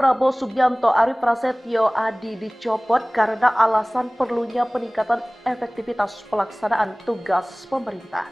Prabowo Subianto, Arif Prasetyo Adi dicopot karena alasan perlunya peningkatan efektivitas pelaksanaan tugas pemerintah.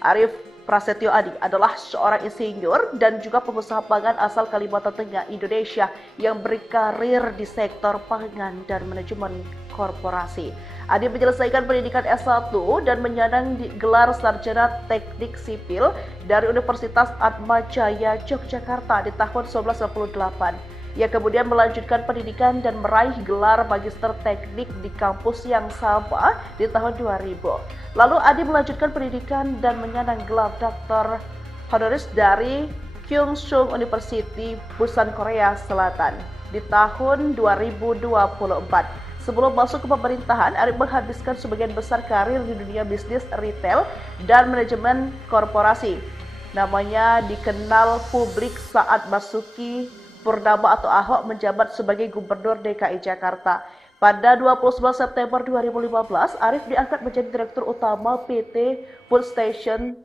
Arif Prasetyo Adi adalah seorang insinyur dan juga pengusaha pangan asal Kalimantan Tengah, Indonesia yang berkarir di sektor pangan dan manajemen korporasi. Adi menyelesaikan pendidikan S1 dan menyandang gelar sarjana teknik sipil dari Universitas Atma Jaya, Yogyakarta di tahun 1998. Ia kemudian melanjutkan pendidikan dan meraih gelar magister teknik di kampus yang sama di tahun 2000. Lalu Adi melanjutkan pendidikan dan menyandang gelar doktor honoris dari Kyungsung University, Busan, Korea Selatan di tahun 2024. Sebelum masuk ke pemerintahan, Arif menghabiskan sebagian besar karir di dunia bisnis retail dan manajemen korporasi. Namanya dikenal publik saat Basuki Purnama atau Ahok menjabat sebagai Gubernur DKI Jakarta. Pada 29 September 2015, Arif diangkat menjadi Direktur Utama PT Food Station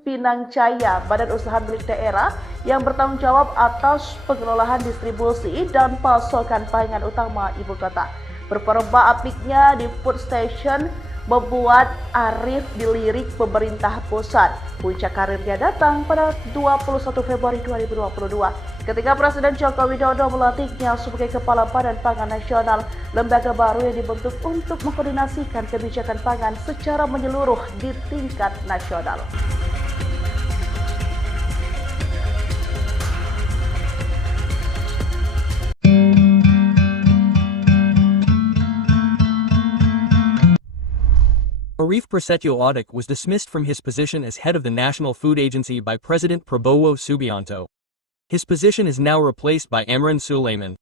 Pinang Jaya, badan usaha milik daerah yang bertanggung jawab atas pengelolaan distribusi dan pasokan pangan utama ibu kota. Performa apiknya di Food Station membuat Arif dilirik pemerintah pusat. Puncak karirnya datang pada 21 Februari 2022 ketika Presiden Joko Widodo melantiknya sebagai Kepala Badan Pangan Nasional, lembaga baru yang dibentuk untuk mengkoordinasikan kebijakan pangan secara menyeluruh di tingkat nasional. Arif Prasetyo Adi was dismissed from his position as head of the National Food Agency by President Prabowo Subianto. His position is now replaced by Amran Sulaiman.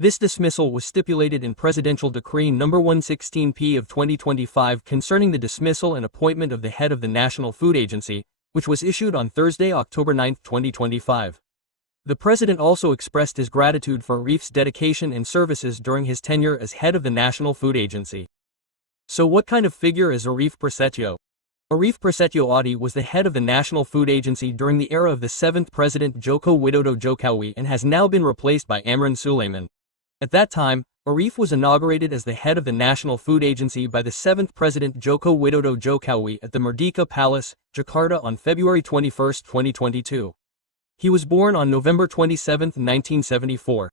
This dismissal was stipulated in Presidential Decree No. 116P of 2025 concerning the dismissal and appointment of the head of the National Food Agency, which was issued on Thursday, October 9, 2025. The president also expressed his gratitude for Arif's dedication and services during his tenure as head of the National Food Agency. So what kind of figure is Arif Prasetyo? Arif Prasetyo Adi was the head of the National Food Agency during the era of the 7th President Joko Widodo Jokowi and has now been replaced by Amran Sulaiman. At that time, Arif was inaugurated as the head of the National Food Agency by the 7th President Joko Widodo Jokowi at the Merdeka Palace, Jakarta on February 21, 2022. He was born on November 27, 1974.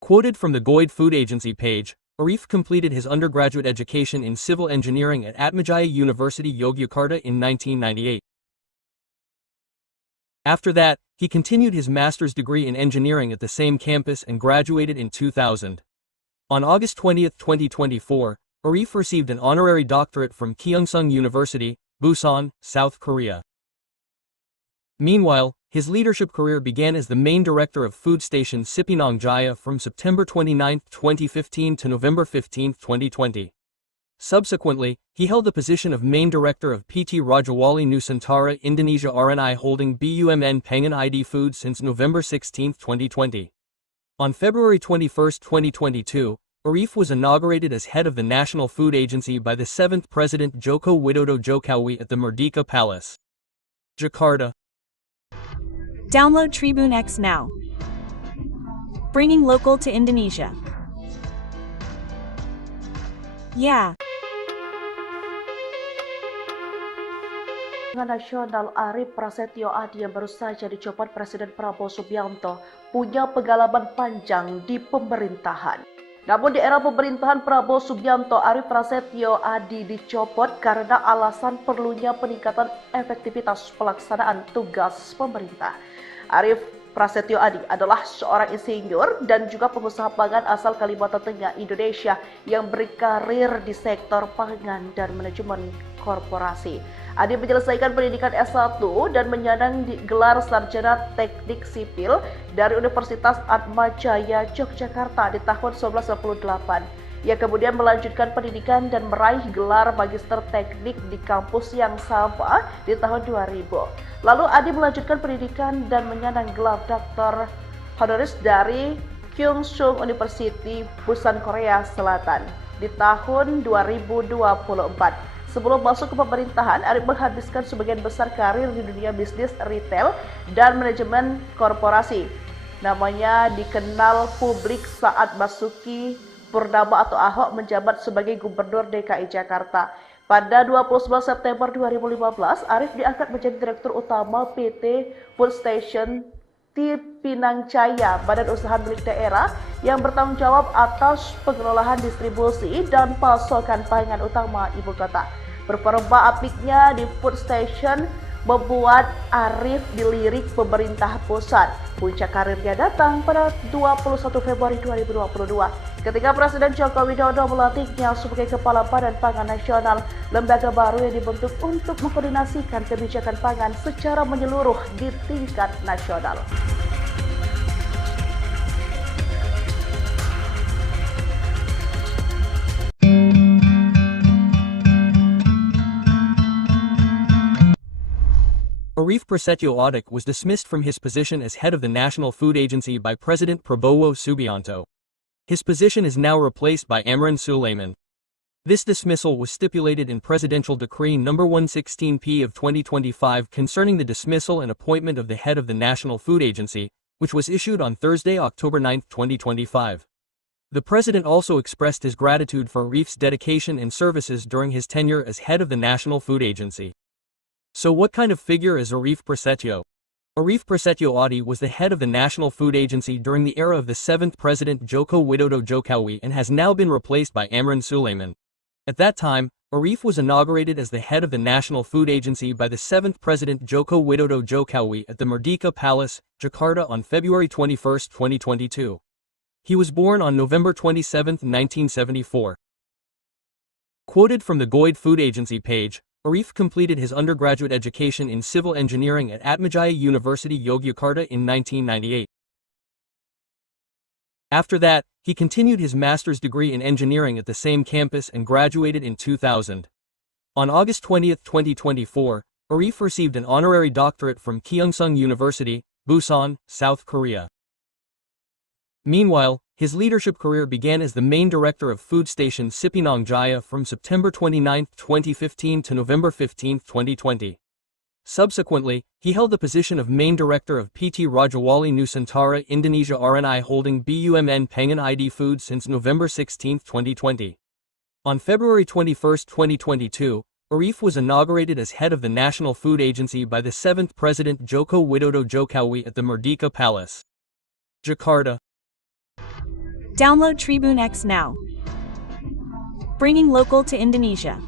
Quoted from the Goid Food Agency page, Arif completed his undergraduate education in civil engineering at Atmajaya University, Yogyakarta in 1998. After that, he continued his master's degree in engineering at the same campus and graduated in 2000. On August 20, 2024, Arif received an honorary doctorate from Kyungsung University, Busan, South Korea. Meanwhile, his leadership career began as the main director of food station Cipinang Jaya from September 29, 2015 to November 15, 2020. Subsequently, he held the position of main director of PT Rajawali Nusantara Indonesia RNI Holding BUMN Pengan ID Food since November 16, 2020. On February 21, 2022, Arif was inaugurated as head of the National Food Agency by the 7th President Joko Widodo Jokowi at the Merdeka Palace, Jakarta. Download Tribune X now. Bringing local to Indonesia. Yeah. Nasional Arif Prasetyo Adi yang baru saja dicopot Presiden Prabowo Subianto punya pengalaman panjang di pemerintahan. Namun di era pemerintahan Prabowo Subianto, Arif Prasetyo Adi dicopot karena alasan perlunya peningkatan efektivitas pelaksanaan tugas pemerintah. Arif Prasetyo Adi adalah seorang insinyur dan juga pengusaha pangan asal Kalimantan Tengah, Indonesia yang berkarir di sektor pangan dan manajemen korporasi. Adi menyelesaikan pendidikan S1 dan menyandang gelar sarjana teknik sipil dari Universitas Atma Jaya, Yogyakarta di tahun 1998. Ia kemudian melanjutkan pendidikan dan meraih gelar magister teknik di kampus yang sama di tahun 2000. Lalu Adi melanjutkan pendidikan dan menyandang gelar doktor honoris dari Kyungsung University, Busan, Korea Selatan di tahun 2024. Sebelum masuk ke pemerintahan, Arif menghabiskan sebagian besar karir di dunia bisnis retail dan manajemen korporasi. Namanya dikenal publik saat Basuki Purnama atau Ahok menjabat sebagai Gubernur DKI Jakarta. Pada 29 September 2015, Arief diangkat menjadi Direktur Utama PT Food Station Pinang Jaya, badan usaha milik daerah yang bertanggung jawab atas pengelolaan distribusi dan pasokan pangan utama ibu kota. Performa apiknya di Food Station membuat Arief dilirik pemerintah pusat. Puncak karirnya datang pada 21 Februari 2022 ketika Presiden Joko Widodo melantiknya sebagai Kepala Badan Pangan Nasional, lembaga baru yang dibentuk untuk mengkoordinasikan kebijakan pangan secara menyeluruh di tingkat nasional. Arief Prasetyo Audic was dismissed from his position as head of the National Food Agency by President Prabowo Subianto. His position is now replaced by Amran Sulaiman. This dismissal was stipulated in Presidential Decree No. 116P of 2025 concerning the dismissal and appointment of the head of the National Food Agency, which was issued on Thursday, October 9, 2025. The President also expressed his gratitude for Arief's dedication and services during his tenure as head of the National Food Agency. So what kind of figure is Arief Prasetyo? Arief Prasetyo Audic was the head of the National Food Agency during the era of the 7th President Joko Widodo Jokowi and has now been replaced by Amran Sulaiman. At that time, Arief was inaugurated as the head of the National Food Agency by the 7th President Joko Widodo Jokowi at the Merdeka Palace, Jakarta on February 21, 2022. He was born on November 27, 1974. Quoted from the Goid Food Agency page, Arief completed his undergraduate education in civil engineering at Atmajaya University Yogyakarta in 1998. After that, he continued his master's degree in engineering at the same campus and graduated in 2000. On August 20, 2024, Arief received an honorary doctorate from Kyungsung University, Busan, South Korea. Meanwhile, his leadership career began as the main director of food station Cipinang Jaya from September 29, 2015 to November 15, 2020. Subsequently, he held the position of main director of PT Rajawali Nusantara Indonesia RNI Holding BUMN Pengan ID Foods since November 16, 2020. On February 21, 2022, Arief was inaugurated as head of the National Food Agency by the 7th President Joko Widodo Jokowi at the Merdeka Palace, Jakarta. Download Tribune X now. Bringing local to Indonesia.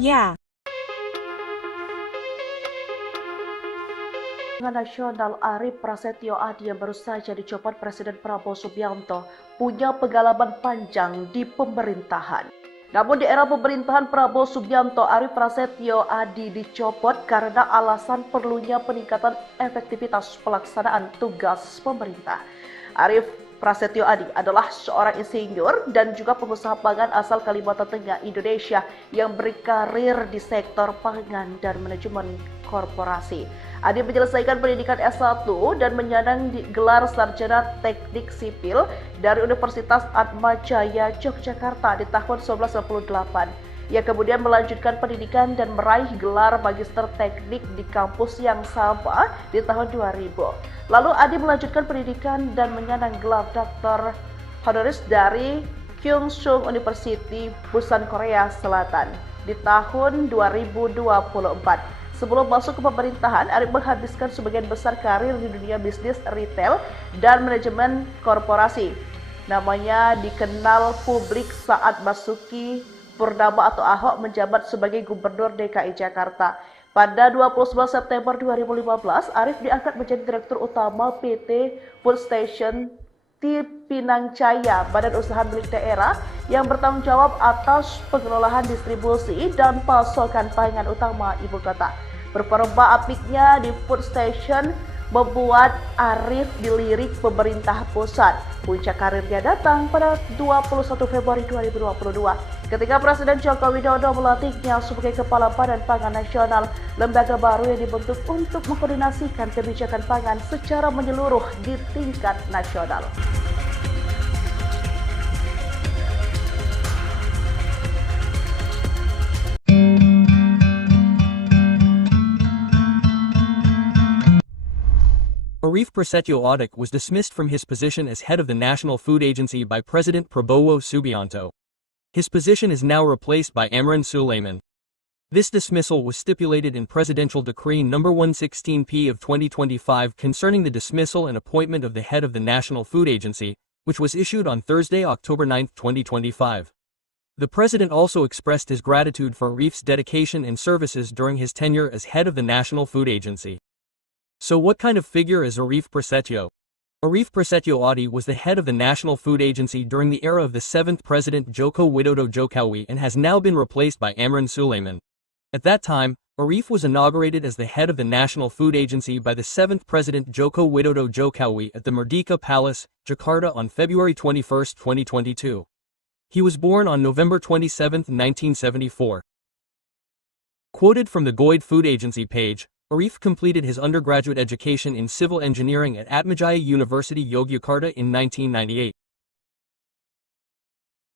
Yeah. Nasional Arief Prasetyo Audic yang baru saja dicopot Presiden Prabowo Subianto punya pengalaman panjang di pemerintahan. Namun di era pemerintahan Prabowo Subianto, Arief Prasetyo Audic dicopot karena alasan perlunya peningkatan efektivitas pelaksanaan tugas pemerintah. Arief Prasetyo Audic adalah seorang insinyur dan juga pengusaha pangan asal Kalimantan Tengah, Indonesia yang berkarir di sektor pangan dan manajemen korporasi. Audic menyelesaikan pendidikan S1 dan menyandang gelar sarjana teknik sipil dari Universitas Atmajaya Yogyakarta di tahun 1998. Ia kemudian melanjutkan pendidikan dan meraih gelar magister teknik di kampus yang sama di tahun 2000. Lalu Audic melanjutkan pendidikan dan menyandang gelar doktor honoris dari Kyungsung University, Busan, Korea Selatan di tahun 2024. Sebelum masuk ke pemerintahan, Arief menghabiskan sebagian besar karir di dunia bisnis retail dan manajemen korporasi. Namanya dikenal publik saat Basuki Purnama atau Ahok menjabat sebagai Gubernur DKI Jakarta. Pada 29 September 2015, Arief diangkat menjadi Direktur Utama PT Food Station Pinang Jaya, badan usaha milik daerah yang bertanggung jawab atas pengelolaan distribusi dan pasokan pangan utama ibu kota. Performa apiknya di Food Station membuat Arief dilirik pemerintah pusat. Puncak karirnya datang pada 21 Februari 2022 ketika Presiden Joko Widodo melantiknya sebagai Kepala Badan Pangan Nasional, lembaga baru yang dibentuk untuk mengkoordinasikan kebijakan pangan secara menyeluruh di tingkat nasional. Arief Prasetyo Audik was dismissed from his position as head of the National Food Agency by President Prabowo Subianto. His position is now replaced by Amran Sulaiman. This dismissal was stipulated in Presidential Decree No. 116P of 2025 concerning the dismissal and appointment of the head of the National Food Agency, which was issued on Thursday, October 9, 2025. The president also expressed his gratitude for Arief's dedication and services during his tenure as head of the National Food Agency. So what kind of figure is Arief Prasetyo? Arief Prasetyo Audik was the head of the National Food Agency during the era of the 7th President Joko Widodo Jokowi and has now been replaced by Amran Sulaiman. At that time, Arief was inaugurated as the head of the National Food Agency by the 7th President Joko Widodo Jokowi at the Merdeka Palace, Jakarta on February 21, 2022. He was born on November 27, 1974. Quoted from the Goid Food Agency page, Arief completed his undergraduate education in civil engineering at Atmajaya University Yogyakarta in 1998.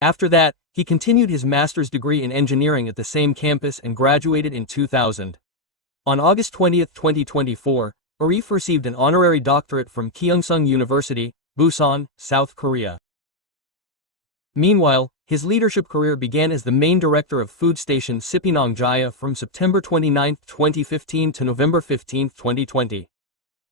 After that, he continued his master's degree in engineering at the same campus and graduated in 2000. On August 20, 2024, Arief received an honorary doctorate from Kyungsung University, Busan, South Korea. Meanwhile, his leadership career began as the main director of food station Cipinang Jaya from September 29, 2015 to November 15, 2020.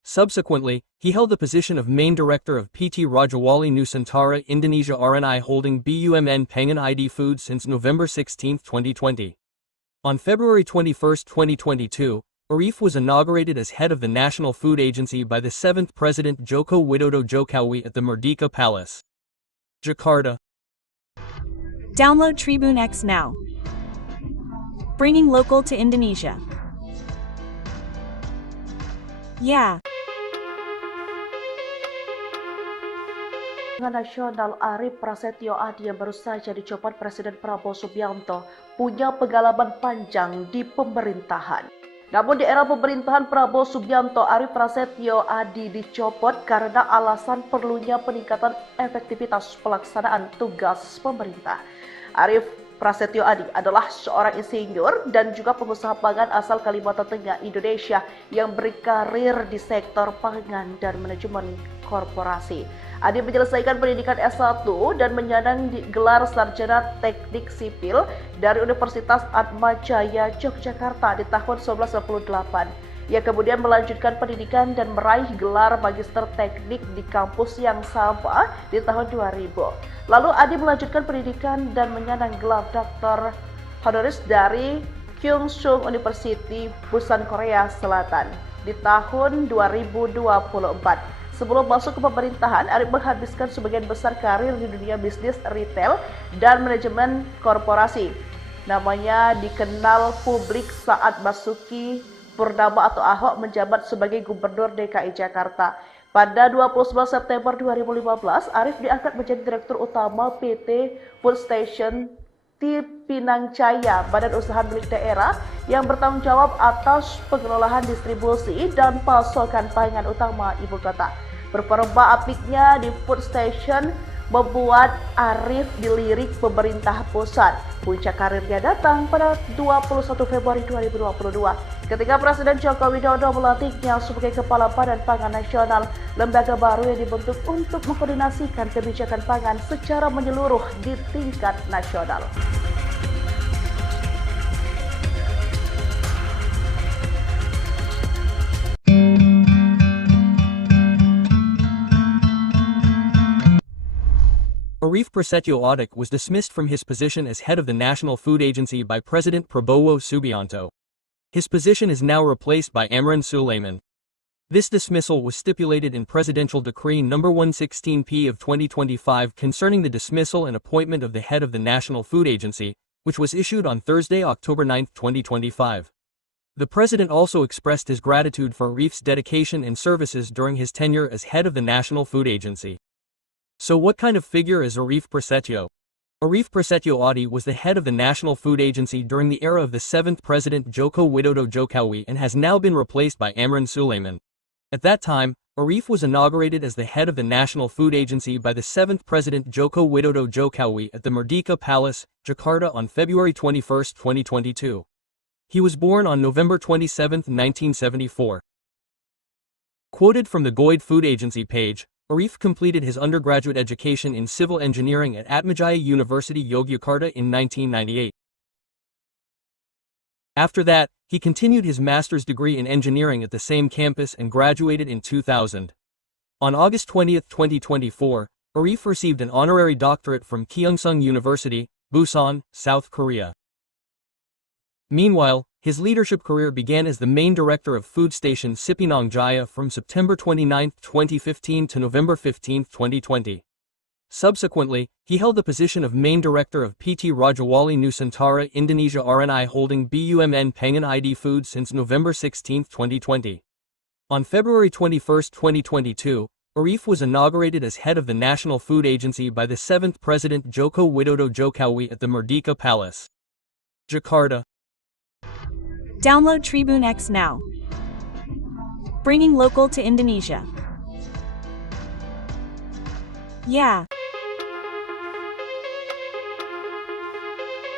Subsequently, he held the position of main director of PT Rajawali Nusantara Indonesia RNI Holding BUMN Pangan ID Foods since November 16, 2020. On February 21, 2022, Arief was inaugurated as head of the National Food Agency by the 7th President Joko Widodo Jokowi at the Merdeka Palace, Jakarta. Download Tribune X now. Bringing local to Indonesia. Yeah. Nasional Arief Prasetyo Audik yang baru saja dicopot Presiden Prabowo Subianto punya pengalaman panjang di pemerintahan. Namun di era pemerintahan Prabowo Subianto, Arief Prasetyo Audik dicopot karena alasan perlunya peningkatan efektivitas pelaksanaan tugas pemerintah. Arief Prasetyo Audik adalah seorang insinyur dan juga pengusaha pangan asal Kalimantan Tengah, Indonesia yang berkarir di sektor pangan dan manajemen korporasi. Audik menyelesaikan pendidikan S1 dan menyandang gelar sarjana teknik sipil dari Universitas Atmajaya Yogyakarta di tahun 1998. Ia kemudian melanjutkan pendidikan dan meraih gelar magister teknik di kampus yang sama di tahun 2000. Lalu Audik melanjutkan pendidikan dan menyandang gelar doktor honoris dari Kyungsung University, Busan, Korea Selatan di tahun 2024. Sebelum masuk ke pemerintahan, Arief menghabiskan sebagian besar karir di dunia bisnis retail dan manajemen korporasi. Namanya dikenal publik saat Basuki Purnama atau Ahok menjabat sebagai Gubernur DKI Jakarta. Pada 29 September 2015, Arief diangkat menjadi Direktur Utama PT Food Station Cipinang Jaya, badan usaha milik daerah yang bertanggung jawab atas pengelolaan distribusi dan pasokan pangan utama ibu kota. Performa apiknya di Food Station membuat Arief dilirik pemerintah pusat. Puncak karirnya datang pada 21 Februari 2022 ketika Presiden Joko Widodo melantiknya sebagai Kepala Badan Pangan Nasional, lembaga baru yang dibentuk untuk mengkoordinasikan kebijakan pangan secara menyeluruh di tingkat nasional. Arief Prasetyo Audik was dismissed from his position as head of the National Food Agency by President Prabowo Subianto. His position is now replaced by Amran Sulaiman. This dismissal was stipulated in Presidential Decree No. 116P of 2025 concerning the dismissal and appointment of the head of the National Food Agency, which was issued on Thursday, October 9, 2025. The president also expressed his gratitude for Arief's dedication and services during his tenure as head of the National Food Agency. So what kind of figure is Arief Prasetyo? Arief Prasetyo Audik was the head of the National Food Agency during the era of the 7th President Joko Widodo Jokowi and has now been replaced by Amran Sulaiman. At that time, Arief was inaugurated as the head of the National Food Agency by the 7th President Joko Widodo Jokowi at the Merdeka Palace, Jakarta on February 21, 2022. He was born on November 27, 1974. Quoted from the Goid Food Agency page, Arif completed his undergraduate education in civil engineering at Atmajaya University Yogyakarta in 1998. After that, he continued his master's degree in engineering at the same campus and graduated in 2000. On August 20, 2024, Arif received an honorary doctorate from Kyungsung University, Busan, South Korea. Meanwhile, his leadership career began as the main director of food station Cipinang Jaya from September 29, 2015 to November 15, 2020. Subsequently, he held the position of main director of PT Rajawali Nusantara Indonesia RNI Holding BUMN Pengan ID Food since November 16, 2020. On February 21, 2022, Arif was inaugurated as head of the National Food Agency by the 7th President Joko Widodo Jokowi at the Merdeka Palace, Jakarta. Download Tribune X now. Bringing local to Indonesia. Yeah.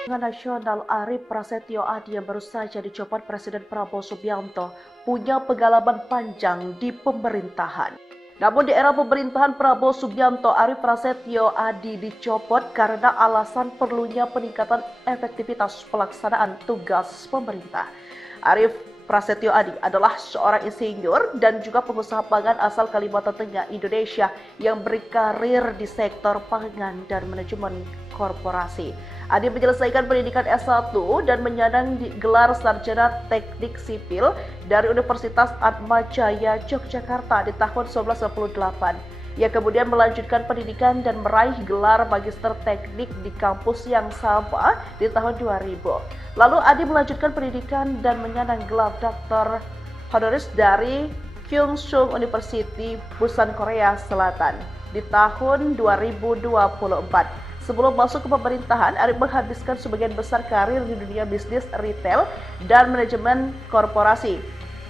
Nasional Arif Prasetyo Adi yang baru saja dicopot Presiden Prabowo Subianto punya pengalaman panjang di pemerintahan. Namun di era pemerintahan Prabowo Subianto, Arif Prasetyo Adi dicopot karena alasan perlunya peningkatan efektivitas pelaksanaan tugas pemerintah. Arif Prasetyo Adi adalah seorang insinyur dan juga pengusaha pangan asal Kalimantan Tengah, Indonesia yang berkarir di sektor pangan dan manajemen korporasi. Adi menyelesaikan pendidikan S1 dan menyandang gelar sarjana teknik sipil dari Universitas Atmajaya Yogyakarta di tahun 1998. Ia kemudian melanjutkan pendidikan dan meraih gelar magister teknik di kampus yang sama di tahun 2000. Lalu Adi melanjutkan pendidikan dan menyandang gelar Dr. Honoris dari Kyungsung University, Busan, Korea Selatan di tahun 2024. Sebelum masuk ke pemerintahan, Arif menghabiskan sebagian besar karir di dunia bisnis retail dan manajemen korporasi.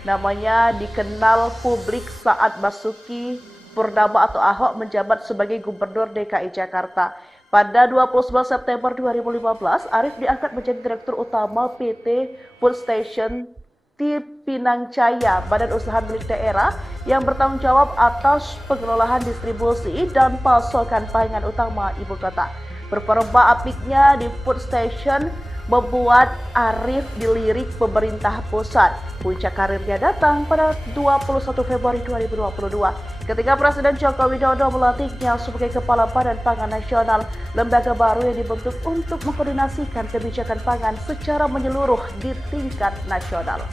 Namanya dikenal publik saat Basuki Purnama atau Ahok menjabat sebagai Gubernur DKI Jakarta. Pada 29 September 2015, Arif diangkat menjadi Direktur Utama PT Food Station Cipinang Jaya, badan usaha milik daerah yang bertanggung jawab atas pengelolaan distribusi dan pasokan pangan utama ibu kota. Performa apiknya di Food Station membuat Arif dilirik pemerintah pusat. Puncak karirnya datang pada 21 Februari 2022 ketika Presiden Joko Widodo melantiknya sebagai Kepala Badan Pangan Nasional, lembaga baru yang dibentuk untuk mengkoordinasikan kebijakan pangan secara menyeluruh di tingkat nasional.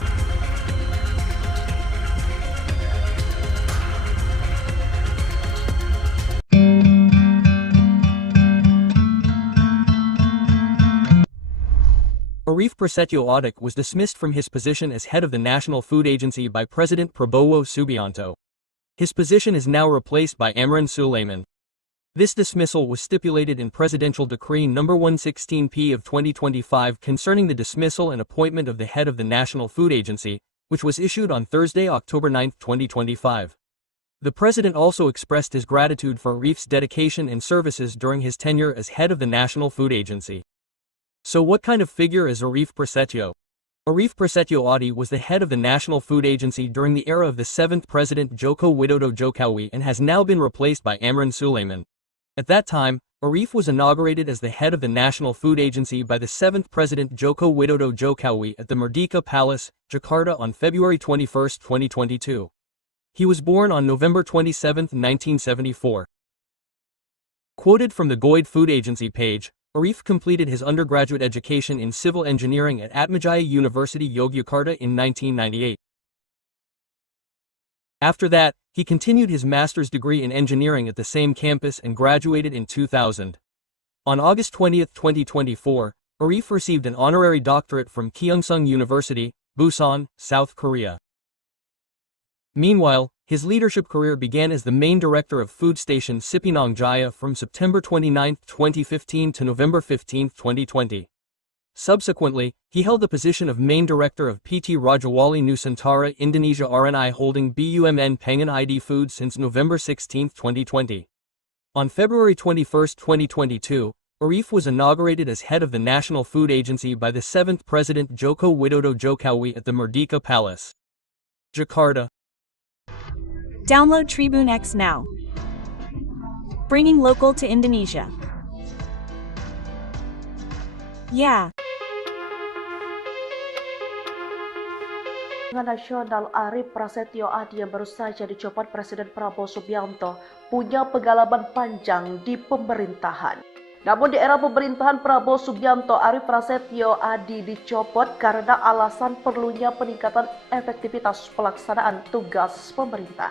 Arif Prasetyo Adi was dismissed from his position as head of the National Food Agency by President Prabowo Subianto. His position is now replaced by Amran Sulaiman. This dismissal was stipulated in Presidential Decree No. 116P of 2025 concerning the dismissal and appointment of the head of the National Food Agency, which was issued on Thursday, October 9, 2025. The president also expressed his gratitude for Arif's dedication and services during his tenure as head of the National Food Agency. So what kind of figure is Arif Prasetyo? Arif Prasetyo Adi was the head of the National Food Agency during the era of the 7th President Joko Widodo Jokowi and has now been replaced by Amran Sulaiman. At that time, Arif was inaugurated as the head of the National Food Agency by the 7th President Joko Widodo Jokowi at the Merdeka Palace, Jakarta on February 21, 2022. He was born on November 27, 1974. Quoted from the Goid Food Agency page, Arif completed his undergraduate education in civil engineering at Atmajaya University Yogyakarta in 1998. After that, he continued his master's degree in engineering at the same campus and graduated in 2000. On August 20, 2024, Arif received an honorary doctorate from Kyungsung University, Busan, South Korea. Meanwhile, his leadership career began as the main director of food station Cipinang Jaya from September 29, 2015 to November 15, 2020. Subsequently, he held the position of main director of PT Rajawali Nusantara Indonesia RNI Holding BUMN Pengan ID Food since November 16, 2020. On February 21, 2022, Arif was inaugurated as head of the National Food Agency by the 7th President Joko Widodo Jokowi at the Merdeka Palace, Jakarta. Download Tribune X now. Bringing local to Indonesia. Yeah. Nasional Arif Prasetyo Adi yang baru saja dicopot Presiden Prabowo Subianto punya pengalaman panjang di pemerintahan. Namun di era pemerintahan Prabowo Subianto, Arif Prasetyo Adi dicopot karena alasan perlunya peningkatan efektivitas pelaksanaan tugas pemerintah.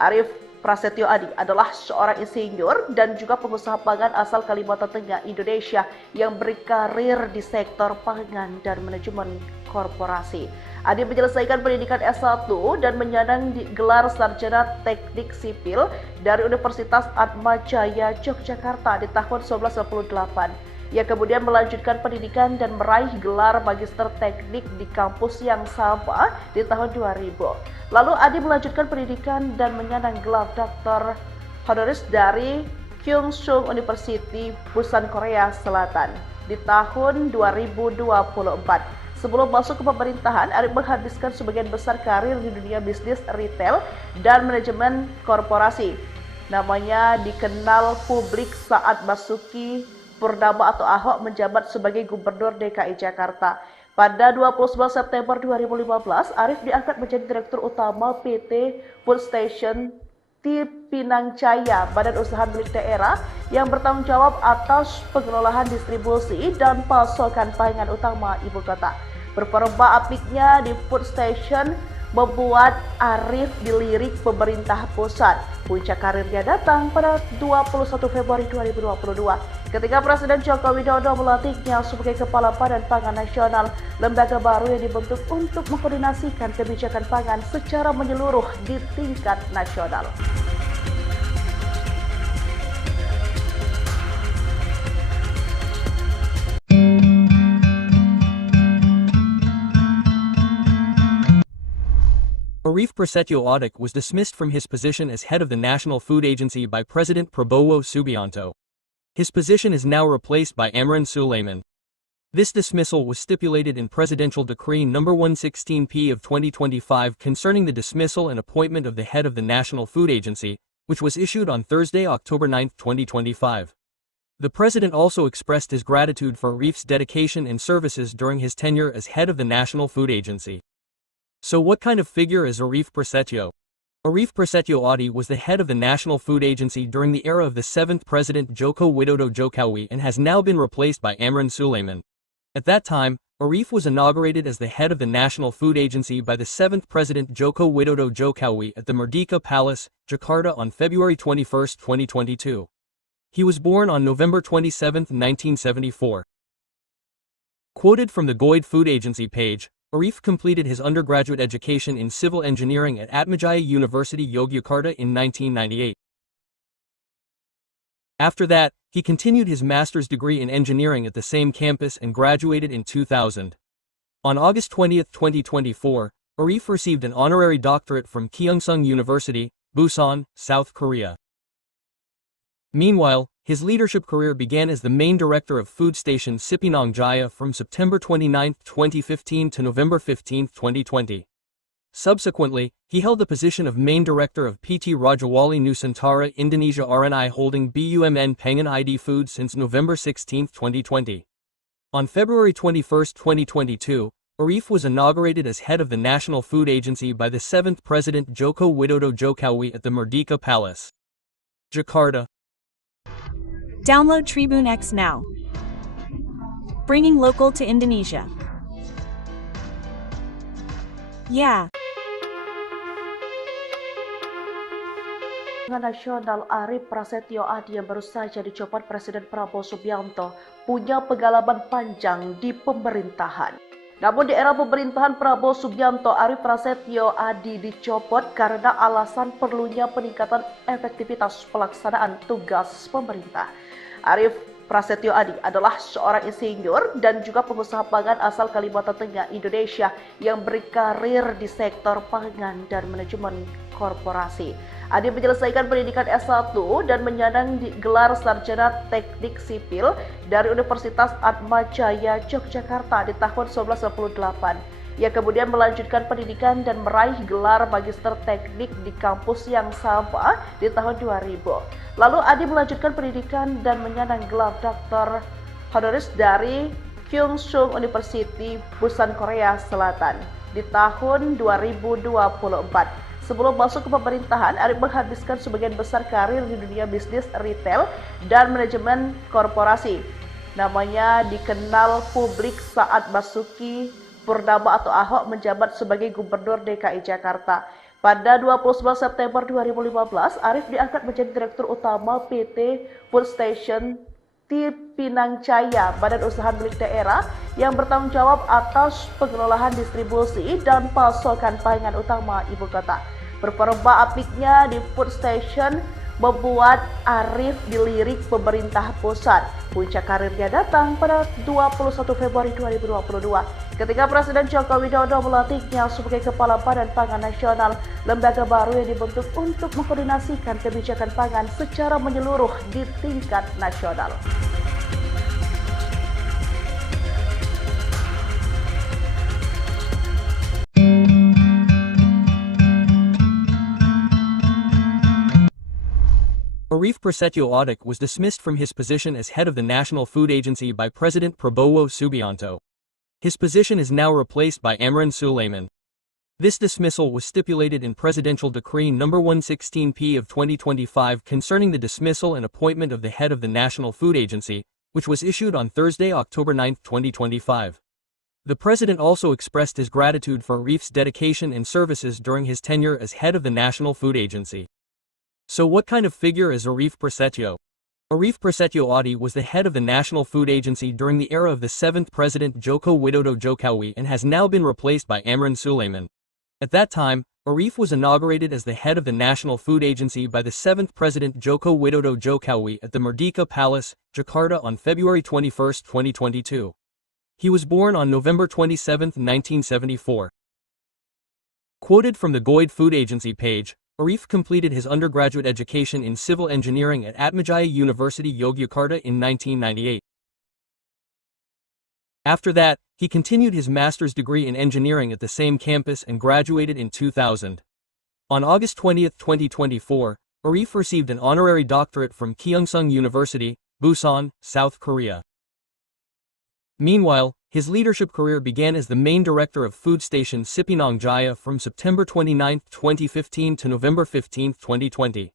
Arif Prasetyo Adi adalah seorang insinyur dan juga pengusaha pangan asal Kalimantan Tengah, Indonesia yang berkarir di sektor pangan dan manajemen korporasi. Adi menyelesaikan pendidikan S1 dan menyandang gelar sarjana teknik sipil dari Universitas Atma Jaya, Yogyakarta di tahun 1998. Ia kemudian melanjutkan pendidikan dan meraih gelar magister teknik di kampus yang sama di tahun 2000. Lalu Adi melanjutkan pendidikan dan menyandang gelar doktor honoris dari Kyungsung University, Busan, Korea Selatan di tahun 2024. Sebelum masuk ke pemerintahan, Arif menghabiskan sebagian besar karir di dunia bisnis retail dan manajemen korporasi. Namanya dikenal publik saat Basuki Purnama atau Ahok menjabat sebagai Gubernur DKI Jakarta. Pada 29 September 2015, Arif diangkat menjadi Direktur Utama PT Food Station di Pinang Jaya, badan usaha milik daerah yang bertanggung jawab atas pengelolaan distribusi dan pasokan pangan utama ibu kota. Performa apiknya di Food Station membuat Arif dilirik pemerintah pusat. Puncak karirnya datang pada 21 Februari 2022 ketika Presiden Joko Widodo melantiknya sebagai Kepala Badan Pangan Nasional, lembaga baru yang dibentuk untuk mengkoordinasikan kebijakan pangan secara menyeluruh di tingkat nasional. Arif Prasetyo Adi was dismissed from his position as head of the National Food Agency by President Prabowo Subianto. His position is now replaced by Amran Sulaiman. This dismissal was stipulated in Presidential Decree No. 116P of 2025 concerning the dismissal and appointment of the head of the National Food Agency, which was issued on Thursday, October 9, 2025. The President also expressed his gratitude for Arif's dedication and services during his tenure as head of the National Food Agency. So what kind of figure is Arif Prasetyo? Arif Prasetyo Adi was the head of the National Food Agency during the era of the 7th President Joko Widodo Jokowi and has now been replaced by Amran Sulaiman. At that time, Arif was inaugurated as the head of the National Food Agency by the 7th President Joko Widodo Jokowi at the Merdeka Palace, Jakarta on February 21, 2022. He was born on November 27, 1974. Quoted from the Goid Food Agency page, Arif completed his undergraduate education in civil engineering at Atmajaya University, Yogyakarta in 1998. After that, he continued his master's degree in engineering at the same campus and graduated in 2000. On August 20, 2024, Arif received an honorary doctorate from Kyungsung University, Busan, South Korea. Meanwhile, his leadership career began as the main director of food station Cipinang Jaya from September 29, 2015 to November 15, 2020. Subsequently, he held the position of main director of PT Rajawali Nusantara Indonesia RNI Holding BUMN Pangan ID Foods since November 16, 2020. On February 21, 2022, Arif was inaugurated as head of the National Food Agency by the 7th President Joko Widodo Jokowi at the Merdeka Palace, Jakarta. Download Tribune X now. Bringing local to Indonesia. Yeah. Nasional Arif Prasetyo Adi yang baru saja dicopot Presiden Prabowo Subianto punya pengalaman panjang di pemerintahan. Namun di era pemerintahan Prabowo Subianto, Arif Prasetyo Adi dicopot karena alasan perlunya peningkatan efektivitas pelaksanaan tugas pemerintah. Arif Prasetyo Adi adalah seorang insinyur dan juga pengusaha pangan asal Kalimantan Tengah, Indonesia yang berkarir di sektor pangan dan manajemen korporasi. Adi menyelesaikan pendidikan S1 dan menyandang gelar sarjana teknik sipil dari Universitas Atma Jaya, Yogyakarta di tahun 1998. Ia kemudian melanjutkan pendidikan dan meraih gelar Magister Teknik di kampus yang sama di tahun 2000. Lalu Adi melanjutkan pendidikan dan menyandang gelar Dr. Honoris dari Kyungsung University, Busan, Korea Selatan di tahun 2024. Sebelum masuk ke pemerintahan, Arif menghabiskan sebagian besar karir di dunia bisnis retail dan manajemen korporasi. Namanya dikenal publik saat Basuki Purnama atau Ahok menjabat sebagai Gubernur DKI Jakarta. Pada 29 September 2015, Arif diangkat menjadi Direktur Utama PT Food Station Pinang Jaya, badan usaha milik daerah yang bertanggung jawab atas pengelolaan distribusi dan pasokan pangan utama ibu kota. Performa apiknya di Food Station membuat Arif dilirik pemerintah pusat. Puncak karirnya datang pada 21 Februari 2022 ketika Presiden Joko Widodo melantiknya sebagai Kepala Badan Pangan Nasional, lembaga baru yang dibentuk untuk mengkoordinasikan kebijakan pangan secara menyeluruh di tingkat nasional. Arif Prasetyo Audik was dismissed from his position as head of the National Food Agency by President Prabowo Subianto. His position is now replaced by Amran Sulaiman. This dismissal was stipulated in Presidential Decree No. 116P of 2025 concerning the dismissal and appointment of the head of the National Food Agency, which was issued on Thursday, October 9, 2025. The president also expressed his gratitude for Arif's dedication and services during his tenure as head of the National Food Agency. So what kind of figure is Arif Prasetyo? Arif Prasetyo Audik was the head of the National Food Agency during the era of the 7th President Joko Widodo Jokowi and has now been replaced by Amran Sulaiman. At that time, Arif was inaugurated as the head of the National Food Agency by the 7th President Joko Widodo Jokowi at the Merdeka Palace, Jakarta on February 21, 2022. He was born on November 27, 1974. Quoted from the Goid Food Agency page, Arif completed his undergraduate education in civil engineering at Atmajaya University Yogyakarta in 1998. After that, he continued his master's degree in engineering at the same campus and graduated in 2000. On August 20, 2024, Arif received an honorary doctorate from Kyungsung University, Busan, South Korea. Meanwhile, his leadership career began as the main director of food station Cipinang Jaya from September 29, 2015 to November 15, 2020.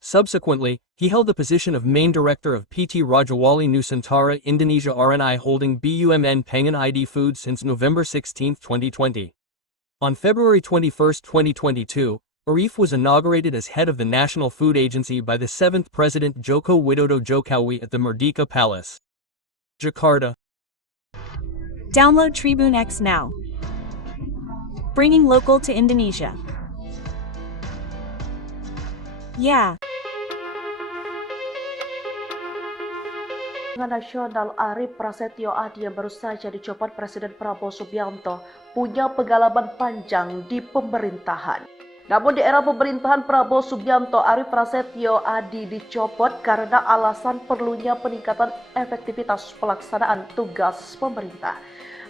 Subsequently, he held the position of main director of PT Rajawali Nusantara Indonesia RNI Holding BUMN Pengan ID Foods since November 16, 2020. On February 21, 2022, Arif was inaugurated as head of the National Food Agency by the 7th President Joko Widodo Jokowi at the Merdeka Palace, Jakarta. Download Tribune X now. Bringing local to Indonesia. Yeah. Nasional Arif Prasetyo Audik yang baru saja dicopot Presiden Prabowo Subianto punya pengalaman panjang di pemerintahan. Namun di era pemerintahan Prabowo Subianto, Arif Prasetyo Audik dicopot karena alasan perlunya peningkatan efektivitas pelaksanaan tugas pemerintah.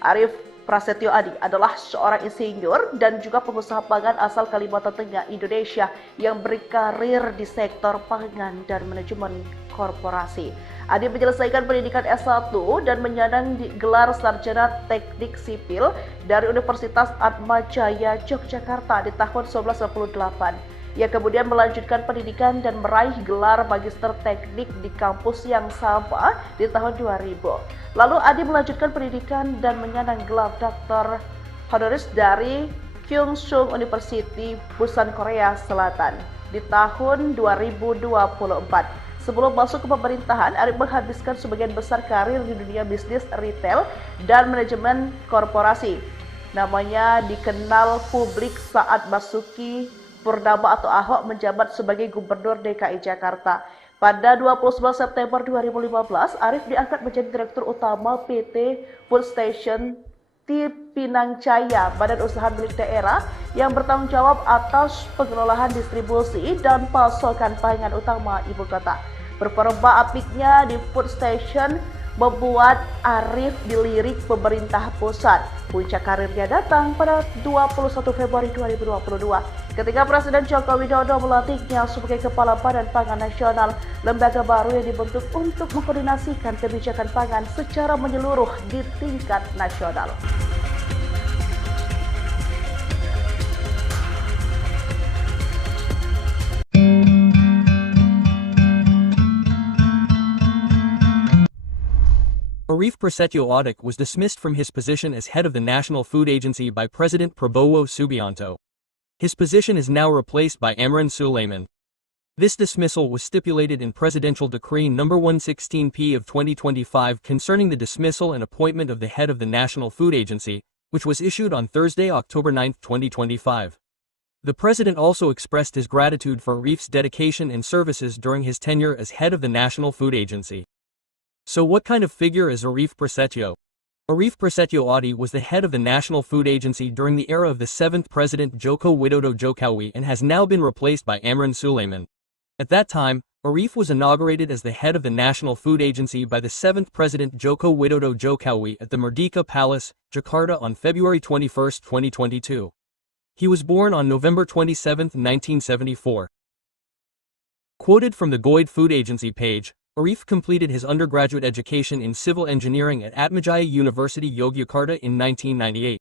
Arif Prasetyo Audik adalah seorang insinyur dan juga pengusaha pangan asal Kalimantan Tengah, Indonesia yang berkarir di sektor pangan dan manajemen korporasi. Audik menyelesaikan pendidikan S1 dan menyandang gelar Sarjana Teknik Sipil dari Universitas Atmajaya Yogyakarta di tahun 1998. Ia kemudian melanjutkan pendidikan dan meraih gelar Magister Teknik di kampus yang sama di tahun 2000. Lalu Adi melanjutkan pendidikan dan menyandang gelar Dr. Honoris dari Kyungsung University, Busan, Korea Selatan di tahun 2024. Sebelum masuk ke pemerintahan, Arif menghabiskan sebagian besar karir di dunia bisnis retail dan manajemen korporasi. Namanya dikenal publik saat Basuki Purnama atau Ahok menjabat sebagai Gubernur DKI Jakarta. Pada 29 September 2015, Arif diangkat menjadi Direktur Utama PT Food Station Pinang Jaya, badan usaha milik daerah yang bertanggung jawab atas pengelolaan distribusi dan pasokan pangan utama ibu kota. Performa apiknya di Food Station membuat Arief dilirik pemerintah pusat. Puncak karirnya datang pada 21 Februari 2022 ketika Presiden Joko Widodo melantiknya sebagai Kepala Badan Pangan Nasional, lembaga baru yang dibentuk untuk mengkoordinasikan kebijakan pangan secara menyeluruh di tingkat nasional. Arief Prasetyo Audic was dismissed from his position as head of the National Food Agency by President Prabowo Subianto. His position is now replaced by Amran Sulaiman. This dismissal was stipulated in Presidential Decree No. 116P of 2025 concerning the dismissal and appointment of the head of the National Food Agency, which was issued on Thursday, October 9, 2025. The president also expressed his gratitude for Arief's dedication and services during his tenure as head of the National Food Agency. So what kind of figure is Arief Prasetyo? Arief Prasetyo Audic was the head of the National Food Agency during the era of the 7th President Joko Widodo Jokowi and has now been replaced by Amran Sulaiman. At that time, Arief was inaugurated as the head of the National Food Agency by the 7th President Joko Widodo Jokowi at the Merdeka Palace, Jakarta on February 21, 2022. He was born on November 27, 1974. Quoted from the Goid Food Agency page, Arief completed his undergraduate education in civil engineering at Atmajaya University Yogyakarta in 1998.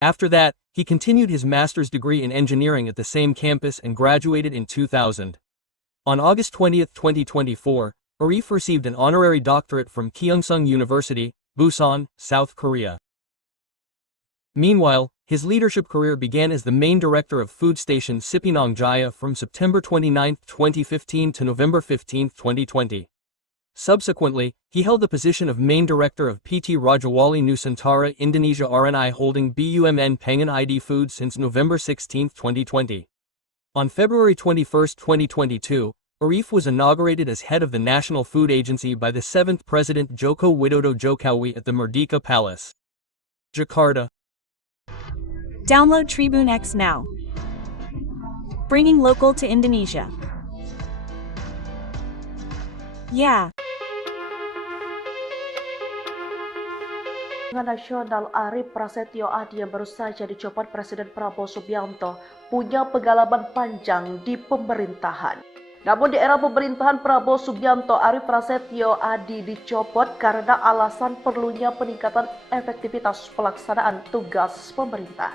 After that, he continued his master's degree in engineering at the same campus and graduated in 2000. On August 20, 2024, Arief received an honorary doctorate from Kyungsung University, Busan, South Korea. Meanwhile, his leadership career began as the main director of food station Cipinang Jaya from September 29, 2015 to November 15, 2020. Subsequently, he held the position of main director of PT Rajawali Nusantara Indonesia RNI Holding BUMN Pengen ID Food since November 16, 2020. On February 21, 2022, Arief was inaugurated as head of the National Food Agency by the 7th President Joko Widodo Jokowi at the Merdeka Palace, Jakarta. Download Tribune X now. Bringing local to Indonesia. Yeah. Nasional Arief Prasetyo Audic yang baru saja dicopot Presiden Prabowo Subianto punya pengalaman panjang di pemerintahan. Namun di era pemerintahan Prabowo Subianto, Arief Prasetyo Audic dicopot karena alasan perlunya peningkatan efektivitas pelaksanaan tugas pemerintah.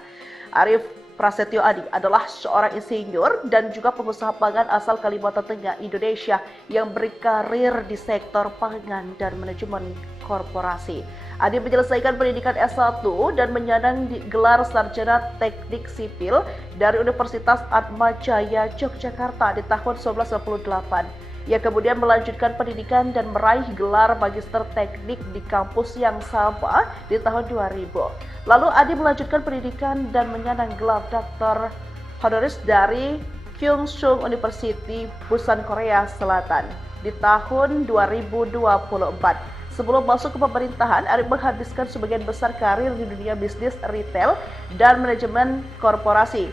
Arief Prasetyo Audic adalah seorang insinyur dan juga pengusaha pangan asal Kalimantan Tengah, Indonesia yang berkarir di sektor pangan dan manajemen korporasi. Audic menyelesaikan pendidikan S1 dan menyandang gelar sarjana teknik sipil dari Universitas Atmajaya Yogyakarta di tahun 1998. Ia kemudian melanjutkan pendidikan dan meraih gelar magister teknik di kampus yang sama di tahun 2000. Lalu Audic melanjutkan pendidikan dan menyandang gelar doktor honoris dari Kyungsung University, Busan, Korea Selatan di tahun 2024. Sebelum masuk ke pemerintahan, Audic menghabiskan sebagian besar karir di dunia bisnis retail dan manajemen korporasi.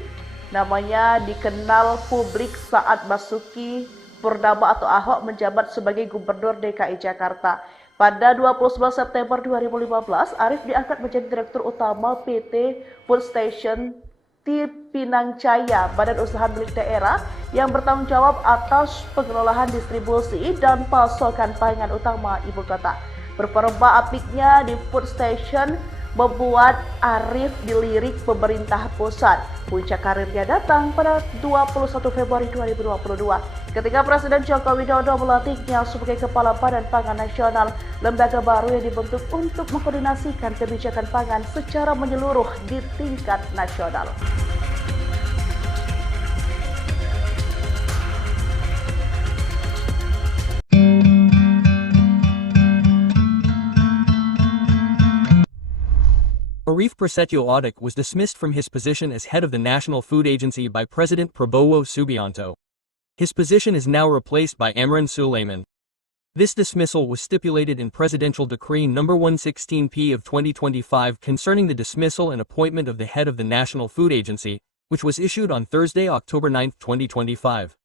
Namanya dikenal publik saat Basuki Purnama atau Ahok menjabat sebagai Gubernur DKI Jakarta. Pada 29 September 2015, Arief diangkat menjadi Direktur Utama PT Food Station Cipinang Jaya, badan usaha milik daerah yang bertanggung jawab atas pengelolaan distribusi dan pasokan pangan utama ibu kota. Performa apiknya di Food Station membuat Arief dilirik pemerintah pusat. Puncak karirnya datang pada 21 Februari 2022 ketika Presiden Joko Widodo melantiknya sebagai Kepala Badan Pangan Nasional, lembaga baru yang dibentuk untuk mengkoordinasikan kebijakan pangan secara menyeluruh di tingkat nasional. Arief Prasetyo Audic was dismissed from his position as head of the National Food Agency by President Prabowo Subianto. His position is now replaced by Amran Sulaiman. This dismissal was stipulated in Presidential Decree No. 116P of 2025 concerning the dismissal and appointment of the head of the National Food Agency, which was issued on Thursday, October 9, 2025.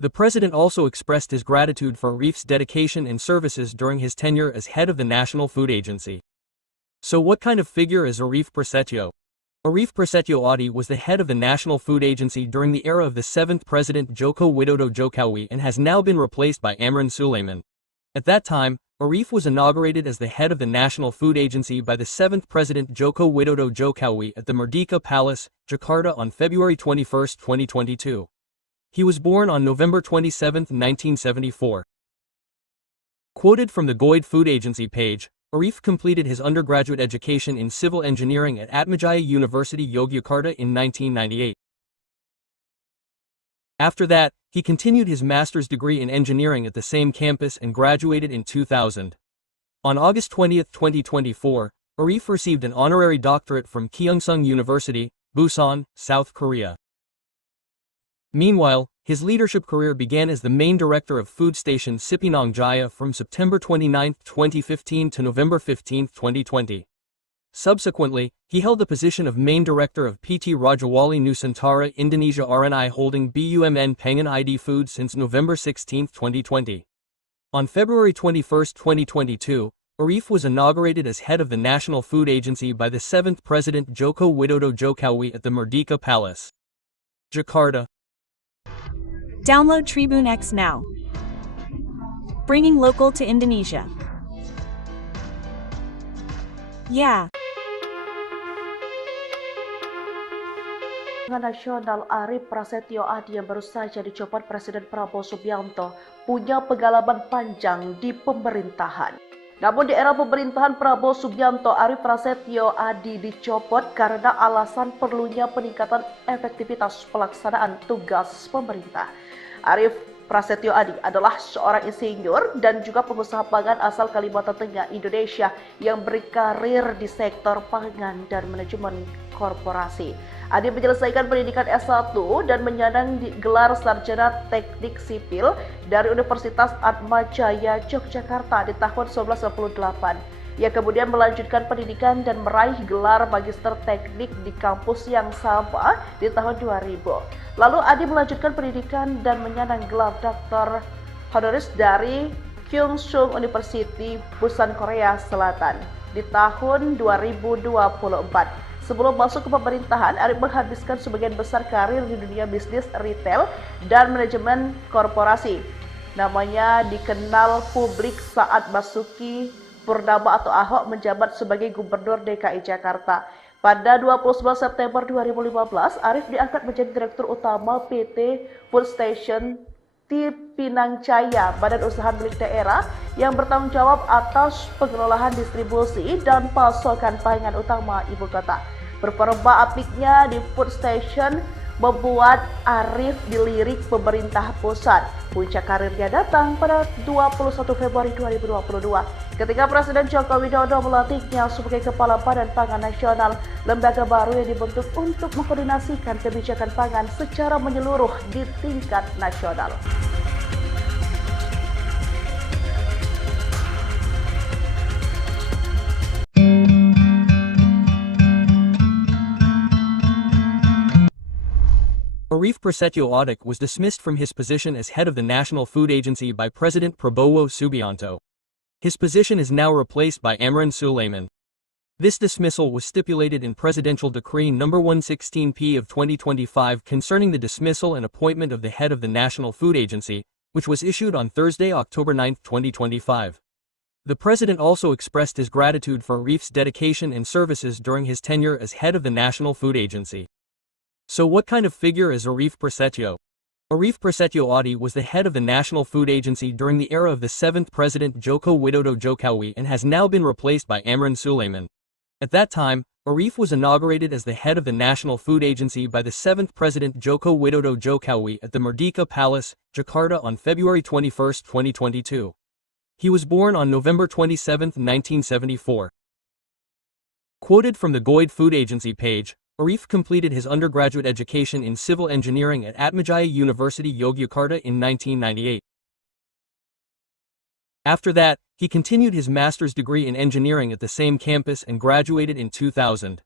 The president also expressed his gratitude for Arif's dedication and services during his tenure as head of the National Food Agency. So what kind of figure is Arif Prasetyo? Arif Prasetyo Adi was the head of the National Food Agency during the era of the 7th President Joko Widodo Jokowi and has now been replaced by Amran Sulaiman. At that time, Arif was inaugurated as the head of the National Food Agency by the 7th President Joko Widodo Jokowi at the Merdeka Palace, Jakarta on February 21, 2022. He was born on November 27, 1974. Quoted from the Goid Food Agency page, Arif completed his undergraduate education in civil engineering at Atmajaya University Yogyakarta in 1998. After that, he continued his master's degree in engineering at the same campus and graduated in 2000. On August 20, 2024, Arif received an honorary doctorate from Kyongsung University, Busan, South Korea. Meanwhile, his leadership career began as the main director of food station Cipinang Jaya from September 29, 2015 to November 15, 2020. Subsequently, he held the position of main director of PT Rajawali Nusantara Indonesia RNI Holding BUMN Pengen ID Foods since November 16, 2020. On February 21, 2022, Arif was inaugurated as head of the National Food Agency by the 7th President Joko Widodo Jokowi at the Merdeka Palace, Jakarta. Download Tribune X now. Bringing local to Indonesia. Yeah. Nasional Arif Prasetyo Adi yang baru saja dicopot Presiden Prabowo Subianto punya pengalaman panjang di pemerintahan. Namun di era pemerintahan Prabowo Subianto, Arif Prasetyo Adi dicopot karena alasan perlunya peningkatan efektivitas pelaksanaan tugas pemerintah. Arif Prasetyo Adi adalah seorang insinyur dan juga pengusaha pangan asal Kalimantan Tengah, Indonesia yang berkarir di sektor pangan dan manajemen korporasi. Adi menyelesaikan pendidikan S1 dan menyandang gelar sarjana teknik sipil dari Universitas Atmajaya Yogyakarta di tahun 1998. Ia kemudian melanjutkan pendidikan dan meraih gelar magister teknik di kampus yang sama di tahun 2000. Lalu Adi melanjutkan pendidikan dan menyandang gelar Dr. Honoris dari Kyungsung University, Busan, Korea Selatan di tahun 2024. Sebelum masuk ke pemerintahan, Arif menghabiskan sebagian besar karir di dunia bisnis retail dan manajemen korporasi. Namanya dikenal publik saat Basuki Purnama atau Ahok menjabat sebagai Gubernur DKI Jakarta. Pada 29 September 2015, Arif diangkat menjadi Direktur Utama PT Food Station Cipinang Jaya, badan usaha milik daerah yang bertanggung jawab atas pengelolaan distribusi dan pasokan pangan utama ibu kota. Performa apiknya di Food Station membuat Arif dilirik pemerintah pusat. Puncak karirnya datang pada 21 Februari 2022 ketika Presiden Joko Widodo melantiknya sebagai Kepala Badan Pangan Nasional, lembaga baru yang dibentuk untuk mengkoordinasikan kebijakan pangan secara menyeluruh di tingkat nasional. Arif Prasetyo Adi was dismissed from his position as head of the National Food Agency by President Prabowo Subianto. His position is now replaced by Amran Sulaiman. This dismissal was stipulated in Presidential Decree No. 116P of 2025 concerning the dismissal and appointment of the head of the National Food Agency, which was issued on Thursday, October 9, 2025. The president also expressed his gratitude for Arif's dedication and services during his tenure as head of the National Food Agency. So what kind of figure is Arif Prasetyo? Arif Prasetyo Adi was the head of the National Food Agency during the era of the 7th President Joko Widodo Jokowi and has now been replaced by Amran Sulaiman. At that time, Arif was inaugurated as the head of the National Food Agency by the 7th President Joko Widodo Jokowi at the Merdeka Palace, Jakarta on February 21, 2022. He was born on November 27, 1974. Quoted from the Goid Food Agency page, Arif completed his undergraduate education in civil engineering at Atmajaya University Yogyakarta in 1998. After that, he continued his master's degree in engineering at the same campus and graduated in 2000.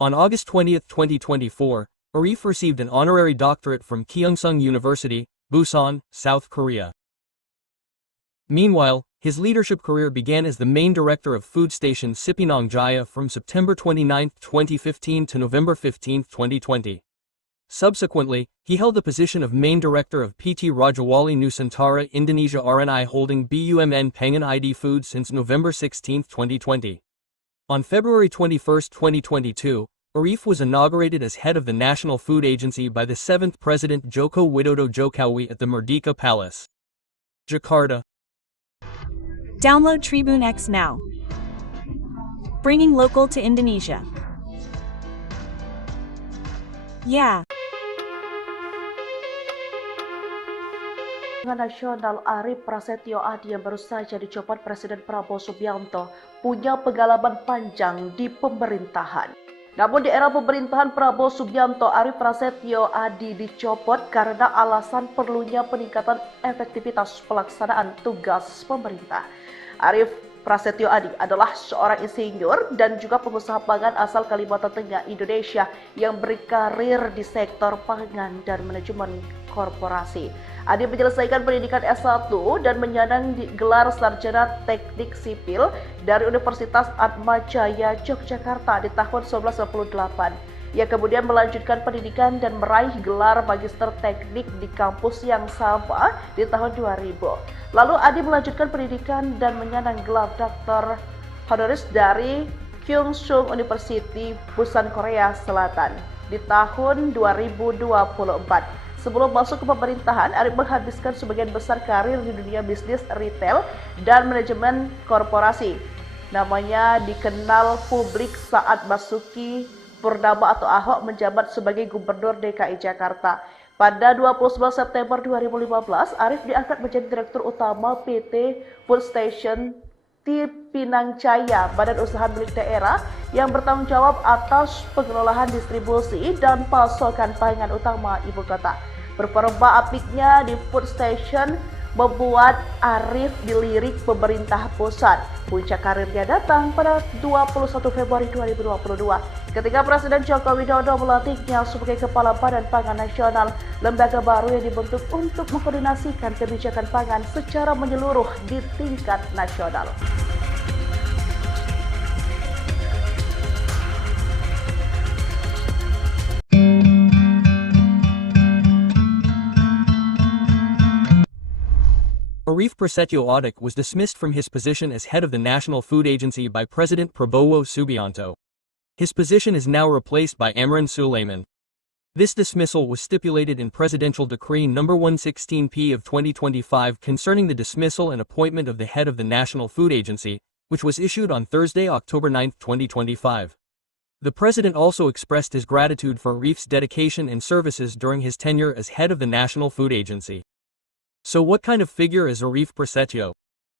On August 20, 2024, Arif received an honorary doctorate from Kyongsung University, Busan, South Korea. Meanwhile, his leadership career began as the main director of food station Sipinang Jaya from September 29, 2015 to November 15, 2020. Subsequently, he held the position of main director of PT Rajawali Nusantara Indonesia RNI Holding BUMN Pengan ID Food since November 16, 2020. On February 21, 2022, Arif was inaugurated as head of the National Food Agency by the 7th President Joko Widodo Jokowi at the Merdeka Palace, Jakarta. Download Tribune X now. Bringing local to Indonesia. Yeah. Nasional Arif Prasetyo Adi yang baru saja dicopot Presiden Prabowo Subianto punya pengalaman panjang di pemerintahan. Namun di era pemerintahan Prabowo Subianto, Arif Prasetyo Adi dicopot karena alasan perlunya peningkatan efektivitas pelaksanaan tugas pemerintah. Arif Prasetyo Adi adalah seorang insinyur dan juga pengusaha pangan asal Kalimantan Tengah, Indonesia yang berkarir di sektor pangan dan manajemen korporasi. Adi menyelesaikan pendidikan S1 dan menyandang gelar sarjana teknik sipil dari Universitas Atmajaya Yogyakarta di tahun 1998. Ia kemudian melanjutkan pendidikan dan meraih gelar magister teknik di kampus yang sama di tahun 2000. Lalu Adi melanjutkan pendidikan dan menyandang gelar Dr. Honoris dari Kyungsung University, Busan, Korea Selatan di tahun 2024. Sebelum masuk ke pemerintahan, Arif menghabiskan sebagian besar karir di dunia bisnis retail dan manajemen korporasi. Namanya dikenal publik saat Basuki Purnama atau Ahok menjabat sebagai Gubernur DKI Jakarta. Pada 29 September 2015, Arif diangkat menjadi Direktur Utama PT Food Station Pinang Jaya, badan usaha milik daerah yang bertanggung jawab atas pengelolaan distribusi dan pasokan pangan utama ibu kota. Performa apiknya di Food Station membuat Arif dilirik pemerintah pusat. Puncak karirnya datang pada 21 Februari 2022 ketika Presiden Joko Widodo melantiknya sebagai Kepala Badan Pangan Nasional, lembaga baru yang dibentuk untuk mengkoordinasikan kebijakan pangan secara menyeluruh di tingkat nasional. Arif Prasetyo Adi was dismissed from his position as head of the National Food Agency by President Prabowo Subianto. His position is now replaced by Amran Sulaiman. This dismissal was stipulated in Presidential Decree No. 116P of 2025 concerning the dismissal and appointment of the head of the National Food Agency, which was issued on Thursday, October 9, 2025. The president also expressed his gratitude for Arif's dedication and services during his tenure as head of the National Food Agency. So what kind of figure is Arif Prasetyo?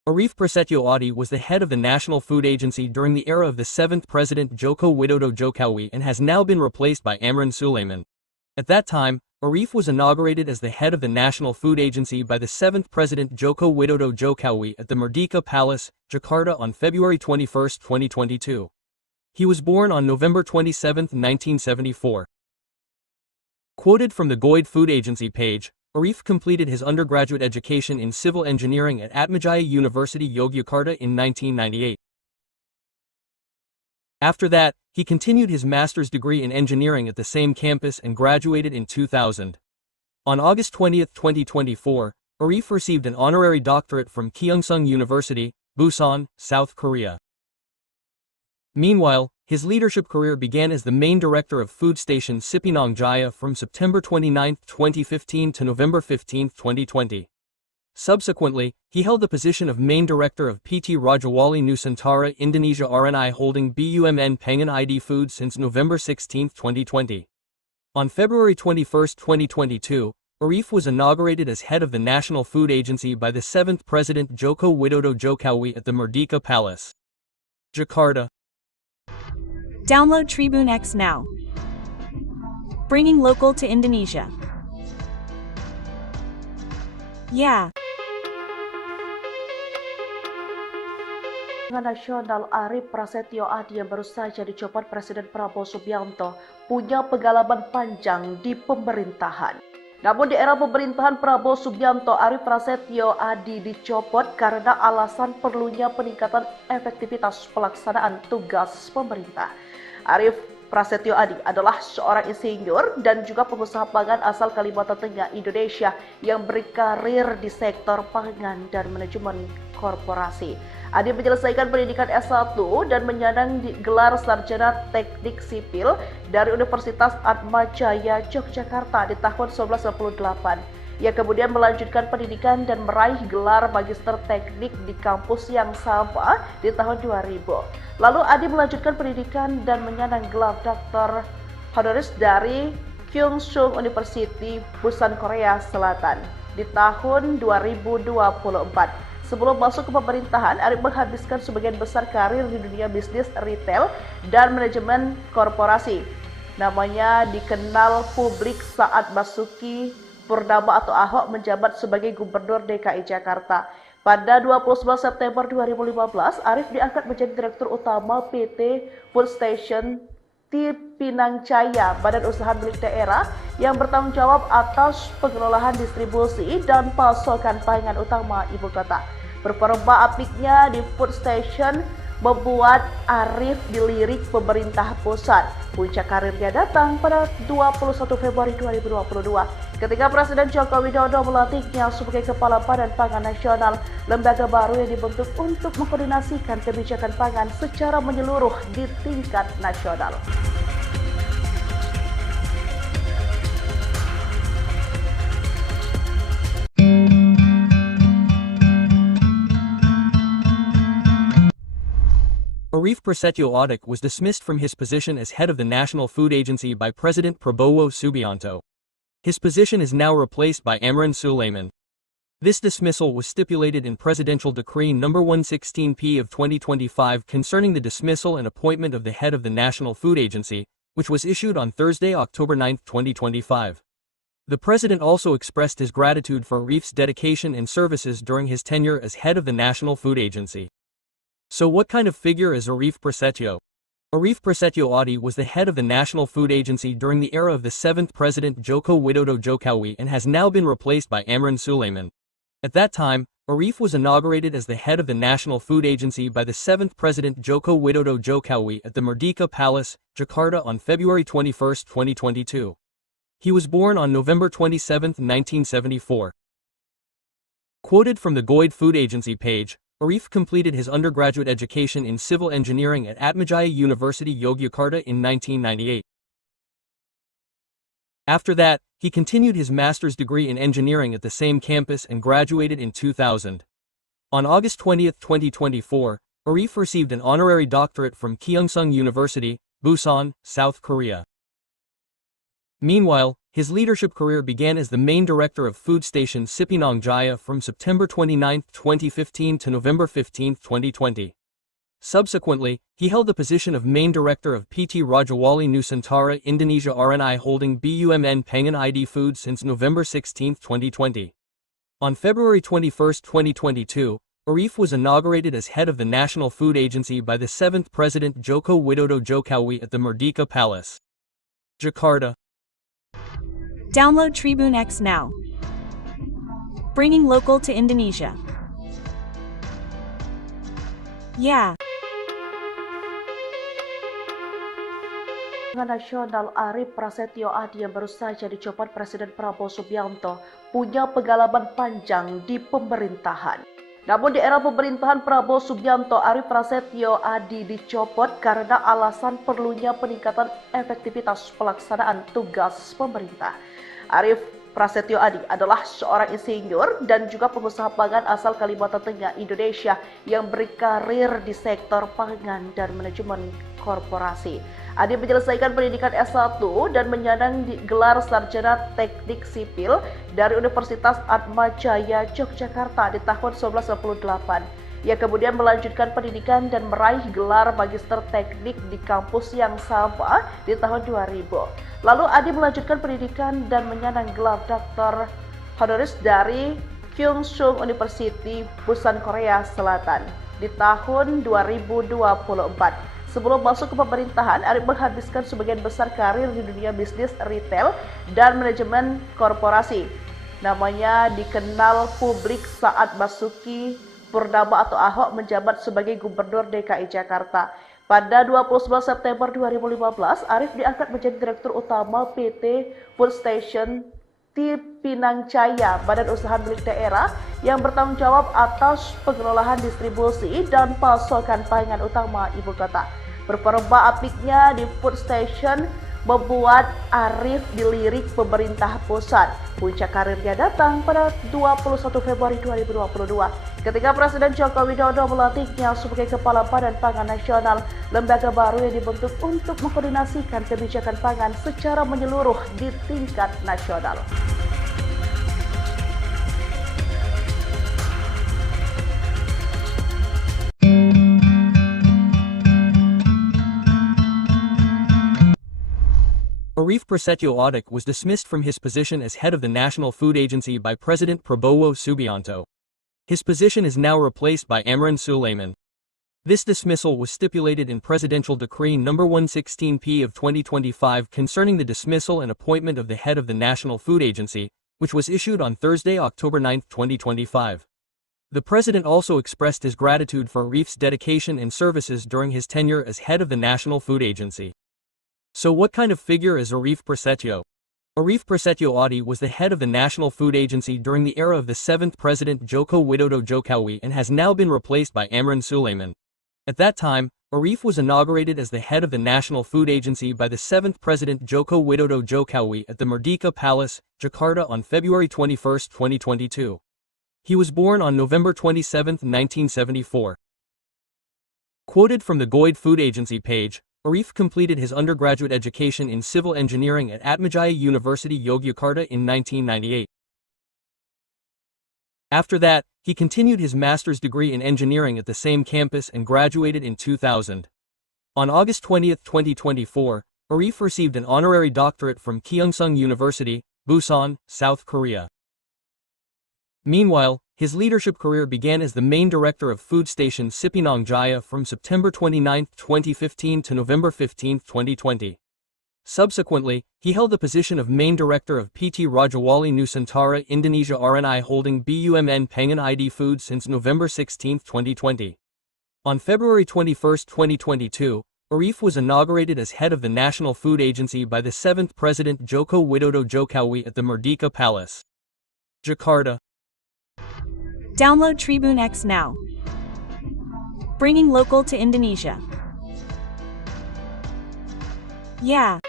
Arif Prasetyo Adi was the head of the National Food Agency during the era of the 7th President Joko Widodo Jokowi and has now been replaced by Amran Sulaiman. At that time, Arif was inaugurated as the head of the National Food Agency by the 7th President Joko Widodo Jokowi at the Merdeka Palace, Jakarta on February 21, 2022. He was born on November 27, 1974. Quoted from the Goid Food Agency page, Arif completed his undergraduate education in civil engineering at Atmajaya University Yogyakarta in 1998. After that, he continued his master's degree in engineering at the same campus and graduated in 2000. On August 20, 2024, Arif received an honorary doctorate from Kyungsung University, Busan, South Korea. Meanwhile, his leadership career began as the main director of food station Sipinang Jaya from September 29, 2015 to November 15, 2020. Subsequently, he held the position of main director of PT Rajawali Nusantara Indonesia RNI Holding BUMN Pengan ID Food since November 16, 2020. On February 21, 2022, Arif was inaugurated as head of the National Food Agency by the 7th President Joko Widodo Jokowi at the Merdeka Palace, Jakarta. Download Tribune X now. Bringing local to Indonesia. Yeah. Nasional Arif Prasetyo Adi yang baru saja dicopot Presiden Prabowo Subianto punya pengalaman panjang di pemerintahan. Namun di era pemerintahan Prabowo Subianto, Arief Prasetyo Adi dicopot karena alasan perlunya peningkatan efektivitas pelaksanaan tugas pemerintah. Arief Prasetyo Adi adalah seorang insinyur dan juga pengusaha pangan asal Kalimantan Tengah, Indonesia yang berkarir di sektor pangan dan manajemen korporasi. Adi menyelesaikan pendidikan S1 dan menyandang gelar sarjana teknik sipil dari Universitas Atmajaya Yogyakarta di tahun 1998. Ia kemudian melanjutkan pendidikan dan meraih gelar magister teknik di kampus yang sama di tahun 2000. Lalu Adi melanjutkan pendidikan dan menyandang gelar doktor honoris dari Kyungsung University, Busan, Korea Selatan di tahun 2024. Sebelum masuk ke pemerintahan, Arief menghabiskan sebagian besar karir di dunia bisnis retail dan manajemen korporasi. Namanya dikenal publik saat Basuki Purnama atau Ahok menjabat sebagai Gubernur DKI Jakarta. Pada 29 September 2015, Arief diangkat menjadi Direktur Utama PT Food Station Pinang Jaya, badan usaha milik daerah yang bertanggung jawab atas pengelolaan distribusi dan pasokan pangan utama ibu kota. Performa apiknya di Food Station membuat Arief dilirik pemerintah pusat. Puncak karirnya datang pada 21 Februari 2022 ketika Presiden Joko Widodo melantiknya sebagai Kepala Badan Pangan Nasional, lembaga baru yang dibentuk untuk mengkoordinasikan kebijakan pangan secara menyeluruh di tingkat nasional. Arief Prasetyo Adi was dismissed from his position as head of the National Food Agency by President Prabowo Subianto. His position is now replaced by Amran Sulaiman. This dismissal was stipulated in Presidential Decree No. 116P of 2025 concerning the dismissal and appointment of the head of the National Food Agency, which was issued on Thursday, October 9, 2025. The president also expressed his gratitude for Arief's dedication and services during his tenure as head of the National Food Agency. So what kind of figure is Arief Prasetyo? Arief Prasetyo Adi was the head of the National Food Agency during the era of the 7th President Joko Widodo Jokowi and has now been replaced by Amran Sulaiman. At that time, Arief was inaugurated as the head of the National Food Agency by the 7th President Joko Widodo Jokowi at the Merdeka Palace, Jakarta on February 21, 2022. He was born on November 27, 1974. Quoted from the Goid Food Agency page, Arief completed his undergraduate education in civil engineering at Atmajaya University Yogyakarta in 1998. After that, he continued his master's degree in engineering at the same campus and graduated in 2000. On August 20, 2024, Arief received an honorary doctorate from Kyungsung University, Busan, South Korea. Meanwhile, his leadership career began as the main director of food station Cipinang Jaya from September 29, 2015 to November 15, 2020. Subsequently, he held the position of main director of PT Rajawali Nusantara Indonesia RNI Holding BUMN Pangan ID Food since November 16, 2020. On February 21, 2022, Arief was inaugurated as head of the National Food Agency by the 7th President Joko Widodo Jokowi at the Merdeka Palace, Jakarta. Download Tribune X now. Bringing local to Indonesia. Yeah. Nasional Arief Prasetyo Adi yang baru saja dicopot Presiden Prabowo Subianto punya pengalaman panjang di pemerintahan. Namun di era pemerintahan Prabowo Subianto, Arief Prasetyo Adi dicopot karena alasan perlunya peningkatan efektivitas pelaksanaan tugas pemerintah. Arief Prasetyo Adi adalah seorang insinyur dan juga pengusaha pangan asal Kalimantan Tengah, Indonesia yang berkarir di sektor pangan dan manajemen korporasi. Adi menyelesaikan pendidikan S1 dan menyandang gelar sarjana teknik sipil dari Universitas Atmajaya Yogyakarta di tahun 1998. Ia kemudian melanjutkan pendidikan dan meraih gelar magister teknik di kampus yang sama di tahun 2000. Lalu Adi melanjutkan pendidikan dan menyandang gelar doktor honoris dari Kyungsung University, Busan, Korea Selatan di tahun 2024. Sebelum masuk ke pemerintahan, Arif menghabiskan sebagian besar karir di dunia bisnis retail dan manajemen korporasi. Namanya dikenal publik saat Basuki Purnama atau Ahok menjabat sebagai Gubernur DKI Jakarta. Pada 29 September 2015, Arif diangkat menjadi Direktur Utama PT Food Station di Pinang Jaya, badan usaha milik daerah yang bertanggung jawab atas pengelolaan distribusi dan pasokan pangan utama ibu kota. Performa apiknya di Food Station membuat Arif dilirik pemerintah pusat. Puncak karirnya datang pada 21 Februari 2022 ketika Presiden Joko Widodo melantiknya sebagai Kepala Badan Pangan Nasional, lembaga baru yang dibentuk untuk mengkoordinasikan kebijakan pangan secara menyeluruh di tingkat nasional. Arif Prasetyo Audic was dismissed from his position as head of the National Food Agency by President Prabowo Subianto. His position is now replaced by Amran Sulaiman. This dismissal was stipulated in Presidential Decree No. 116P of 2025 concerning the dismissal and appointment of the head of the National Food Agency, which was issued on Thursday, October 9, 2025. The president also expressed his gratitude for Arif's dedication and services during his tenure as head of the National Food Agency. So what kind of figure is Arif Prasetyo? Arif Prasetyo Audic was the head of the National Food Agency during the era of the 7th President Joko Widodo Jokowi and has now been replaced by Amran Sulaiman. At that time, Arif was inaugurated as the head of the National Food Agency by the 7th President Joko Widodo Jokowi at the Merdeka Palace, Jakarta on February 21, 2022. He was born on November 27, 1974. Quoted from the Goid Food Agency page, Arif completed his undergraduate education in civil engineering at Atmajaya University Yogyakarta in 1998. After that, he continued his master's degree in engineering at the same campus and graduated in 2000. On August 20, 2024, Arif received an honorary doctorate from Kyungsung University, Busan, South Korea. Meanwhile, his leadership career began as the main director of food station Cipinang Jaya from September 29, 2015 to November 15, 2020. Subsequently, he held the position of main director of PT Rajawali Nusantara Indonesia RNI Holding BUMN Pengen ID Food since November 16, 2020. On February 21, 2022, Arif was inaugurated as head of the National Food Agency by the 7th President Joko Widodo Jokowi at the Merdeka Palace, Jakarta. Download Tribune X now. Bringing local to Indonesia. Yeah.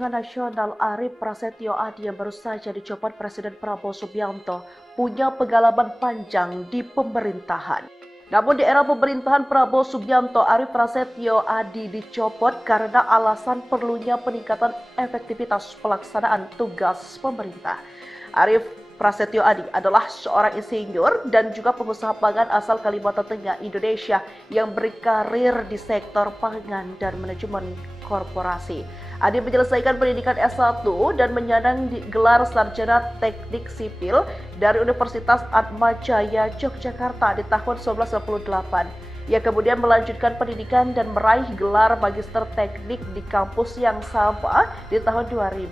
Nasional Arif Prasetyo Audic yang baru saja dicopot Presiden Prabowo Subianto punya pengalaman panjang di pemerintahan. Namun di era pemerintahan Prabowo Subianto, Arif Prasetyo Audic dicopot karena alasan perlunya peningkatan efektivitas pelaksanaan tugas pemerintah. Arif Prasetyo Audic adalah seorang insinyur dan juga pengusaha pangan asal Kalimantan Tengah, Indonesia yang berkarir di sektor pangan dan manajemen korporasi. Audic menyelesaikan pendidikan S1 dan menyandang gelar sarjana teknik sipil dari Universitas Atmajaya Yogyakarta di tahun 1998. Ia kemudian melanjutkan pendidikan dan meraih gelar magister teknik di kampus yang sama di tahun 2000.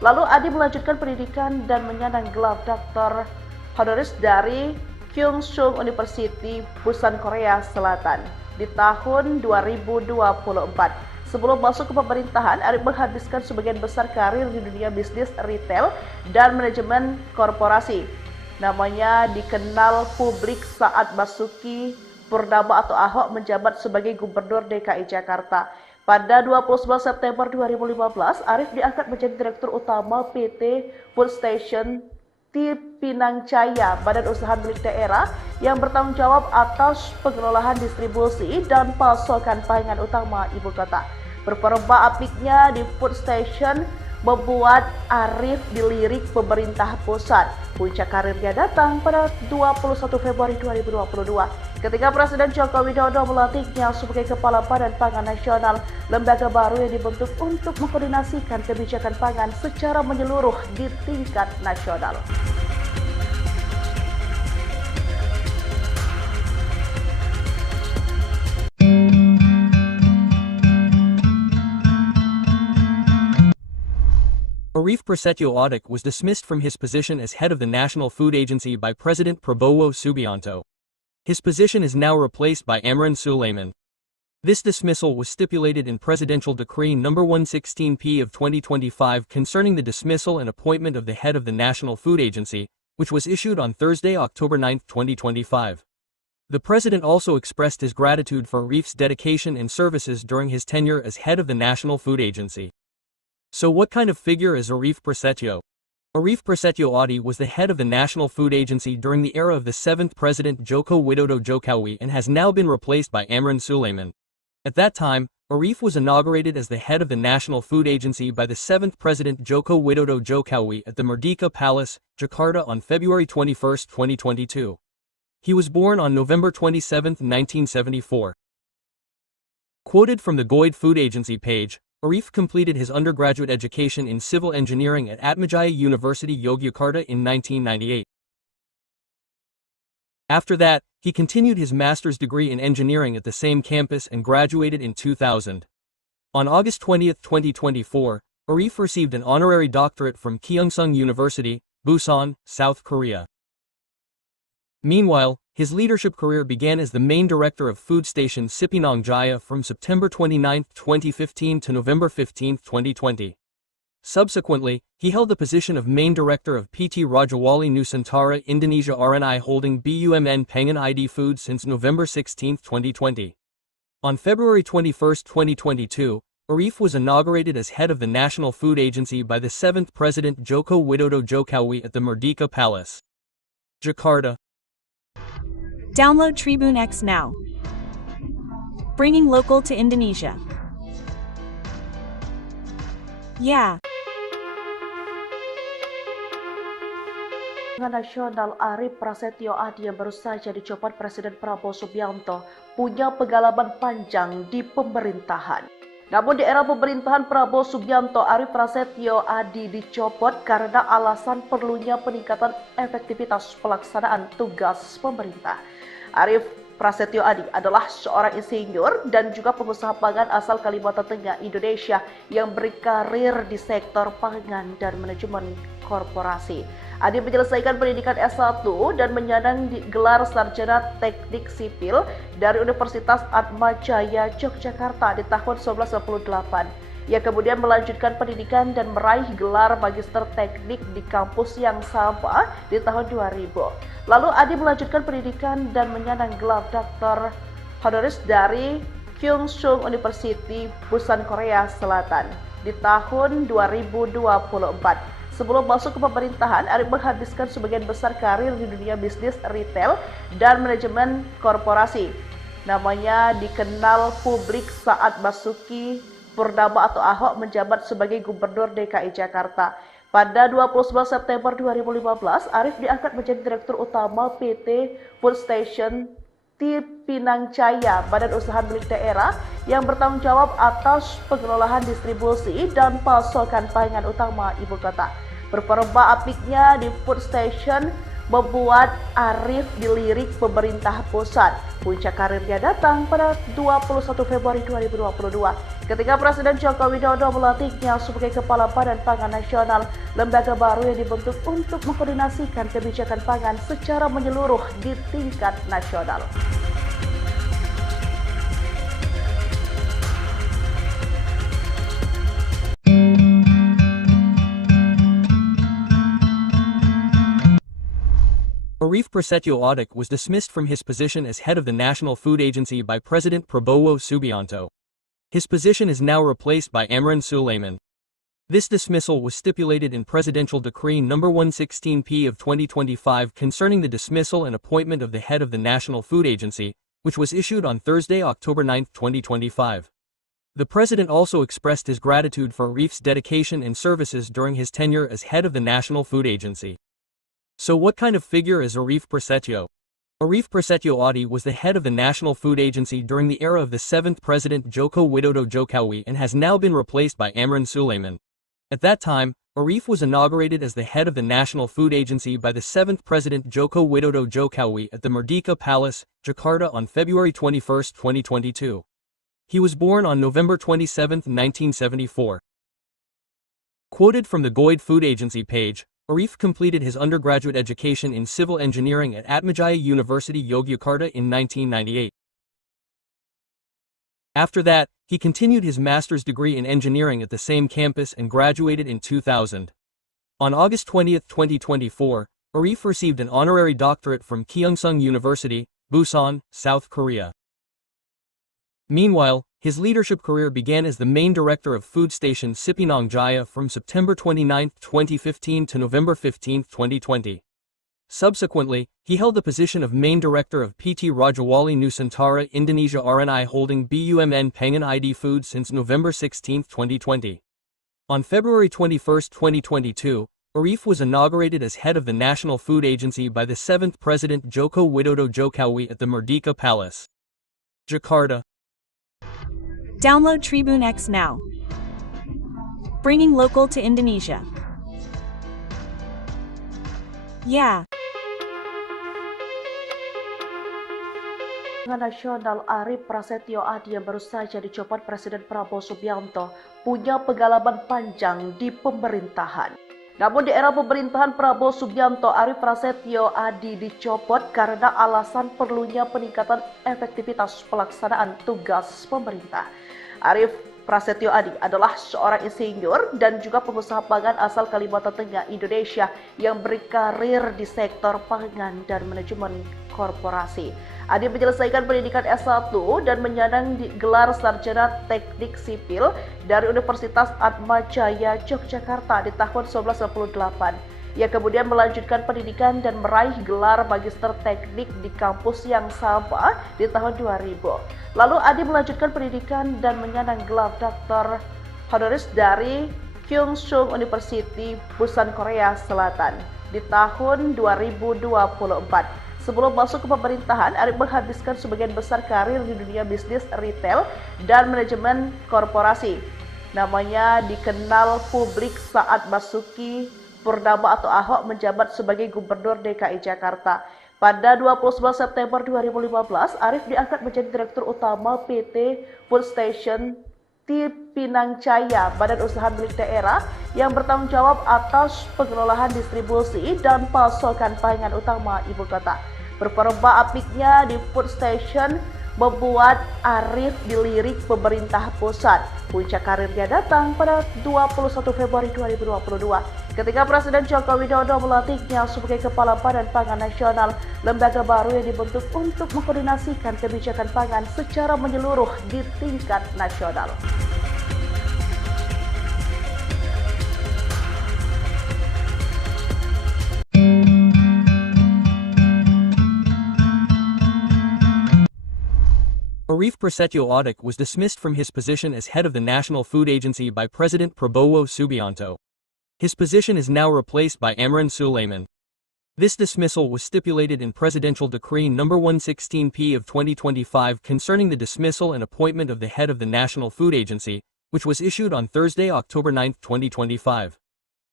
Lalu Audic melanjutkan pendidikan dan menyandang gelar doktor honoris dari Kyungsung University, Busan, Korea Selatan di tahun 2024. Sebelum masuk ke pemerintahan, Arif menghabiskan sebagian besar karir di dunia bisnis retail dan manajemen korporasi. Namanya dikenal publik saat Basuki Purnama atau Ahok menjabat sebagai Gubernur DKI Jakarta. Pada 29 September 2015, Arif diangkat menjadi Direktur Utama PT Food Station di Pinang Jaya, badan usaha milik daerah yang bertanggung jawab atas pengelolaan distribusi dan pasokan pangan utama ibu kota. Performa apiknya di Food Station membuat Arif dilirik pemerintah pusat. Puncak karirnya datang pada 21 Februari 2022 ketika Presiden Joko Widodo melantiknya sebagai Kepala Badan Pangan Nasional, lembaga baru yang dibentuk untuk mengkoordinasikan kebijakan pangan secara menyeluruh di tingkat nasional. Arif Prasetyo Audik was dismissed from his position as head of the National Food Agency by President Prabowo Subianto. His position is now replaced by Amran Sulaiman. This dismissal was stipulated in Presidential Decree No. 116P of 2025 concerning the dismissal and appointment of the head of the National Food Agency, which was issued on Thursday, October 9, 2025. The president also expressed his gratitude for Arif's dedication and services during his tenure as head of the National Food Agency. So what kind of figure is Arif Prasetyo? Arif Prasetyo Audik was the head of the National Food Agency during the era of the 7th President Joko Widodo Jokowi and has now been replaced by Amran Sulaiman. At that time, Arif was inaugurated as the head of the National Food Agency by the 7th President Joko Widodo Jokowi at the Merdeka Palace, Jakarta on February 21, 2022. He was born on November 27, 1974. Quoted from the Goid Food Agency page, Arif completed his undergraduate education in civil engineering at Atmajaya University Yogyakarta in 1998. After that, he continued his master's degree in engineering at the same campus and graduated in 2000. On August 20, 2024, Arif received an honorary doctorate from Kyungsung University, Busan, South Korea. Meanwhile, his leadership career began as the main director of food station Cipinang Jaya from September 29, 2015 to November 15, 2020. Subsequently, he held the position of main director of PT Rajawali Nusantara Indonesia RNI Holding BUMN Pengan ID Food since November 16, 2020. On February 21, 2022, Arif was inaugurated as head of the National Food Agency by the 7th President Joko Widodo Jokowi at the Merdeka Palace, Jakarta. Download Tribune X now. Bringing local to Indonesia. Yeah. Nasional Arif Prasetyo Audik yang baru saja dicopot Presiden Prabowo Subianto punya pengalaman panjang di pemerintahan. Namun di era pemerintahan Prabowo Subianto, Arif Prasetyo Audik dicopot karena alasan perlunya peningkatan efektivitas pelaksanaan tugas pemerintah. Arif Prasetyo Audik adalah seorang insinyur dan juga pengusaha pangan asal Kalimantan Tengah, Indonesia yang berkarir di sektor pangan dan manajemen korporasi. Audik menyelesaikan pendidikan S1 dan menyandang gelar sarjana teknik sipil dari Universitas Atmajaya Yogyakarta di tahun 1998. Ia kemudian melanjutkan pendidikan dan meraih gelar magister teknik di kampus yang sama di tahun 2000. Lalu Audik melanjutkan pendidikan dan menyandang gelar Dr. Honoris dari Kyungsung University, Busan, Korea Selatan di tahun 2024. Sebelum masuk ke pemerintahan, Arif menghabiskan sebagian besar karir di dunia bisnis retail dan manajemen korporasi. Namanya dikenal publik saat Basuki Purnama atau Ahok menjabat sebagai Gubernur DKI Jakarta. Pada 29 September 2015, Arif diangkat menjadi Direktur Utama PT Food Station Cipinang Jaya, badan usaha milik daerah yang bertanggung jawab atas pengelolaan distribusi dan pasokan pangan utama ibu kota. Performa apiknya di Food Station membuat Arif dilirik pemerintah pusat. Puncak karirnya datang pada 21 Februari 2022 ketika Presiden Joko Widodo melantiknya sebagai Kepala Badan Pangan Nasional, lembaga baru yang dibentuk untuk mengkoordinasikan kebijakan pangan secara menyeluruh di tingkat nasional. Arif Prasetyo Audik was dismissed from his position as head of the National Food Agency by President Prabowo Subianto. His position is now replaced by Amran Sulaiman. This dismissal was stipulated in Presidential Decree No. 116P of 2025 concerning the dismissal and appointment of the head of the National Food Agency, which was issued on Thursday, October 9, 2025. The president also expressed his gratitude for Arif's dedication and services during his tenure as head of the National Food Agency. So what kind of figure is Arif Prasetyo? Arif Prasetyo Audik was the head of the National Food Agency during the era of the 7th President Joko Widodo Jokowi and has now been replaced by Amran Sulaiman. At that time, Arif was inaugurated as the head of the National Food Agency by the 7th President Joko Widodo Jokowi at the Merdeka Palace, Jakarta on February 21, 2022. He was born on November 27, 1974. Quoted from the Goid Food Agency page, Arif completed his undergraduate education in civil engineering at Atmajaya University Yogyakarta in 1998. After that, he continued his master's degree in engineering at the same campus and graduated in 2000. On August 20, 2024, Arif received an honorary doctorate from Kyungsung University, Busan, South Korea. Meanwhile, his leadership career began as the main director of food station Cipinang Jaya from September 29, 2015 to November 15, 2020. Subsequently, he held the position of main director of PT Rajawali Nusantara Indonesia RNI Holding BUMN Pengan ID Food since November 16, 2020. On February 21, 2022, Arif was inaugurated as head of the National Food Agency by the 7th President Joko Widodo Jokowi at the Merdeka Palace, Jakarta. Download Tribune X now. Bringing local to Indonesia. Yeah. Nasional Arif Prasetyo Adi yang baru saja dicopot Presiden Prabowo Subianto punya pengalaman panjang di pemerintahan. Namun di era pemerintahan Prabowo Subianto, Arif Prasetyo Adi dicopot karena alasan perlunya peningkatan efektivitas pelaksanaan tugas pemerintah. Arif Prasetyo Adi adalah seorang insinyur dan juga pengusaha pangan asal Kalimantan Tengah, Indonesia yang berkarir di sektor pangan dan manajemen korporasi. Adi menyelesaikan pendidikan S1 dan menyandang gelar sarjana teknik sipil dari Universitas Atmajaya Yogyakarta di tahun 1998. Ia kemudian melanjutkan pendidikan dan meraih gelar magister teknik di kampus yang sama di tahun 2000. Lalu Adi melanjutkan pendidikan dan menyandang gelar doktor honoris dari Kyungsung University, Busan, Korea Selatan di tahun 2024. Sebelum masuk ke pemerintahan, Arif menghabiskan sebagian besar karir di dunia bisnis retail dan manajemen korporasi. Namanya dikenal publik saat Basuki Purnama atau Ahok menjabat sebagai Gubernur DKI Jakarta. Pada 29 September 2015, Arif diangkat menjadi Direktur Utama PT Food Station Cipinang Jaya, badan usaha milik daerah yang bertanggung jawab atas pengelolaan distribusi dan pasokan pangan utama ibu kota. Performa apiknya di Food Station membuat Arif dilirik pemerintah pusat. Puncak karirnya datang pada 21 Februari 2022 ketika Presiden Joko Widodo melantiknya sebagai Kepala Badan Pangan Nasional, lembaga baru yang dibentuk untuk mengkoordinasikan kebijakan pangan secara menyeluruh di tingkat nasional. Arif Prasetyo Adi was dismissed from his position as head of the National Food Agency by President Prabowo Subianto. His position is now replaced by Amran Sulaiman. This dismissal was stipulated in Presidential Decree No. 116P of 2025 concerning the dismissal and appointment of the head of the National Food Agency, which was issued on Thursday, October 9, 2025.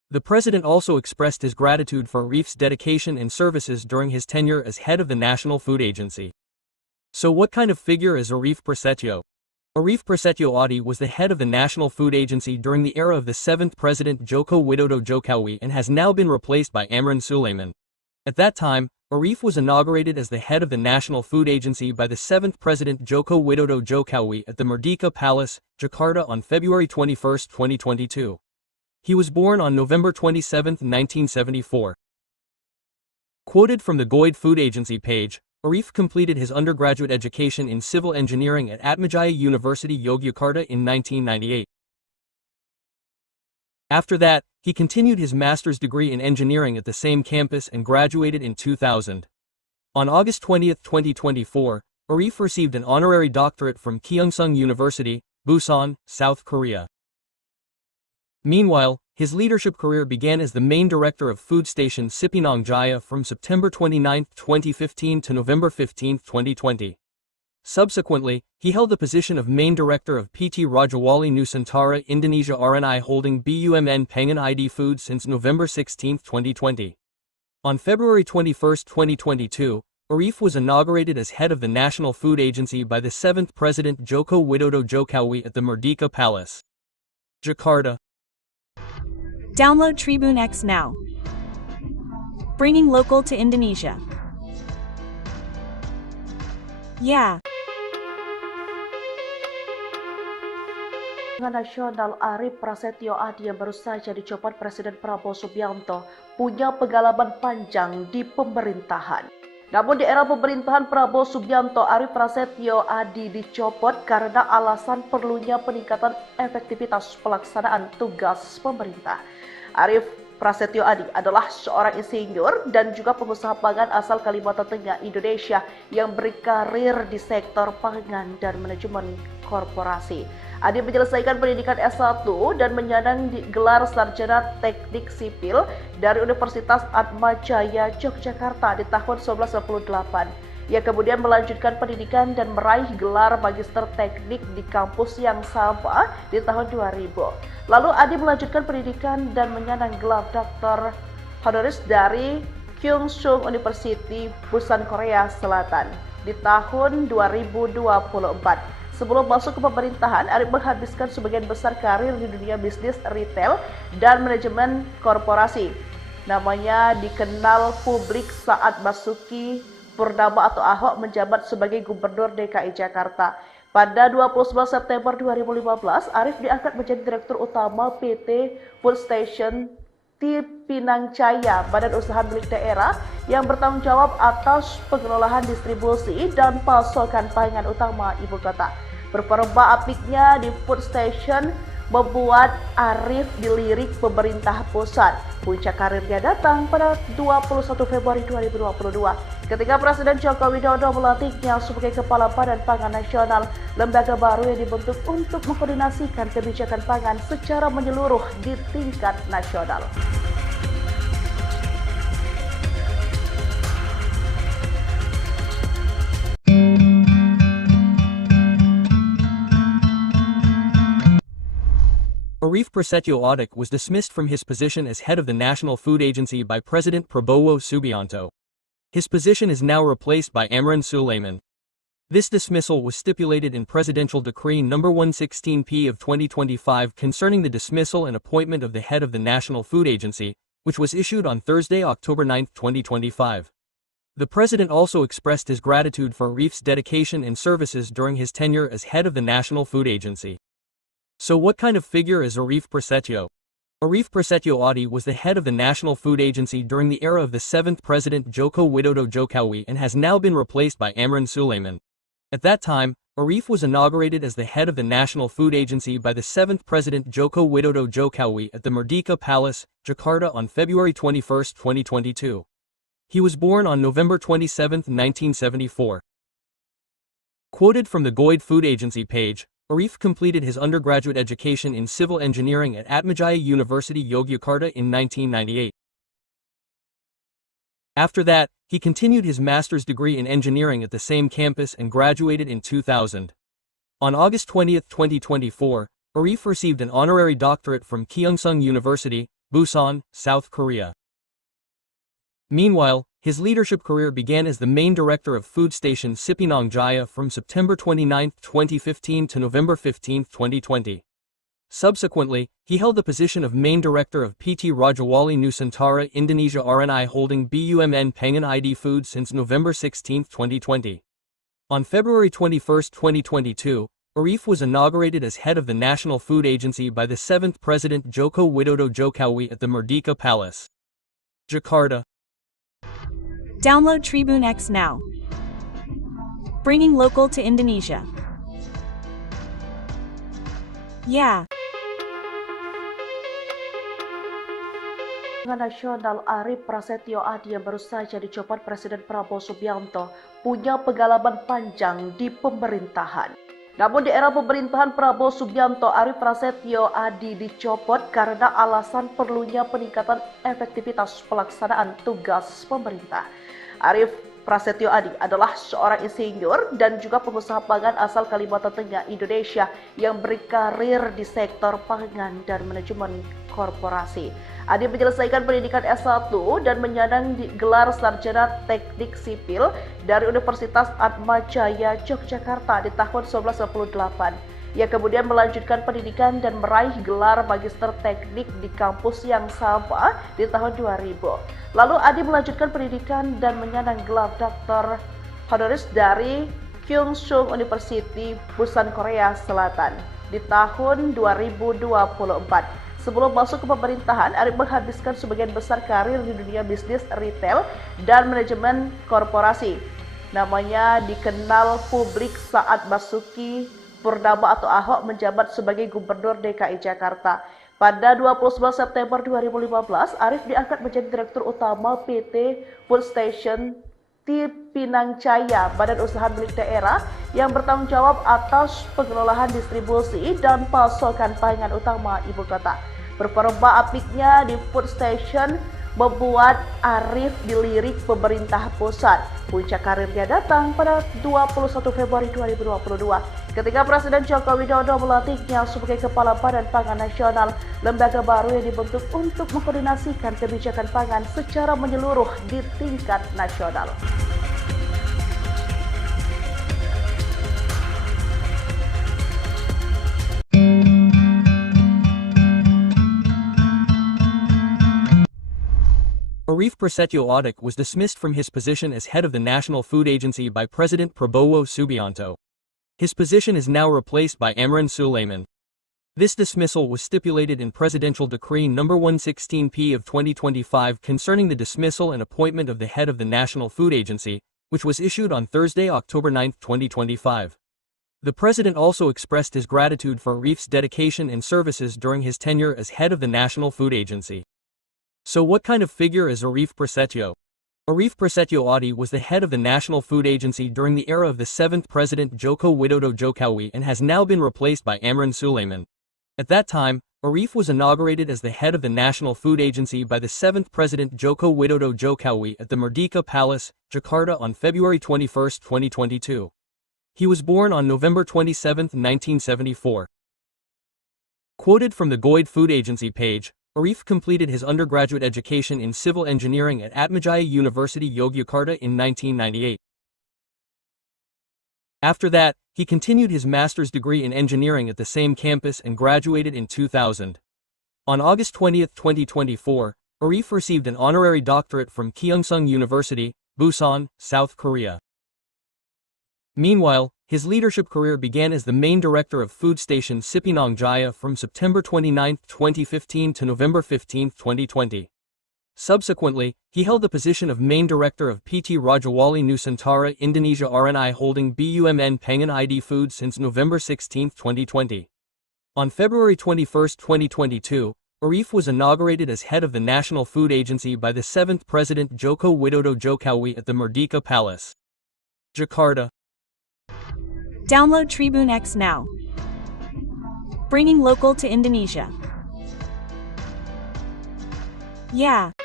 The President also expressed his gratitude for Arif's dedication and services during his tenure as head of the National Food Agency. So what kind of figure is Arif Prasetyo? Arif Prasetyo Adi was the head of the National Food Agency during the era of the 7th President Joko Widodo Jokowi and has now been replaced by Amran Sulaiman. At that time, Arif was inaugurated as the head of the National Food Agency by the 7th President Joko Widodo Jokowi at the Merdeka Palace, Jakarta on February 21, 2022. He was born on November 27, 1974. Quoted from the Goid Food Agency page, Arif completed his undergraduate education in civil engineering at Atmajaya University Yogyakarta in 1998. After that, he continued his master's degree in engineering at the same campus and graduated in 2000. On August 20, 2024, Arif received an honorary doctorate from Kyungsung University, Busan, South Korea. Meanwhile, his leadership career began as the main director of food station Cipinang Jaya from September 29, 2015 to November 15, 2020. Subsequently, he held the position of main director of PT Rajawali Nusantara Indonesia RNI Holding BUMN Pengan ID Food since November 16, 2020. On February 21, 2022, Arif was inaugurated as head of the National Food Agency by the 7th President Joko Widodo Jokowi at the Merdeka Palace, Jakarta. Download Tribune X now. Bringing local to Indonesia. Yeah. Nasional Arief Prasetyo Adi yang baru saja dicopot Presiden Prabowo Subianto punya pengalaman panjang di pemerintahan. Namun di era pemerintahan Prabowo Subianto, Arief Prasetyo Adi dicopot karena alasan perlunya peningkatan efektivitas pelaksanaan tugas pemerintah. Arief Prasetyo Adi adalah seorang insinyur dan juga pengusaha pangan asal Kalimantan Tengah, Indonesia yang berkarir di sektor pangan dan manajemen korporasi. Adi menyelesaikan pendidikan S1 dan menyandang gelar sarjana teknik sipil dari Universitas Atmajaya Yogyakarta di tahun 1998. Ia kemudian melanjutkan pendidikan dan meraih gelar magister teknik di kampus yang sama di tahun 2000. Lalu Adi melanjutkan pendidikan dan menyandang gelar doktor honoris dari Kyungsung University, Busan, Korea Selatan di tahun 2024. Sebelum masuk ke pemerintahan, Arief menghabiskan sebagian besar karir di dunia bisnis retail dan manajemen korporasi. Namanya dikenal publik saat Basuki Purnama atau Ahok menjabat sebagai Gubernur DKI Jakarta. Pada 29 September 2015, Arief diangkat menjadi Direktur Utama PT Food Station Pinang Jaya, badan usaha milik daerah yang bertanggung jawab atas pengelolaan distribusi dan pasokan pangan utama ibu kota. Performa apiknya di Food Station membuat Arief dilirik pemerintah pusat. Puncak karirnya datang pada 21 Februari 2022 ketika Presiden Joko Widodo melantiknya sebagai Kepala Badan Pangan Nasional, lembaga baru yang dibentuk untuk mengkoordinasikan kebijakan pangan secara menyeluruh di tingkat nasional. Arief Prasetyo Adi was dismissed from his position as head of the National Food Agency by President Prabowo Subianto. His position is now replaced by Amran Sulaiman. This dismissal was stipulated in Presidential Decree No. 116P of 2025 concerning the dismissal and appointment of the head of the National Food Agency, which was issued on Thursday, October 9, 2025. The President also expressed his gratitude for Arief's dedication and services during his tenure as head of the National Food Agency. So what kind of figure is Arief Prasetyo? Arief Prasetyo Adi was the head of the National Food Agency during the era of the 7th President Joko Widodo Jokowi and has now been replaced by Amran Sulaiman. At that time, Arief was inaugurated as the head of the National Food Agency by the 7th President Joko Widodo Jokowi at the Merdeka Palace, Jakarta on February 21, 2022. He was born on November 27, 1974. Quoted from the Goid Food Agency page, Arief completed his undergraduate education in civil engineering at Atmajaya University, Yogyakarta in 1998. After that, he continued his master's degree in engineering at the same campus and graduated in 2000. On August 20, 2024, Arief received an honorary doctorate from Kyungsung University, Busan, South Korea. Meanwhile, his leadership career began as the main director of food station Cipinang Jaya from September 29, 2015 to November 15, 2020. Subsequently, he held the position of main director of PT Rajawali Nusantara Indonesia RNI Holding BUMN Pangan ID Food since November 16, 2020. On February 21, 2022, Arief was inaugurated as head of the National Food Agency by the 7th President Joko Widodo Jokowi at the Merdeka Palace, Jakarta. Download Tribune X now. Bringing local to Indonesia. Yeah. Nasional Arief Prasetyo Adi yang baru saja dicopot Presiden Prabowo Subianto punya pengalaman panjang di pemerintahan. Namun di era pemerintahan Prabowo Subianto, Arief Prasetyo Adi dicopot karena alasan perlunya peningkatan efektivitas pelaksanaan tugas pemerintah. Arief Prasetyo Adi adalah seorang insinyur dan juga pengusaha pangan asal Kalimantan Tengah, Indonesia yang berkarir di sektor pangan dan manajemen korporasi. Adi menyelesaikan pendidikan S1 dan menyandang gelar sarjana teknik sipil dari Universitas Atmajaya Yogyakarta di tahun 1998. Ia kemudian melanjutkan pendidikan dan meraih gelar Magister Teknik di kampus yang sama di tahun 2000. Lalu Adi melanjutkan pendidikan dan menyandang gelar Dr. Honoris dari Kyungsung University, Busan, Korea Selatan di tahun 2024. Sebelum masuk ke pemerintahan, Arif menghabiskan sebagian besar karir di dunia bisnis retail dan manajemen korporasi. Namanya dikenal publik saat Basuki Purnama atau Ahok menjabat sebagai Gubernur DKI Jakarta. Pada 29 September 2015, Arif diangkat menjadi Direktur Utama PT Food Station di Pinang Jaya, badan usaha milik daerah yang bertanggung jawab atas pengelolaan distribusi dan pasokan pangan utama ibu kota. Performa apiknya di Food Station membuat Arif dilirik pemerintah pusat. Puncak karirnya datang pada 21 Februari 2022 ketika Presiden Joko Widodo melantiknya sebagai Kepala Badan Pangan Nasional, lembaga baru yang dibentuk untuk mengkoordinasikan kebijakan pangan secara menyeluruh di tingkat nasional. Arif Prasetyo Audic was dismissed from his position as head of the National Food Agency by President Prabowo Subianto. His position is now replaced by Amran Sulaiman. This dismissal was stipulated in Presidential Decree No. 116P of 2025 concerning the dismissal and appointment of the head of the National Food Agency, which was issued on Thursday, October 9, 2025. The president also expressed his gratitude for Arif's dedication and services during his tenure as head of the National Food Agency. So what kind of figure is Arif Prasetyo? Arif Prasetyo Adi was the head of the National Food Agency during the era of the 7th President Joko Widodo Jokowi and has now been replaced by Amran Sulaiman. At that time, Arif was inaugurated as the head of the National Food Agency by the 7th President Joko Widodo Jokowi at the Merdeka Palace, Jakarta on February 21, 2022. He was born on November 27, 1974. Quoted from the Goid Food Agency page, Arif completed his undergraduate education in civil engineering at Atmajaya University Yogyakarta in 1998. After that, he continued his master's degree in engineering at the same campus and graduated in 2000. On August 20, 2024, Arif received an honorary doctorate from Kyungsung University, Busan, South Korea. Meanwhile, his leadership career began as the main director of food station Sipinang Jaya from September 29, 2015 to November 15, 2020. Subsequently, he held the position of main director of PT Rajawali Nusantara Indonesia RNI Holding BUMN Pengan ID Food since November 16, 2020. On February 21, 2022, Arif was inaugurated as head of the National Food Agency by the 7th President Joko Widodo Jokowi at the Merdeka Palace, Jakarta. Download Tribune X now. Bringing local to Indonesia. Yeah.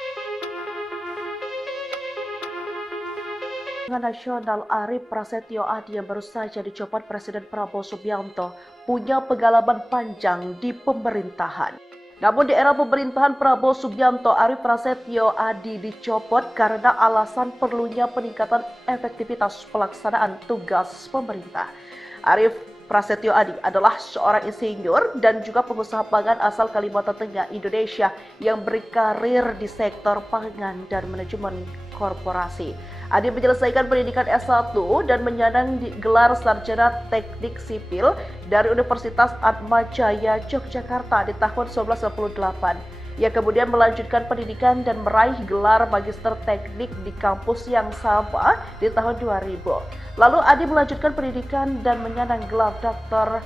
Nasional Arif Prasetyo Adi yang baru saja dicopot Presiden Prabowo Subianto punya pengalaman panjang di pemerintahan. Namun di era pemerintahan Prabowo Subianto, Arif Prasetyo Adi dicopot karena alasan perlunya peningkatan efektivitas pelaksanaan tugas pemerintah. Arif Prasetyo Adi adalah seorang insinyur dan juga pengusaha pangan asal Kalimantan Tengah, Indonesia yang berkarir di sektor pangan dan manajemen korporasi. Adi menyelesaikan pendidikan S1 dan menyandang gelar sarjana teknik sipil dari Universitas Atmajaya Yogyakarta di tahun 1998. Ia kemudian melanjutkan pendidikan dan meraih gelar Magister Teknik di kampus yang sama di tahun 2000. Lalu Adi melanjutkan pendidikan dan menyandang gelar Dr.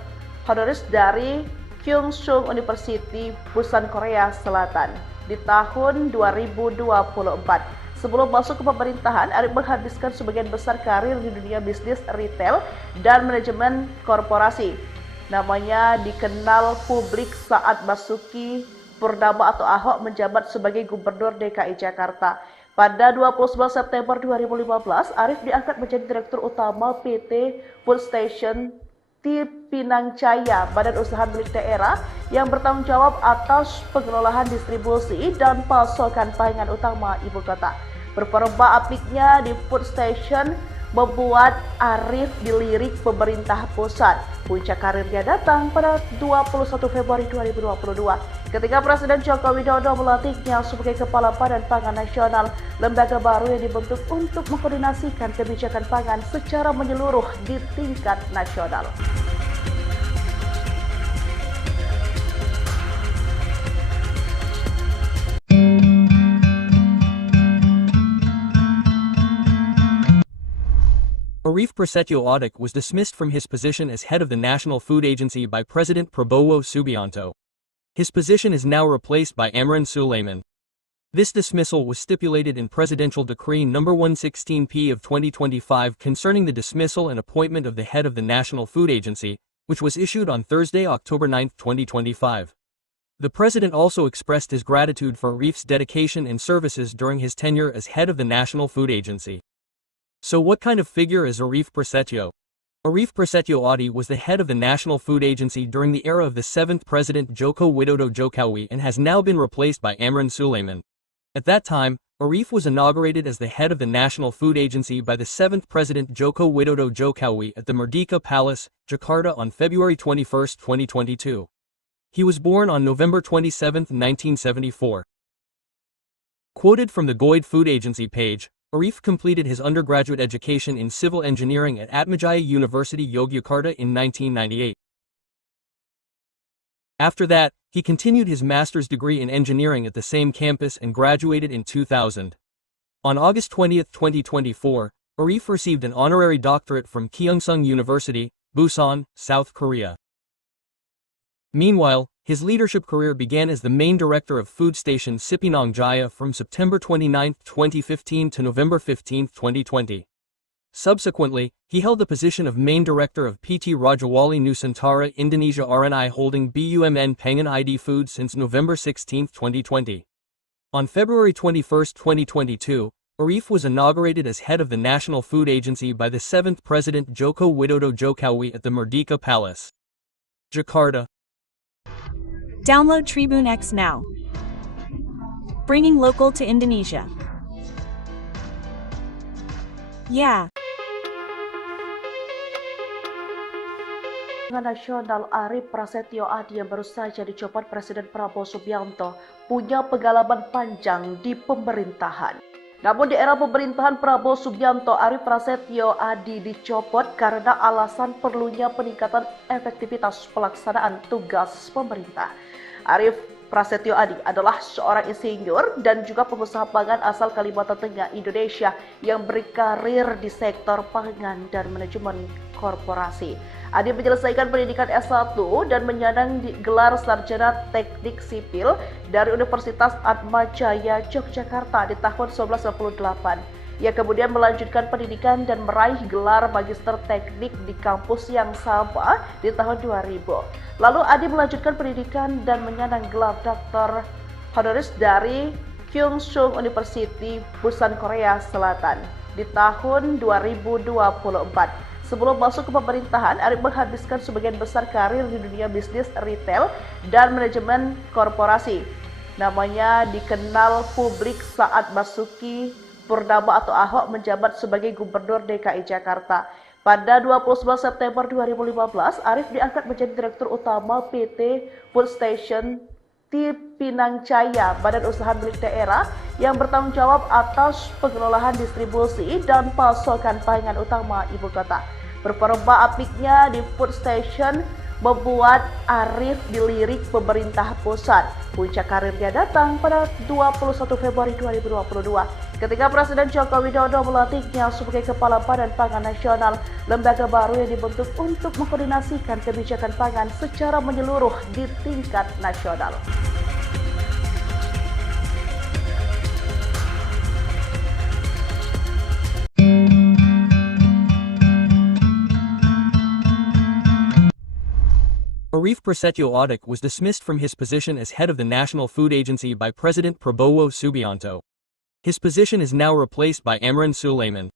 Honoris dari Kyungsung University, Busan, Korea Selatan di tahun 2024. Sebelum masuk ke pemerintahan, Arif menghabiskan sebagian besar karir di dunia bisnis retail dan manajemen korporasi. Namanya dikenal publik saat Basuki Purnama atau Ahok menjabat sebagai Gubernur DKI Jakarta. Pada 29 September 2015, Arif diangkat menjadi Direktur Utama PT Food Station di Pinang Jaya, badan usaha milik daerah yang bertanggung jawab atas pengelolaan distribusi dan pasokan pangan utama ibu kota. Performa apiknya di Food Station membuat Arief dilirik pemerintah pusat. Puncak karirnya datang pada 21 Februari 2022 ketika Presiden Joko Widodo melantiknya sebagai Kepala Badan Pangan Nasional, lembaga baru yang dibentuk untuk mengkoordinasikan kebijakan pangan secara menyeluruh di tingkat nasional. Arief Prasetyo Audic was dismissed from his position as head of the National Food Agency by President Prabowo Subianto. His position is now replaced by Amran Sulaiman. This dismissal was stipulated in Presidential Decree No. 116P of 2025 concerning the dismissal and appointment of the head of the National Food Agency, which was issued on Thursday, October 9, 2025. The President also expressed his gratitude for Arief's dedication and services during his tenure as head of the National Food Agency. So what kind of figure is Arief Prasetyo? Arief Prasetyo Audic was the head of the National Food Agency during the era of the 7th President Joko Widodo Jokowi and has now been replaced by Amran Sulaiman. At that time, Arief was inaugurated as the head of the National Food Agency by the 7th President Joko Widodo Jokowi at the Merdeka Palace, Jakarta on February 21, 2022. He was born on November 27, 1974. Quoted from the Goid Food Agency page, Arief completed his undergraduate education in civil engineering at Atmajaya University Yogyakarta in 1998. After that, he continued his master's degree in engineering at the same campus and graduated in 2000. On August 20, 2024, Arief received an honorary doctorate from Kyungsung University, Busan, South Korea. Meanwhile, his leadership career began as the main director of food station Cipinang Jaya from September 29, 2015 to November 15, 2020. Subsequently, he held the position of main director of PT Rajawali Nusantara Indonesia RNI Holding BUMN Pangan ID Foods since November 16, 2020. On February 21, 2022, Arief was inaugurated as head of the National Food Agency by the 7th President Joko Widodo Jokowi at the Merdeka Palace, Jakarta. Download Tribune X now. Bringing local to Indonesia. Yeah. Nasional Arief Prasetyo Audic yang baru saja dicopot Presiden Prabowo Subianto punya pengalaman panjang di pemerintahan. Namun di era pemerintahan Prabowo Subianto, Arief Prasetyo Audic dicopot karena alasan perlunya peningkatan efektivitas pelaksanaan tugas pemerintah. Arief Prasetyo Audic adalah seorang insinyur dan juga pengusaha pangan asal Kalimantan Tengah, Indonesia yang berkarir di sektor pangan dan manajemen korporasi. Audic menyelesaikan pendidikan S1 dan menyandang gelar sarjana teknik sipil dari Universitas Atmajaya Yogyakarta di tahun 1998. Ia kemudian melanjutkan pendidikan dan meraih gelar magister teknik di kampus yang sama di tahun 2000. Lalu Audic melanjutkan pendidikan dan menyandang gelar doktor honoris dari Kyungsung University, Busan, Korea Selatan di tahun 2024. Sebelum masuk ke pemerintahan, Audic menghabiskan sebagian besar karir di dunia bisnis retail dan manajemen korporasi. Namanya dikenal publik saat Basuki Purnama atau Ahok menjabat sebagai Gubernur DKI Jakarta. Pada 29 September 2015, Arief diangkat menjadi Direktur Utama PT Food Station Cipinang Jaya, badan usaha milik daerah yang bertanggung jawab atas pengelolaan distribusi dan pasokan pangan utama ibu kota. Performa apiknya di Food Station membuat Arief dilirik pemerintah pusat. Puncak karirnya datang pada 21 Februari 2022 ketika Presiden Joko Widodo melantiknya sebagai Kepala Badan Pangan Nasional, lembaga baru yang dibentuk untuk mengkoordinasikan kebijakan pangan secara menyeluruh di tingkat nasional. Arief Prasetyo Audic was dismissed from his position as head of the National Food Agency by President Prabowo Subianto. His position is now replaced by Amran Sulaiman.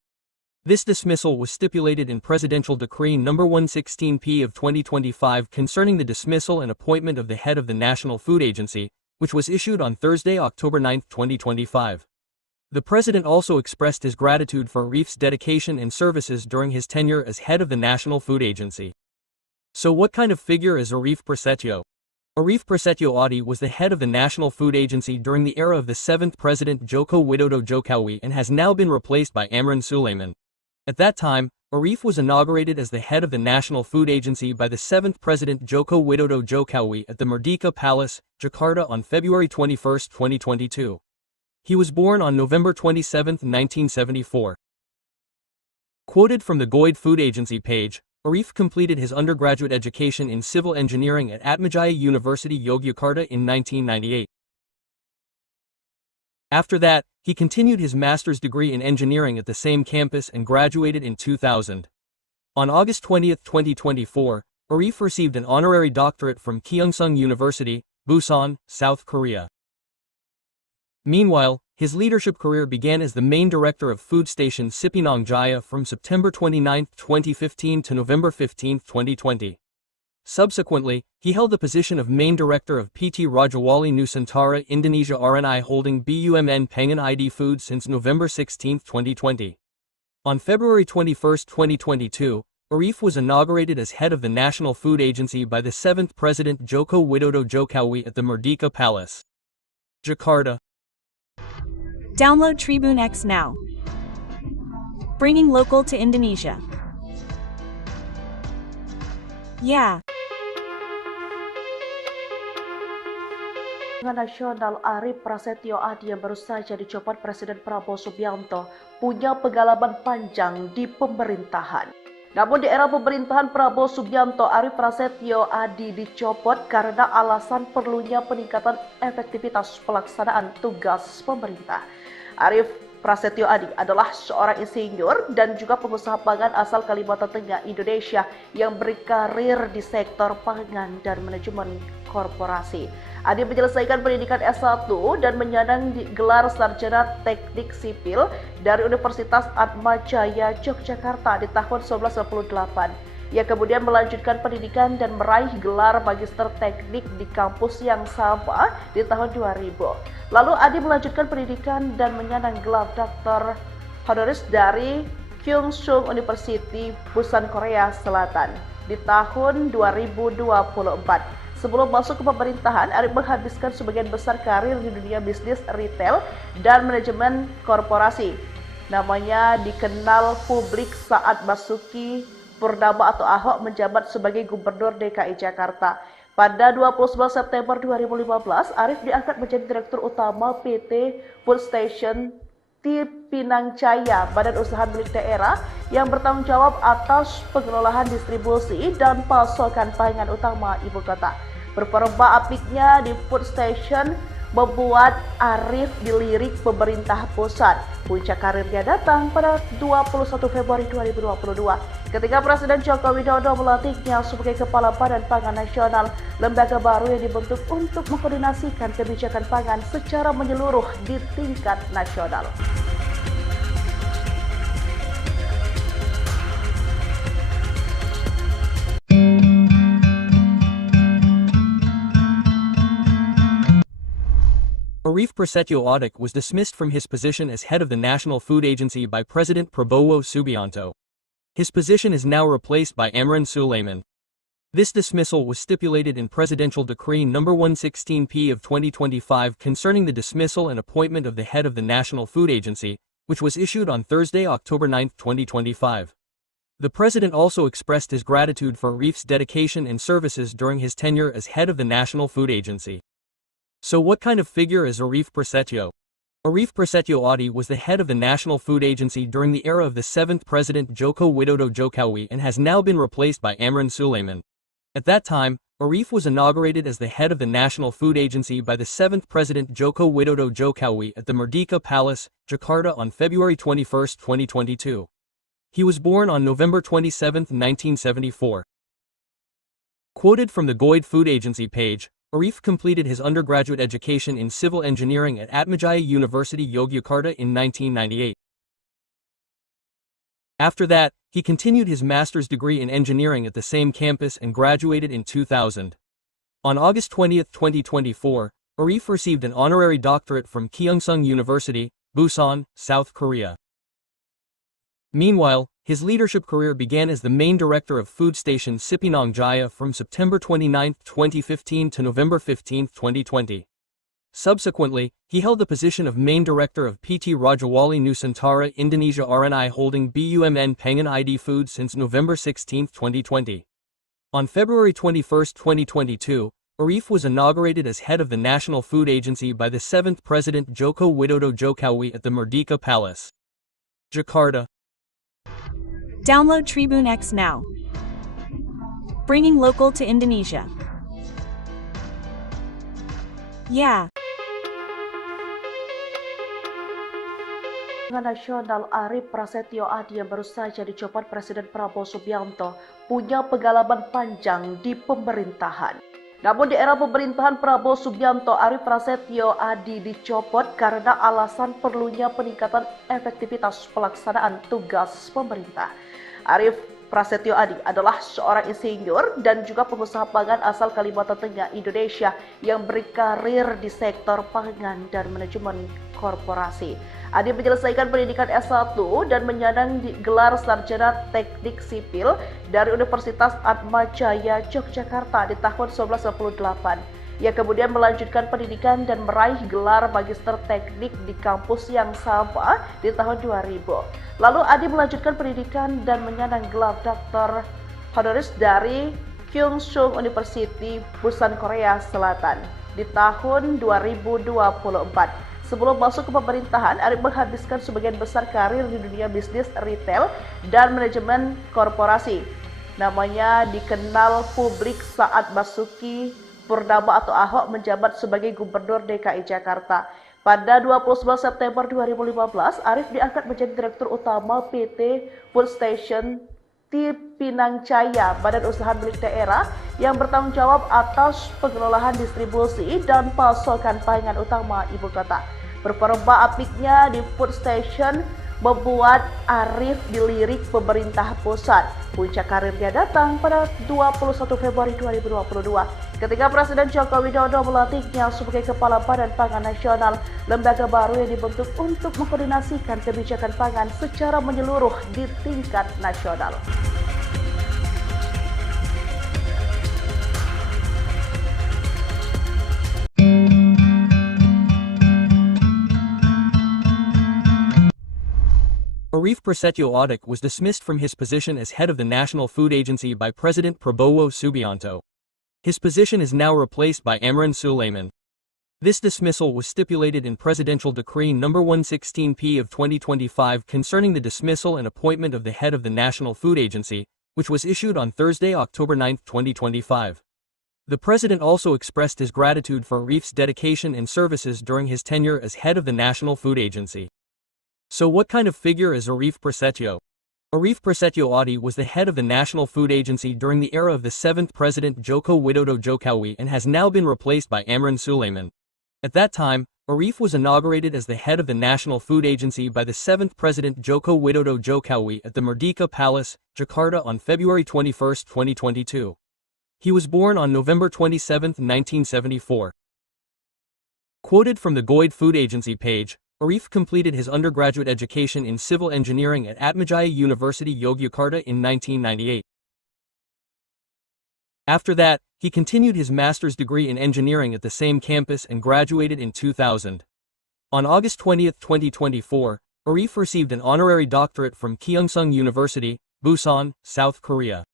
This dismissal was stipulated in Presidential Decree No. 116P of 2025 concerning the dismissal and appointment of the head of the National Food Agency, which was issued on Thursday, October 9, 2025. The president also expressed his gratitude for Arif's dedication and services during his tenure as head of the National Food Agency. So what kind of figure is Arif Prasetyo? Arif Prasetyo Adi was the head of the National Food Agency during the era of the 7th President Joko Widodo Jokowi and has now been replaced by Amran Sulaiman. At that time, Arif was inaugurated as the head of the National Food Agency by the 7th President Joko Widodo Jokowi at the Merdeka Palace, Jakarta on February 21, 2022. He was born on November 27, 1974. Quoted from the Goid Food Agency page, Arif completed his undergraduate education in civil engineering at Atmajaya University Yogyakarta in 1998. After that, he continued his master's degree in engineering at the same campus and graduated in 2000. On August 20, 2024, Arif received an honorary doctorate from Kyungsung University, Busan, South Korea. Meanwhile, his leadership career began as the main director of food station Cipinang Jaya from September 29, 2015 to November 15, 2020. Subsequently, he held the position of main director of PT Rajawali Nusantara Indonesia RNI Holding BUMN Pengan ID Food since November 16, 2020. On February 21, 2022, Arif was inaugurated as head of the National Food Agency by the 7th President Joko Widodo Jokowi at the Merdeka Palace, Jakarta. Download Tribune X now. Bringing local to Indonesia. Yeah. Nasional Arif Prasetyo Adi yang baru saja dicopot Presiden Prabowo Subianto punya pengalaman panjang di pemerintahan. Namun di era pemerintahan Prabowo Subianto, Arif Prasetyo Adi dicopot karena alasan perlunya peningkatan efektivitas pelaksanaan tugas pemerintah. Arif Prasetyo Adi adalah seorang insinyur dan juga pengusaha pangan asal Kalimantan Tengah, Indonesia yang berkarir di sektor pangan dan manajemen korporasi. Adi menyelesaikan pendidikan S1 dan menyandang gelar sarjana teknik sipil dari Universitas Atmajaya Yogyakarta di tahun 1998. Ia kemudian melanjutkan pendidikan dan meraih gelar magister teknik di kampus yang sama di tahun 2000. Lalu Adi melanjutkan pendidikan dan menyandang gelar Dr. Honoris dari Kyungsung University, Busan, Korea Selatan di tahun 2024. Sebelum masuk ke pemerintahan, Arif menghabiskan sebagian besar karir di dunia bisnis retail dan manajemen korporasi. Namanya dikenal publik saat Basuki Purnama atau Ahok menjabat sebagai Gubernur DKI Jakarta. Pada 29 September 2015, Arif diangkat menjadi Direktur Utama PT Food Station Cipinang Jaya, badan usaha milik daerah yang bertanggung jawab atas pengelolaan distribusi dan pasokan pangan utama ibu kota. Performa apiknya di Food Station membuat Arif dilirik pemerintah pusat. Puncak karirnya datang pada 21 Februari 2022 ketika Presiden Joko Widodo melantiknya sebagai Kepala Badan Pangan Nasional, lembaga baru yang dibentuk untuk mengkoordinasikan kebijakan pangan secara menyeluruh di tingkat nasional. Arif Prasetyo Adi was dismissed from his position as head of the National Food Agency by President Prabowo Subianto. His position is now replaced by Amran Sulaiman. This dismissal was stipulated in Presidential Decree No. 116P of 2025 concerning the dismissal and appointment of the head of the National Food Agency, which was issued on Thursday, October 9, 2025. The president also expressed his gratitude for Arif's dedication and services during his tenure as head of the National Food Agency. So what kind of figure is Arif Prasetyo? Arif Prasetyo Adi was the head of the National Food Agency during the era of the 7th President Joko Widodo Jokowi and has now been replaced by Amran Sulaiman. At that time, Arif was inaugurated as the head of the National Food Agency by the 7th President Joko Widodo Jokowi at the Merdeka Palace, Jakarta on February 21, 2022. He was born on November 27, 1974. Quoted from the Goid Food Agency page, Arif completed his undergraduate education in civil engineering at Atmajaya University Yogyakarta in 1998. After that, he continued his master's degree in engineering at the same campus and graduated in 2000. On August 20, 2024, Arif received an honorary doctorate from Kyungsung University, Busan, South Korea. Meanwhile, his leadership career began as the main director of food station Cipinang Jaya from September 29, 2015 to November 15, 2020. Subsequently, he held the position of main director of PT Rajawali Nusantara Indonesia RNI Holding BUMN Pengan ID Food since November 16, 2020. On February 21, 2022, Arif was inaugurated as head of the National Food Agency by the 7th President Joko Widodo Jokowi at the Merdeka Palace, Jakarta. Download Tribune X now. Bringing local to Indonesia. Yeah. Nasional Arif Prasetyo Adi yang baru saja dicopot Presiden Prabowo Subianto punya pengalaman panjang di pemerintahan. Namun di era pemerintahan Prabowo Subianto, Arif Prasetyo Adi dicopot karena alasan perlunya peningkatan efektivitas pelaksanaan tugas pemerintah. Arif Prasetyo Adi adalah seorang insinyur dan juga pengusaha pangan asal Kalimantan Tengah, Indonesia yang berkarir di sektor pangan dan manajemen korporasi. Adi menyelesaikan pendidikan S1 dan menyandang gelar sarjana teknik sipil dari Universitas Atmajaya Yogyakarta di tahun 1998. Ia kemudian melanjutkan pendidikan dan meraih gelar magister teknik di kampus yang sama di tahun 2000. Lalu Adi melanjutkan pendidikan dan menyandang gelar Dr. Honoris dari Kyungsung University, Busan, Korea Selatan di tahun 2024. Sebelum masuk ke pemerintahan, Arif menghabiskan sebagian besar karir di dunia bisnis retail dan manajemen korporasi. Namanya dikenal publik saat Basuki Purnama atau Ahok menjabat sebagai Gubernur DKI Jakarta. Pada 29 September 2015, Arif diangkat menjadi Direktur Utama PT Food Station Cipinang Jaya, badan usaha milik daerah yang bertanggung jawab atas pengelolaan distribusi dan pasokan pangan utama ibu kota. Performa apiknya di Food Station membuat Arif dilirik pemerintah pusat. Puncak karirnya datang pada 21 Februari 2022 ketika Presiden Joko Widodo melantiknya sebagai Kepala Badan Pangan Nasional, lembaga baru yang dibentuk untuk mengkoordinasikan kebijakan pangan secara menyeluruh di tingkat nasional. Arif Prasetyo Adi was dismissed from his position as head of the National Food Agency by President Prabowo Subianto. His position is now replaced by Amran Sulaiman. This dismissal was stipulated in Presidential Decree No. 116P of 2025 concerning the dismissal and appointment of the head of the National Food Agency, which was issued on Thursday, October 9, 2025. The president also expressed his gratitude for Arif's dedication and services during his tenure as head of the National Food Agency. So what kind of figure is Arif Prasetyo? Arif Prasetyo Adi was the head of the National Food Agency during the era of the 7th President Joko Widodo Jokowi and has now been replaced by Amran Sulaiman. At that time, Arif was inaugurated as the head of the National Food Agency by the 7th President Joko Widodo Jokowi at the Merdeka Palace, Jakarta on February 21, 2022. He was born on November 27, 1974. Quoted from the Goid Food Agency page, Arif completed his undergraduate education in civil engineering at Atmajaya University Yogyakarta in 1998. After that, he continued his master's degree in engineering at the same campus and graduated in 2000. On August 20, 2024, Arif received an honorary doctorate from Kyungsung University, Busan, South Korea.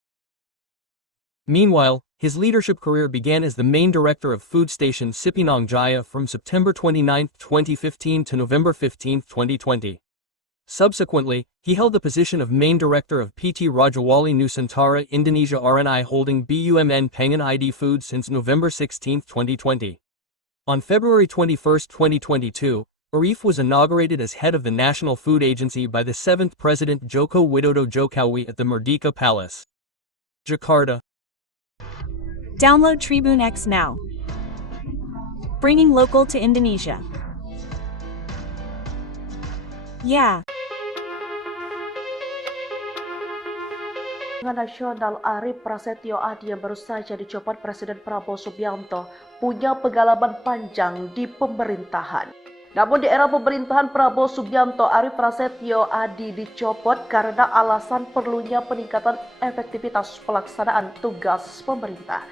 Meanwhile, his leadership career began as the main director of food station Cipinang Jaya from September 29, 2015 to November 15, 2020. Subsequently, he held the position of main director of PT Rajawali Nusantara Indonesia RNI Holding BUMN Pengan ID Food since November 16, 2020. On February 21, 2022, Arif was inaugurated as head of the National Food Agency by the 7th President Joko Widodo Jokowi at the Merdeka Palace, Jakarta. Download Tribune X now. Bringing local to Indonesia. Yeah. Nasional Arif Prasetyo Adi yang baru saja dicopot Presiden Prabowo Subianto punya pengalaman panjang di pemerintahan. Namun di era pemerintahan Prabowo Subianto, Arief Prasetyo Adi dicopot karena alasan perlunya peningkatan efektivitas pelaksanaan tugas pemerintah.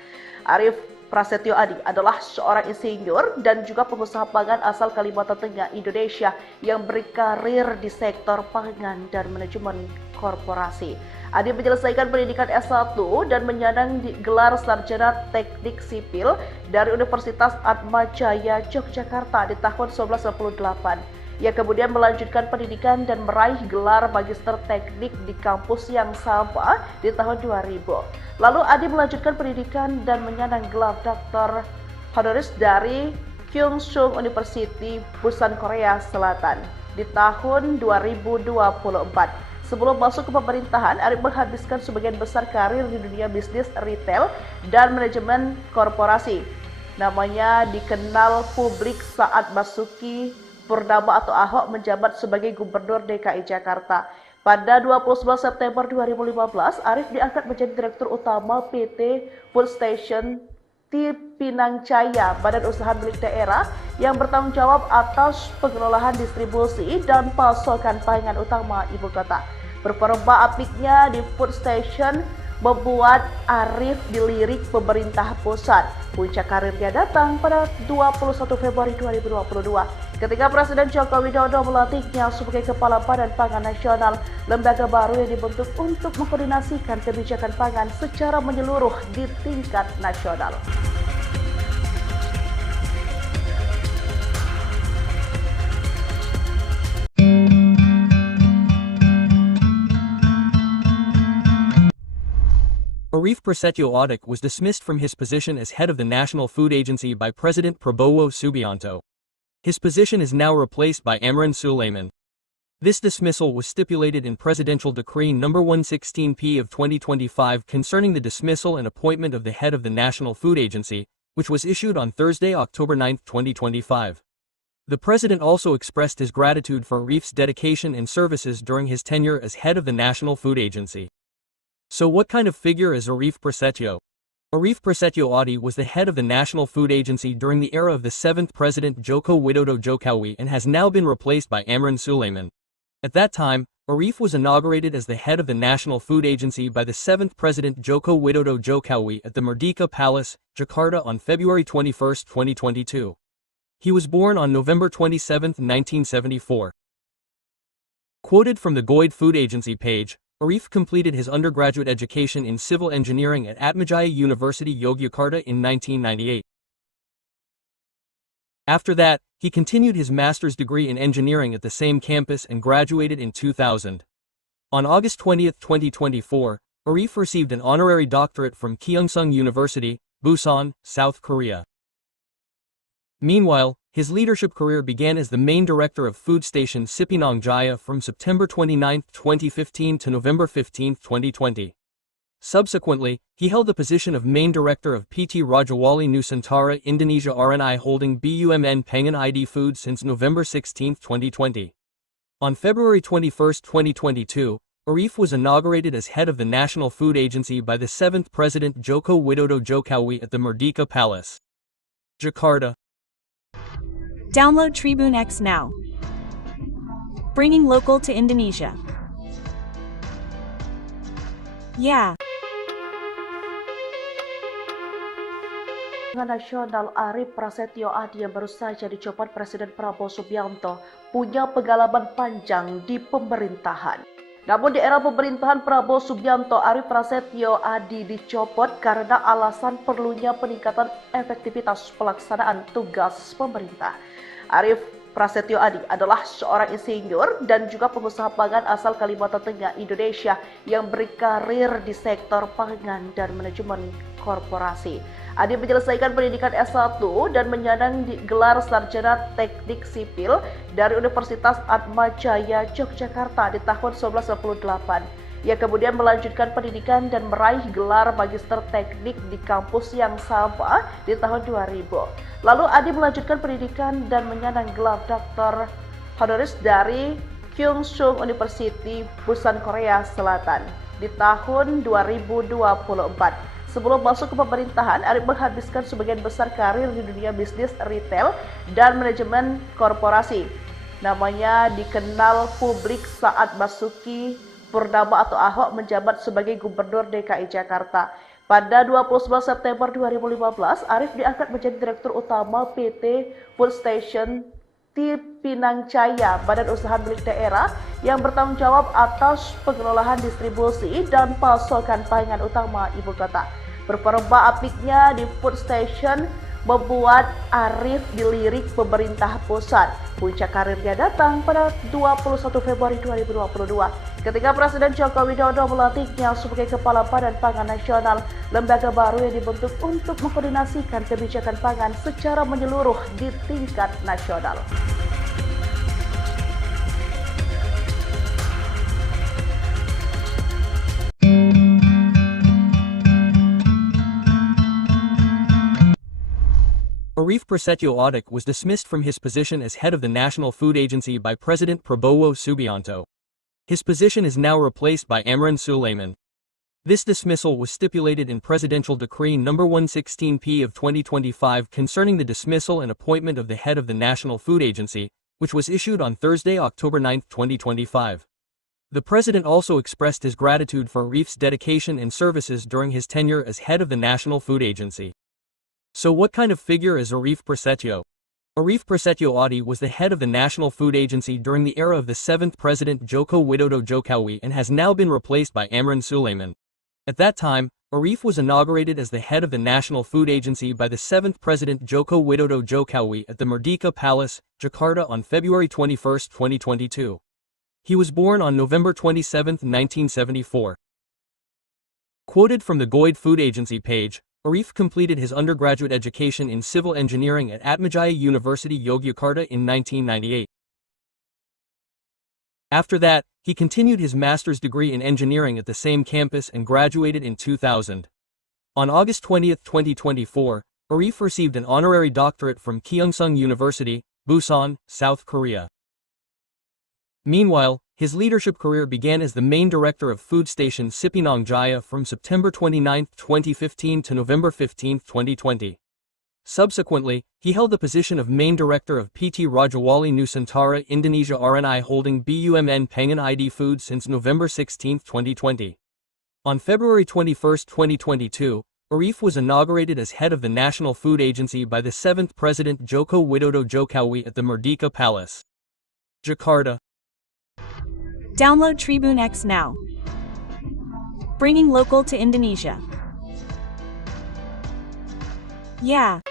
Arief Prasetyo Adi adalah seorang insinyur dan juga pengusaha pangan asal Kalimantan Tengah, Indonesia yang berkarir di sektor pangan dan manajemen korporasi. Adi menyelesaikan pendidikan S1 dan menyandang gelar sarjana teknik sipil dari Universitas Atma Jaya Yogyakarta di tahun 1998. Ia kemudian melanjutkan pendidikan dan meraih gelar magister teknik di kampus yang sama di tahun 2000. Lalu Adi melanjutkan pendidikan dan menyandang gelar doktor honoris dari Kyungsung University, Busan, Korea Selatan di tahun 2024. Sebelum masuk ke pemerintahan, Arief menghabiskan sebagian besar karir di dunia bisnis retail dan manajemen korporasi. Namanya dikenal publik saat Basuki Purnama atau Ahok menjabat sebagai Gubernur DKI Jakarta. Pada 29 September 2015, Arief diangkat menjadi Direktur Utama PT Food Station di Pinang Jaya, badan usaha milik daerah yang bertanggung jawab atas pengelolaan distribusi dan pasokan pangan utama ibu kota. Performa apiknya di Food Station membuat Arief dilirik pemerintah pusat. Puncak karirnya datang pada 21 Februari 2022 ketika Presiden Joko Widodo melantiknya sebagai Kepala Badan Pangan Nasional, lembaga baru yang dibentuk untuk mengkoordinasikan kebijakan pangan secara menyeluruh di tingkat nasional. Arief Prasetyo Adi was dismissed from his position as head of the National Food Agency by President Prabowo Subianto. His position is now replaced by Amran Sulaiman. This dismissal was stipulated in Presidential Decree No. 116P of 2025 concerning the dismissal and appointment of the head of the National Food Agency, which was issued on Thursday, October 9, 2025. The President also expressed his gratitude for Arief's dedication and services during his tenure as head of the National Food Agency. So what kind of figure is Arief Prasetyo? Arief Prasetyo Adi was the head of the National Food Agency during the era of the 7th President Joko Widodo Jokowi and has now been replaced by Amran Sulaiman. At that time, Arief was inaugurated as the head of the National Food Agency by the 7th President Joko Widodo Jokowi at the Merdeka Palace, Jakarta on February 21, 2022. He was born on November 27, 1974. Quoted from the Goid Food Agency page, Arief completed his undergraduate education in civil engineering at Atmajaya University Yogyakarta in 1998. After that, he continued his master's degree in engineering at the same campus and graduated in 2000. On August 20, 2024, Arief received an honorary doctorate from Kyongsung University, Busan, South Korea. Meanwhile, his leadership career began as the main director of food station Cipinang Jaya from September 29, 2015 to November 15, 2020. Subsequently, he held the position of main director of PT Rajawali Nusantara Indonesia RNI Holding BUMN Pengan ID Foods since November 16, 2020. On February 21, 2022, Arief was inaugurated as head of the National Food Agency by the 7th President Joko Widodo Jokowi at the Merdeka Palace, Jakarta. Download Tribune X now. Bringing local to Indonesia. Yeah. Nasional Arief Prasetyo Adi yang baru saja dicopot Presiden Prabowo Subianto punya pengalaman panjang di pemerintahan. Namun di era pemerintahan Prabowo Subianto, Arief Prasetyo Adi dicopot karena alasan perlunya peningkatan efektivitas pelaksanaan tugas pemerintah. Arief Prasetyo Adi adalah seorang insinyur dan juga pengusaha pangan asal Kalimantan Tengah, Indonesia yang berkarir di sektor pangan dan manajemen korporasi. Adi menyelesaikan pendidikan S1 dan menyandang gelar sarjana teknik sipil dari Universitas Atma Jaya Yogyakarta di tahun 1998. Ia kemudian melanjutkan pendidikan dan meraih gelar magister teknik di kampus yang sama di tahun 2000. Lalu Adi melanjutkan pendidikan dan menyandang gelar doktor honoris dari Kyungsung University, Busan, Korea Selatan di tahun 2024. Sebelum masuk ke pemerintahan, Arif menghabiskan sebagian besar karir di dunia bisnis retail dan manajemen korporasi. Namanya dikenal publik saat Basuki Purnama atau Ahok menjabat sebagai Gubernur DKI Jakarta. Pada 29 September 2015, Arif diangkat menjadi Direktur Utama PT Food Station Pinang Jaya, badan usaha milik daerah yang bertanggung jawab atas pengelolaan distribusi dan pasokan pangan utama ibu kota. Performa apiknya di Food Station membuat Arif dilirik pemerintah pusat. Puncak karirnya datang pada 21 Februari 2022 ketika Presiden Joko Widodo melantiknya sebagai Kepala Badan Pangan Nasional, lembaga baru yang dibentuk untuk mengkoordinasikan kebijakan pangan secara menyeluruh di tingkat nasional. Arif Prasetyo Audic was dismissed from his position as head of the National Food Agency by President Prabowo Subianto. His position is now replaced by Amran Sulaiman. This dismissal was stipulated in Presidential Decree No. 116P of 2025 concerning the dismissal and appointment of the head of the National Food Agency, which was issued on Thursday, October 9, 2025. The president also expressed his gratitude for Arif's dedication and services during his tenure as head of the National Food Agency. So what kind of figure is Arif Prasetyo? Arif Prasetyo Audic was the head of the National Food Agency during the era of the 7th President Joko Widodo Jokowi and has now been replaced by Amran Sulaiman. At that time, Arif was inaugurated as the head of the National Food Agency by the 7th President Joko Widodo Jokowi at the Merdeka Palace, Jakarta on February 21, 2022. He was born on November 27, 1974. Quoted from the Goid Food Agency page, Arif completed his undergraduate education in civil engineering at Atmajaya University Yogyakarta in 1998. After that, he continued his master's degree in engineering at the same campus and graduated in 2000. On August 20, 2024, Arif received an honorary doctorate from Kyungsung University, Busan, South Korea. Meanwhile, his leadership career began as the main director of food station Cipinang Jaya from September 29, 2015 to November 15, 2020. Subsequently, he held the position of main director of PT Rajawali Nusantara Indonesia RNI Holding BUMN Pengan ID Food since November 16, 2020. On February 21, 2022, Arif was inaugurated as head of the National Food Agency by the 7th President Joko Widodo Jokowi at the Merdeka Palace, Jakarta. Download Tribune X now. Bringing local to Indonesia. Yeah.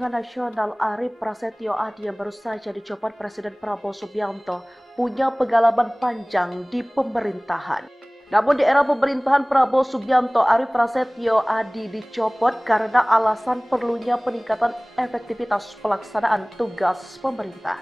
Nasional Arif Prasetyo Audic yang baru saja dicopot Presiden Prabowo Subianto punya pengalaman panjang di pemerintahan. Namun di era pemerintahan Prabowo Subianto, Arif Prasetyo Audic dicopot karena alasan perlunya peningkatan efektivitas pelaksanaan tugas pemerintah.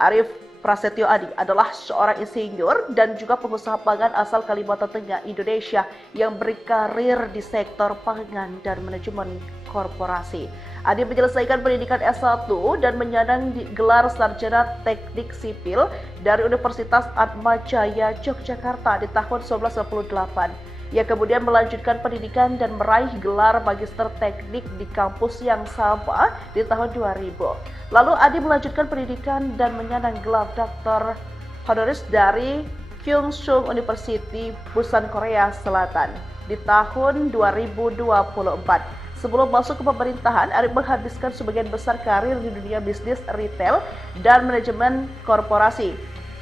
Arif Prasetyo Audic adalah seorang insinyur dan juga pengusaha pangan asal Kalimantan Tengah, Indonesia yang berkarir di sektor pangan dan manajemen korporasi. Audic menyelesaikan pendidikan S1 dan menyandang gelar sarjana teknik sipil dari Universitas Atmajaya Yogyakarta di tahun 1998. Ia kemudian melanjutkan pendidikan dan meraih gelar magister teknik di kampus yang sama di tahun 2000. Lalu Audic melanjutkan pendidikan dan menyandang gelar doktor honoris dari Kyungsung University, Busan, Korea Selatan di tahun 2024. Sebelum masuk ke pemerintahan, Arif menghabiskan sebagian besar karir di dunia bisnis retail dan manajemen korporasi.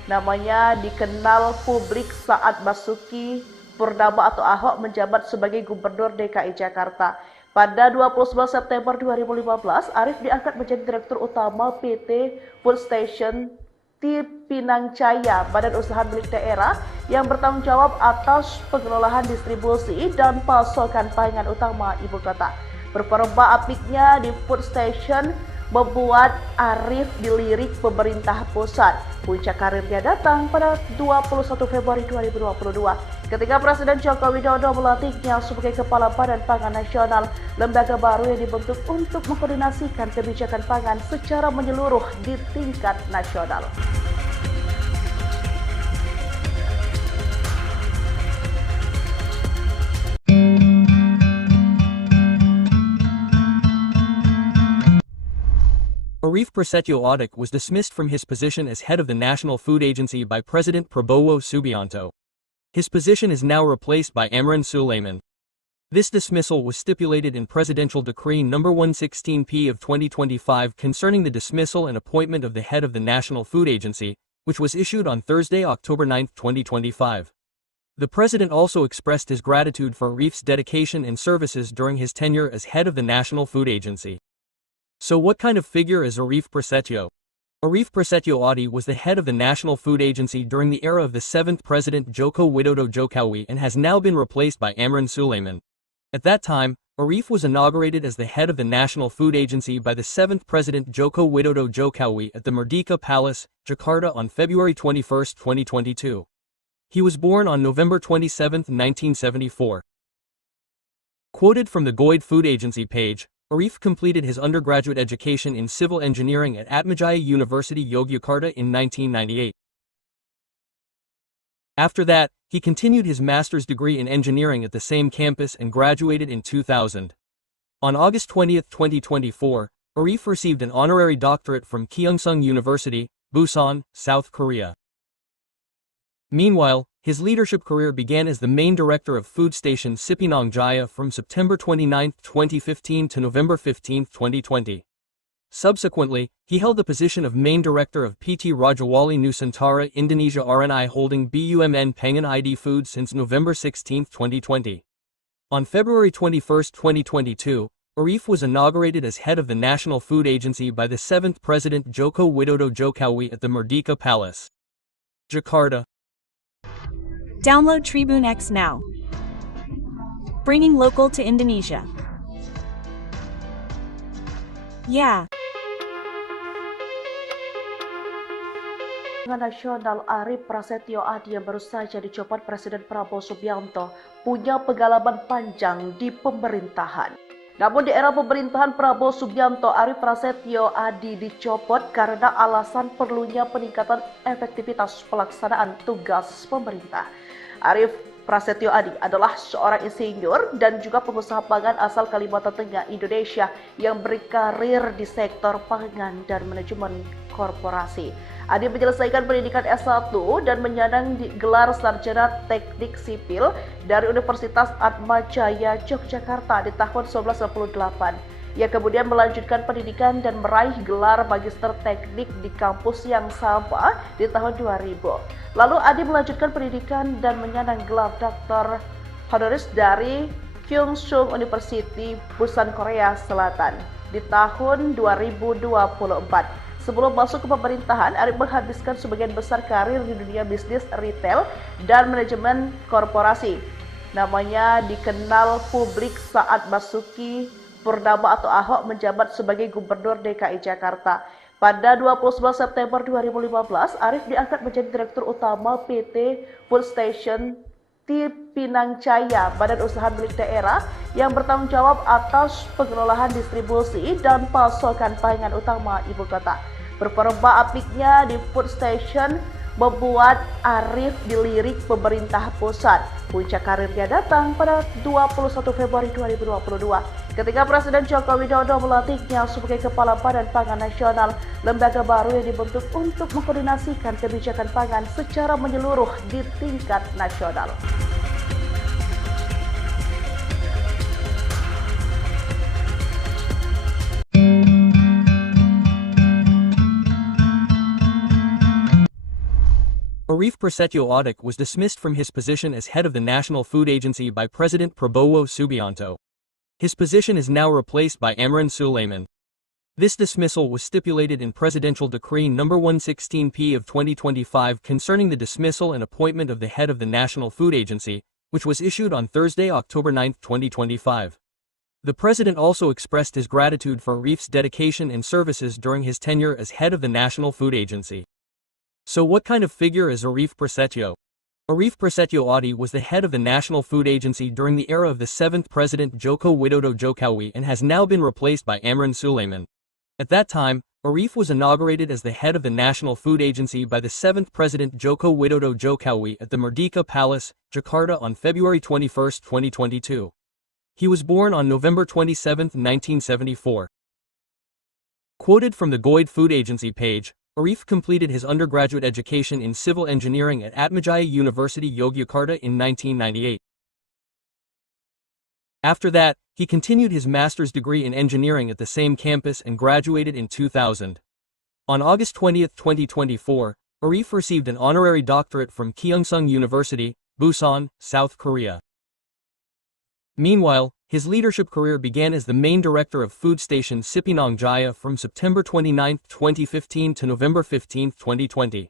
Namanya dikenal publik saat Basuki Purnama atau Ahok menjabat sebagai Gubernur DKI Jakarta. Pada 29 September 2015, Arif diangkat menjadi Direktur Utama PT Food Station Pinang Jaya, badan usaha milik daerah yang bertanggung jawab atas pengelolaan distribusi dan pasokan pangan utama ibu kota. Performa apiknya di Food Station membuat Arif dilirik pemerintah pusat. Puncak karirnya datang pada 21 Februari 2022 ketika Presiden Joko Widodo melantiknya sebagai Kepala Badan Pangan Nasional, lembaga baru yang dibentuk untuk mengkoordinasikan kebijakan pangan secara menyeluruh di tingkat nasional. Arief Prasetyo Audik was dismissed from his position as head of the National Food Agency by President Prabowo Subianto. His position is now replaced by Amran Sulaiman. This dismissal was stipulated in Presidential Decree No. 116P of 2025 concerning the dismissal and appointment of the head of the National Food Agency, which was issued on Thursday, October 9, 2025. The president also expressed his gratitude for Arief's dedication and services during his tenure as head of the National Food Agency. So what kind of figure is Arief Prasetyo? Arief Prasetyo Audik was the head of the National Food Agency during the era of the 7th President Joko Widodo Jokowi and has now been replaced by Amran Sulaiman. At that time, Arief was inaugurated as the head of the National Food Agency by the 7th President Joko Widodo Jokowi at the Merdeka Palace, Jakarta on February 21, 2022. He was born on November 27, 1974. Quoted from the Goid Food Agency page, Arief completed his undergraduate education in civil engineering at Atmajaya University Yogyakarta in 1998. After that, he continued his master's degree in engineering at the same campus and graduated in 2000. On August 20, 2024, Arief received an honorary doctorate from Kyongsung University, Busan, South Korea. Meanwhile, his leadership career began as the main director of food station Cipinang Jaya from September 29, 2015 to November 15, 2020. Subsequently, he held the position of main director of PT Rajawali Nusantara Indonesia RNI Holding BUMN Pangan ID Foods since November 16, 2020. On February 21, 2022, Arief was inaugurated as head of the National Food Agency by the 7th President Joko Widodo Jokowi at the Merdeka Palace, Jakarta. Download Tribune X now. Bringing local to Indonesia. Yeah. Nasional Arief Prasetyo Audik yang baru saja dicopot Presiden Prabowo Subianto punya pengalaman panjang di pemerintahan. Namun di era pemerintahan Prabowo Subianto, Arief Prasetyo Audik dicopot karena alasan perlunya peningkatan efektivitas pelaksanaan tugas pemerintah. Arief Prasetyo Audik adalah seorang insinyur dan juga pengusaha pangan asal Kalimantan Tengah, Indonesia yang berkarir di sektor pangan dan manajemen korporasi. Audik menyelesaikan pendidikan S1 dan menyandang gelar sarjana teknik sipil dari Universitas Atmajaya Yogyakarta di tahun 1998. Ia kemudian melanjutkan pendidikan dan meraih gelar magister teknik di kampus yang sama di tahun 2000. Lalu Audik melanjutkan pendidikan dan menyandang gelar doktor honoris dari Kyungsung University, Busan, Korea Selatan di tahun 2024. Sebelum masuk ke pemerintahan, Arief menghabiskan sebagian besar karir di dunia bisnis retail dan manajemen korporasi. Namanya dikenal publik saat Basuki Purnama atau Ahok menjabat sebagai Gubernur DKI Jakarta. Pada 29 September 2015, Arief diangkat menjadi Direktur Utama PT Food Station Cipinang Jaya, badan usaha milik daerah yang bertanggung jawab atas pengelolaan distribusi dan pasokan pangan utama ibu kota. Performa apiknya di Food Station membuat Arief dilirik pemerintah pusat. Puncak karirnya datang pada 21 Februari 2022 ketika Presiden Joko Widodo melantiknya sebagai Kepala Badan Pangan Nasional, lembaga baru yang dibentuk untuk mengkoordinasikan kebijakan pangan secara menyeluruh di tingkat nasional. Arief Prasetyo Audik was dismissed from his position as head of the National Food Agency by President Prabowo Subianto. His position is now replaced by Amran Sulaiman. This dismissal was stipulated in Presidential Decree No. 116P of 2025 concerning the dismissal and appointment of the head of the National Food Agency, which was issued on Thursday, October 9, 2025. The president also expressed his gratitude for Arief's dedication and services during his tenure as head of the National Food Agency. So what kind of figure is Arief Prasetyo? Arief Prasetyo Audik was the head of the National Food Agency during the era of the 7th President Joko Widodo Jokowi and has now been replaced by Amran Sulaiman. At that time, Arief was inaugurated as the head of the National Food Agency by the 7th President Joko Widodo Jokowi at the Merdeka Palace, Jakarta on February 21, 2022. He was born on November 27, 1974. Quoted from the Goid Food Agency page, Arif completed his undergraduate education in civil engineering at Atmajaya University Yogyakarta in 1998. After that, he continued his master's degree in engineering at the same campus and graduated in 2000. On August 20, 2024, Arif received an honorary doctorate from Kyongsung University, Busan, South Korea. Meanwhile, his leadership career began as the main director of food station Cipinang Jaya from September 29, 2015 to November 15, 2020.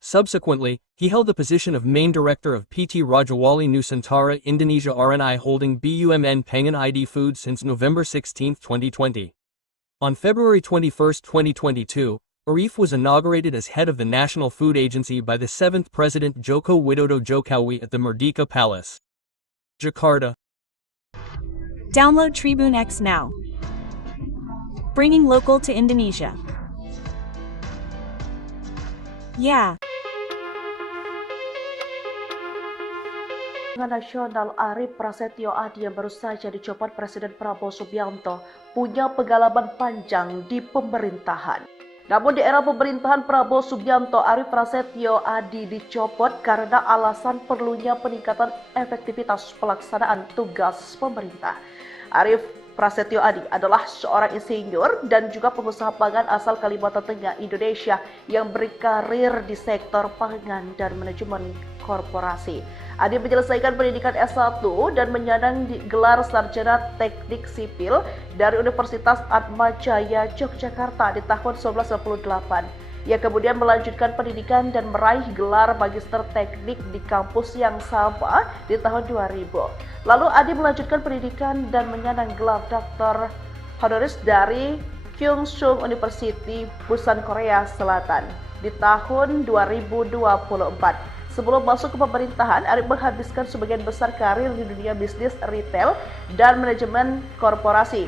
Subsequently, he held the position of main director of PT Rajawali Nusantara Indonesia RNI Holding BUMN Pengan ID Food since November 16, 2020. On February 21, 2022, Arif was inaugurated as head of the National Food Agency by the 7th President Joko Widodo Jokowi at the Merdeka Palace, Jakarta. Download Tribune X now. Bringing local to Indonesia. Yeah. Nasional Arif Prasetyo Adi yang baru saja dicopot Presiden Prabowo Subianto punya pengalaman panjang di pemerintahan. Namun di era pemerintahan Prabowo Subianto, Arif Prasetyo Adi dicopot karena alasan perlunya peningkatan efektivitas pelaksanaan tugas pemerintah. Arif Prasetyo Adi adalah seorang insinyur dan juga pengusaha pangan asal Kalimantan Tengah, Indonesia yang berkarir di sektor pangan dan manajemen korporasi. Adi menyelesaikan pendidikan S1 dan menyandang gelar sarjana teknik sipil dari Universitas Atmajaya Yogyakarta di tahun 1998. Ia kemudian melanjutkan pendidikan dan meraih gelar magister teknik di kampus yang sama di tahun 2000. Lalu Adi melanjutkan pendidikan dan menyandang gelar Dr. Honoris dari Kyungsung University, Busan, Korea Selatan di tahun 2024. Sebelum masuk ke pemerintahan, Arif menghabiskan sebagian besar karir di dunia bisnis retail dan manajemen korporasi.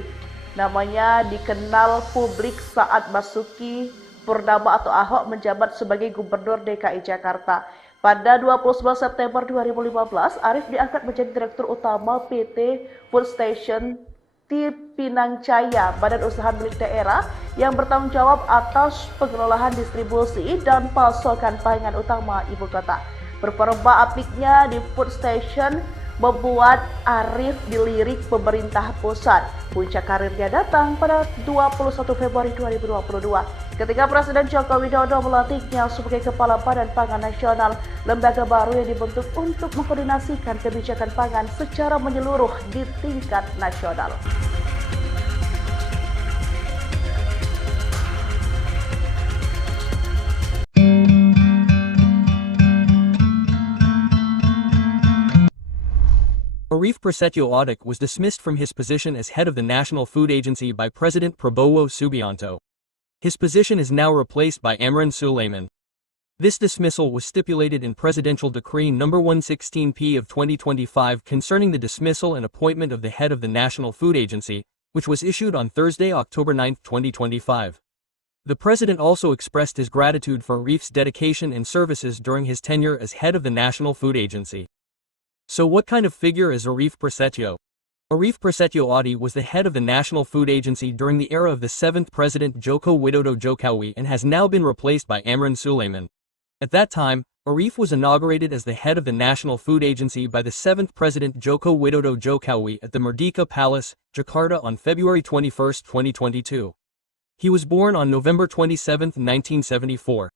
Namanya dikenal publik saat Basuki Purnama atau Ahok menjabat sebagai Gubernur DKI Jakarta. Pada 29 September 2015, Arif diangkat menjadi Direktur Utama PT Food Station Cipinang Jaya, badan usaha milik daerah yang bertanggung jawab atas pengelolaan distribusi dan pasokan pangan utama ibu kota. Performa apiknya di Food Station membuat Arif dilirik pemerintah pusat. Puncak karirnya datang pada 21 Februari 2022 ketika Presiden Joko Widodo melantiknya sebagai Kepala Badan Pangan Nasional, lembaga baru yang dibentuk untuk mengkoordinasikan kebijakan pangan secara menyeluruh di tingkat nasional. Arif Prasetyo Adi was dismissed from his position as head of the National Food Agency by President Prabowo Subianto. His position is now replaced by Amran Sulaiman. This dismissal was stipulated in Presidential Decree No. 116P of 2025 concerning the dismissal and appointment of the head of the National Food Agency, which was issued on Thursday, October 9, 2025. The president also expressed his gratitude for Arif's dedication and services during his tenure as head of the National Food Agency. So what kind of figure is Arif Prasetyo? Arif Prasetyo Adi was the head of the National Food Agency during the era of the 7th President Joko Widodo Jokowi and has now been replaced by Amran Sulaiman. At that time, Arif was inaugurated as the head of the National Food Agency by the 7th President Joko Widodo Jokowi at the Merdeka Palace, Jakarta on February 21, 2022. He was born on November 27, 1974.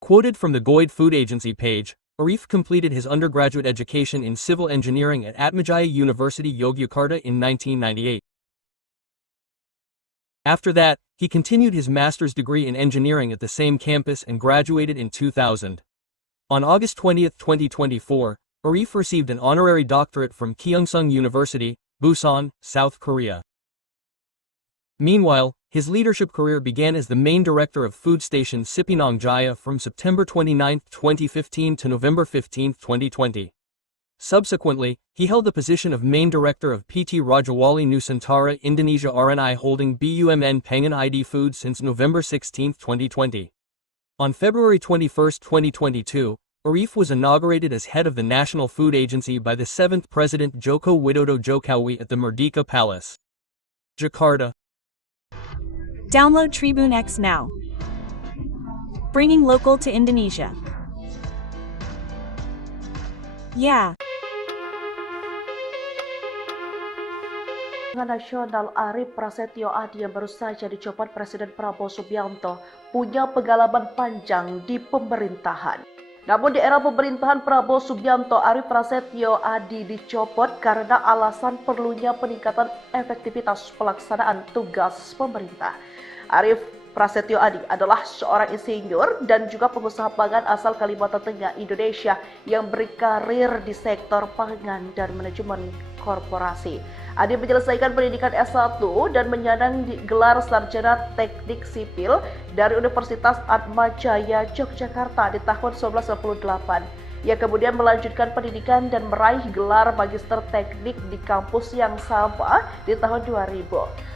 Quoted from the Goid Food Agency page, Arif completed his undergraduate education in civil engineering at Atmajaya University Yogyakarta in 1998. After that, he continued his master's degree in engineering at the same campus and graduated in 2000. On August 20, 2024, Arif received an honorary doctorate from Kyongsung University, Busan, South Korea. Meanwhile, his leadership career began as the main director of food station Cipinang Jaya from September 29, 2015 to November 15, 2020. Subsequently, he held the position of main director of PT Rajawali Nusantara Indonesia RNI Holding BUMN Pengan ID Food since November 16, 2020. On February 21, 2022, Arif was inaugurated as head of the National Food Agency by the 7th President Joko Widodo Jokowi at the Merdeka Palace, Jakarta. Download Tribune X now. Bringing local to Indonesia. Yeah. Nasional Arief Prasetyo Adi yang baru saja dicopot Presiden Prabowo Subianto punya pengalaman panjang di pemerintahan. Namun di era pemerintahan Prabowo Subianto, Arief Prasetyo Adi dicopot karena alasan perlunya peningkatan efektivitas pelaksanaan tugas pemerintah. Arief Prasetyo Adi adalah seorang insinyur dan juga pengusaha pangan asal Kalimantan Tengah, Indonesia yang berkarir di sektor pangan dan manajemen korporasi. Adi menyelesaikan pendidikan S1 dan menyandang gelar sarjana teknik sipil dari Universitas Atmajaya Yogyakarta di tahun 1998. Ia kemudian melanjutkan pendidikan dan meraih gelar magister teknik di kampus yang sama di tahun 2000.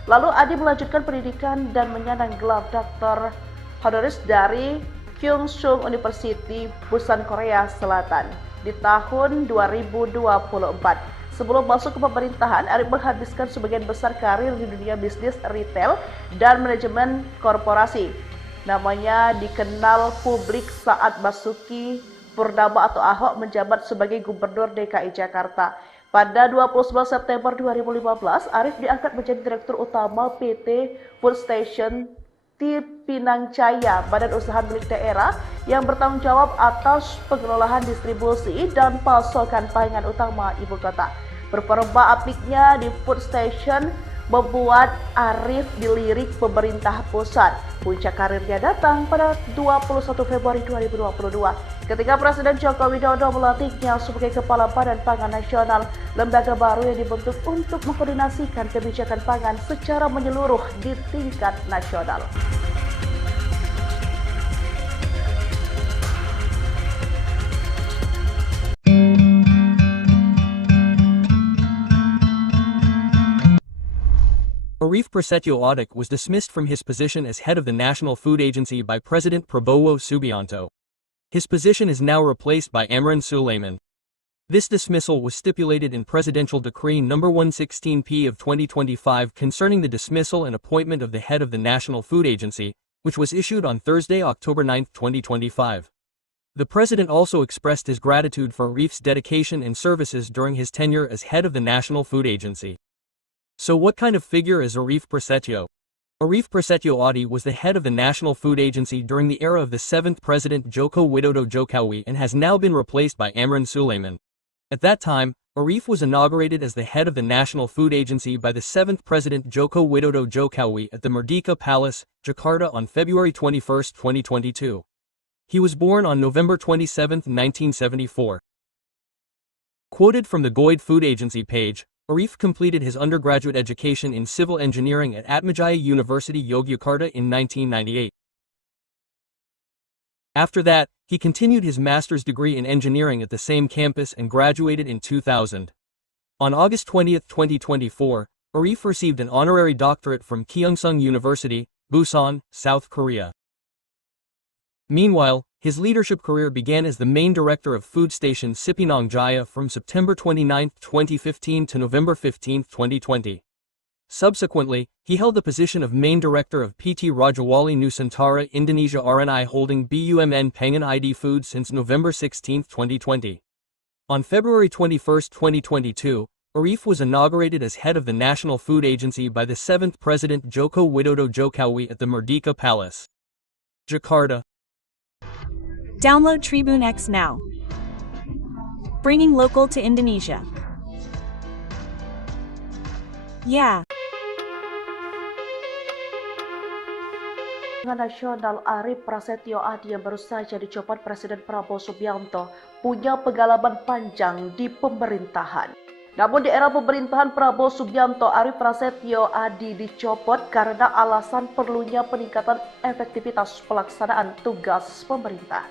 Lalu Adi melanjutkan pendidikan dan menyandang gelar doktor honoris dari Kyungsung University, Busan, Korea Selatan di tahun 2024. Sebelum masuk ke pemerintahan, Arief menghabiskan sebagian besar karir di dunia bisnis retail dan manajemen korporasi. Namanya dikenal publik saat Basuki Purnama atau Ahok menjabat sebagai Gubernur DKI Jakarta. Pada 29 September 2015, Arief diangkat menjadi Direktur Utama PT Food Station Pinang Jaya, badan usaha milik daerah yang bertanggung jawab atas pengelolaan distribusi dan pasokan pangan utama ibu kota. Performa apiknya di Food Station membuat Arief dilirik pemerintah pusat. Puncak karirnya datang pada 21 Februari 2022 ketika Presiden Joko Widodo melantiknya sebagai Kepala Badan Pangan Nasional, lembaga baru yang dibentuk untuk mengkoordinasikan kebijakan pangan secara menyeluruh di tingkat nasional. Arief Prasetyo Adi was dismissed from his position as head of the National Food Agency by President Prabowo Subianto. His position is now replaced by Amran Sulaiman. This dismissal was stipulated in Presidential Decree No. 116P of 2025 concerning the dismissal and appointment of the head of the National Food Agency, which was issued on Thursday, October 9, 2025. The President also expressed his gratitude for Arief's dedication and services during his tenure as head of the National Food Agency. So what kind of figure is Arief Prasetyo? Arief Prasetyo Adi was the head of the National Food Agency during the era of the 7th President Joko Widodo Jokowi and has now been replaced by Amran Sulaiman. At that time, Arief was inaugurated as the head of the National Food Agency by the 7th President Joko Widodo Jokowi at the Merdeka Palace, Jakarta on February 21, 2022. He was born on November 27, 1974. Quoted from the Goid Food Agency page, Arief completed his undergraduate education in civil engineering at Atmajaya University Yogyakarta in 1998. After that, he continued his master's degree in engineering at the same campus and graduated in 2000. On August 20, 2024, Arief received an honorary doctorate from Kyungsung University, Busan, South Korea. Meanwhile, his leadership career began as the main director of food station Cipinang Jaya from September 29, 2015 to November 15, 2020. Subsequently, he held the position of main director of PT Rajawali Nusantara Indonesia RNI Holding BUMN Pangan ID Food since November 16, 2020. On February 21, 2022, Arief was inaugurated as head of the National Food Agency by the 7th President Joko Widodo Jokowi at the Merdeka Palace, Jakarta. Download Tribune X now. Bringing local to Indonesia. Yeah. Nasional Arief Prasetyo Adi yang baru saja dicopot Presiden Prabowo Subianto punya pengalaman panjang di pemerintahan. Namun di era pemerintahan Prabowo Subianto, Arief Prasetyo Adi dicopot karena alasan perlunya peningkatan efektivitas pelaksanaan tugas pemerintah.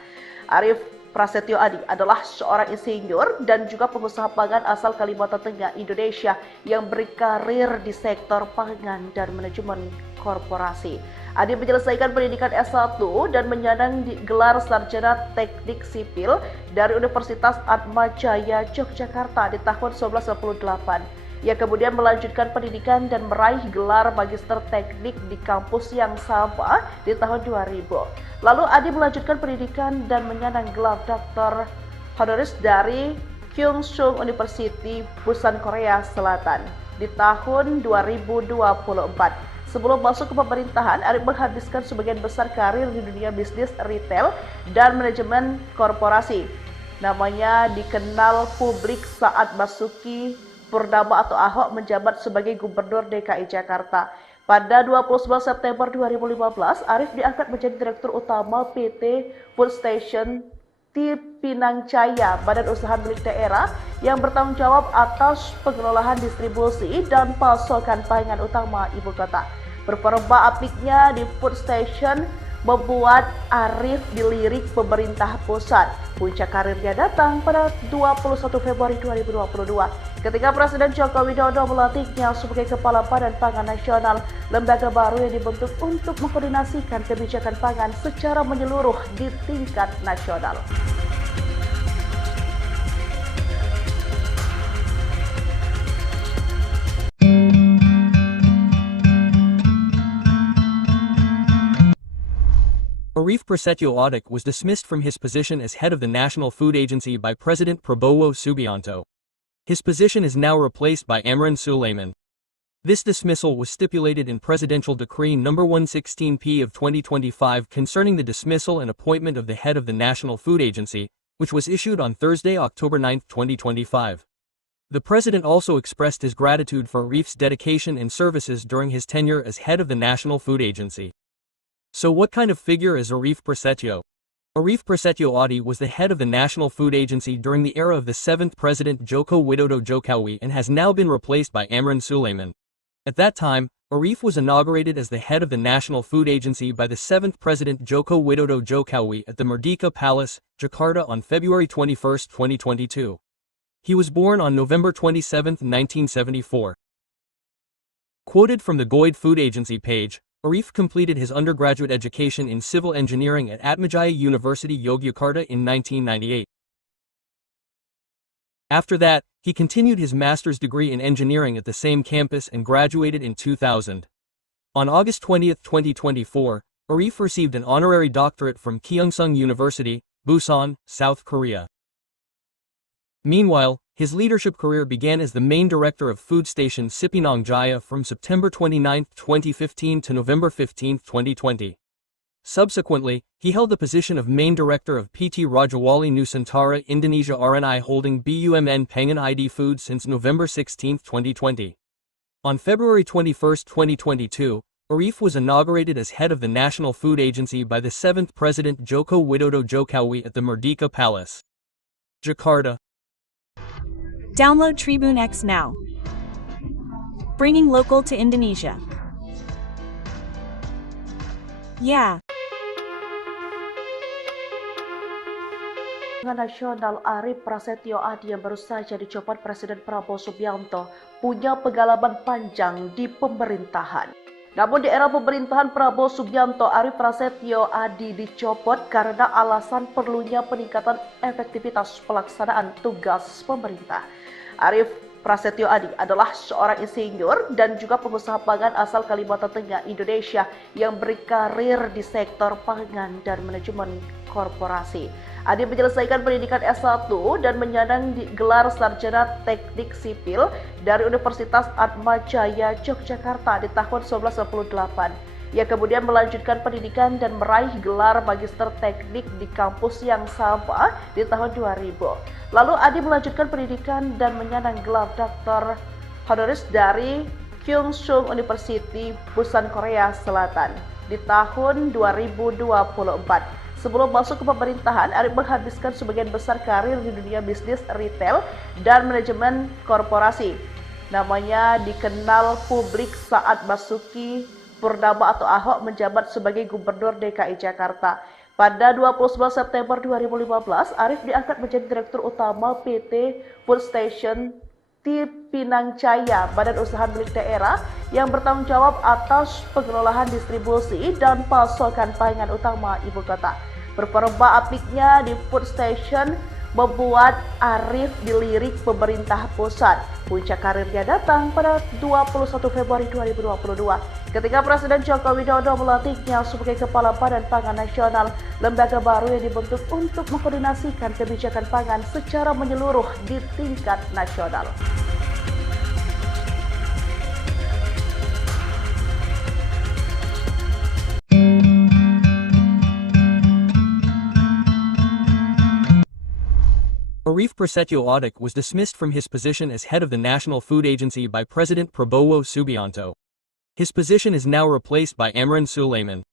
Arief Prasetyo Adi adalah seorang insinyur dan juga pengusaha pangan asal Kalimantan Tengah, Indonesia yang berkarir di sektor pangan dan manajemen korporasi. Adi menyelesaikan pendidikan S1 dan menyandang gelar sarjana teknik sipil dari Universitas Atmajaya Yogyakarta di tahun 1998. Ia kemudian melanjutkan pendidikan dan meraih gelar Magister Teknik di kampus yang sama di tahun 2000. Lalu Adi melanjutkan pendidikan dan menyandang gelar Dr. Honoris dari Kyungsung University, Busan, Korea Selatan di tahun 2024. Sebelum masuk ke pemerintahan, Arif menghabiskan sebagian besar karir di dunia bisnis retail dan manajemen korporasi. Namanya dikenal publik saat Basuki Purnama atau Ahok menjabat sebagai Gubernur DKI Jakarta. Pada 29 September 2015, Arif diangkat menjadi Direktur Utama PT Food Station Pinang Jaya, badan usaha milik daerah yang bertanggung jawab atas pengelolaan distribusi dan pasokan pangan utama ibu kota. Performa apiknya di Food Station membuat Arif dilirik pemerintah pusat. Puncak karirnya datang pada 21 Februari 2022 ketika Presiden Joko Widodo melantiknya sebagai Kepala Badan Pangan Nasional, lembaga baru yang dibentuk untuk mengkoordinasikan kebijakan pangan secara menyeluruh di tingkat nasional. Arif Prasetyo Audik was dismissed from his position as head of the National Food Agency by President Prabowo Subianto. His position is now replaced by Amran Sulaiman. This dismissal was stipulated in Presidential Decree No. 116P of 2025 concerning the dismissal and appointment of the head of the National Food Agency, which was issued on Thursday, October 9, 2025. The president also expressed his gratitude for Arif's dedication and services during his tenure as head of the National Food Agency. So what kind of figure is Arif Prasetyo? Arif Prasetyo Audik was the head of the National Food Agency during the era of the 7th President Joko Widodo Jokowi and has now been replaced by Amran Sulaiman. At that time, Arif was inaugurated as the head of the National Food Agency by the 7th President Joko Widodo Jokowi at the Merdeka Palace, Jakarta on February 21, 2022. He was born on November 27, 1974. Quoted from the Goid Food Agency page, Arif completed his undergraduate education in civil engineering at Atmajaya University Yogyakarta in 1998. After that, he continued his master's degree in engineering at the same campus and graduated in 2000. On August 20, 2024, Arif received an honorary doctorate from Kyungsung University, Busan, South Korea. Meanwhile, his leadership career began as the main director of food station Sipinang Jaya from September 29, 2015 to November 15, 2020. Subsequently, he held the position of main director of PT Rajawali Nusantara Indonesia RNI Holding BUMN Pengan ID Food since November 16, 2020. On February 21, 2022, Arif was inaugurated as head of the National Food Agency by the 7th President Joko Widodo Jokowi at the Merdeka Palace, Jakarta. Download Tribune X now. Bringing local to Indonesia. Yeah. Nasional Arif Prasetyo Audik yang baru saja dicopot Presiden Prabowo Subianto punya pengalaman panjang di pemerintahan. Namun di era pemerintahan Prabowo Subianto, Arif Prasetyo Audik dicopot karena alasan perlunya peningkatan efektivitas pelaksanaan tugas pemerintah. Arif Prasetyo Audik adalah seorang insinyur dan juga pengusaha pangan asal Kalimantan Tengah, Indonesia yang berkarir di sektor pangan dan manajemen korporasi. Audik menyelesaikan pendidikan S1 dan menyandang gelar Sarjana Teknik Sipil dari Universitas Atmajaya, Yogyakarta di tahun 1998. Ia kemudian melanjutkan pendidikan dan meraih gelar Magister Teknik di kampus yang sama di tahun 2000. Lalu Adi melanjutkan pendidikan dan menyandang gelar Dr. Honoris dari Kyungsung University, Busan, Korea Selatan di tahun 2024. Sebelum masuk ke pemerintahan, Arif menghabiskan sebagian besar karir di dunia bisnis retail dan manajemen korporasi. Namanya dikenal publik saat Basuki Purnama atau Ahok menjabat sebagai Gubernur DKI Jakarta. Pada 29 September 2015, Arif diangkat menjadi Direktur Utama PT Food Station Pinang Jaya, badan usaha milik daerah yang bertanggung jawab atas pengelolaan distribusi dan pasokan pangan utama ibu kota. Performa apiknya di Food Station membuat Arief dilirik pemerintah pusat. Puncak karirnya datang pada 21 Februari 2022 ketika Presiden Joko Widodo melantiknya sebagai Kepala Badan Pangan Nasional, lembaga baru yang dibentuk untuk mengkoordinasikan kebijakan pangan secara menyeluruh di tingkat nasional. Arief Prasetyo Audic was dismissed from his position as head of the National Food Agency by President Prabowo Subianto. His position is now replaced by Amran Sulaiman.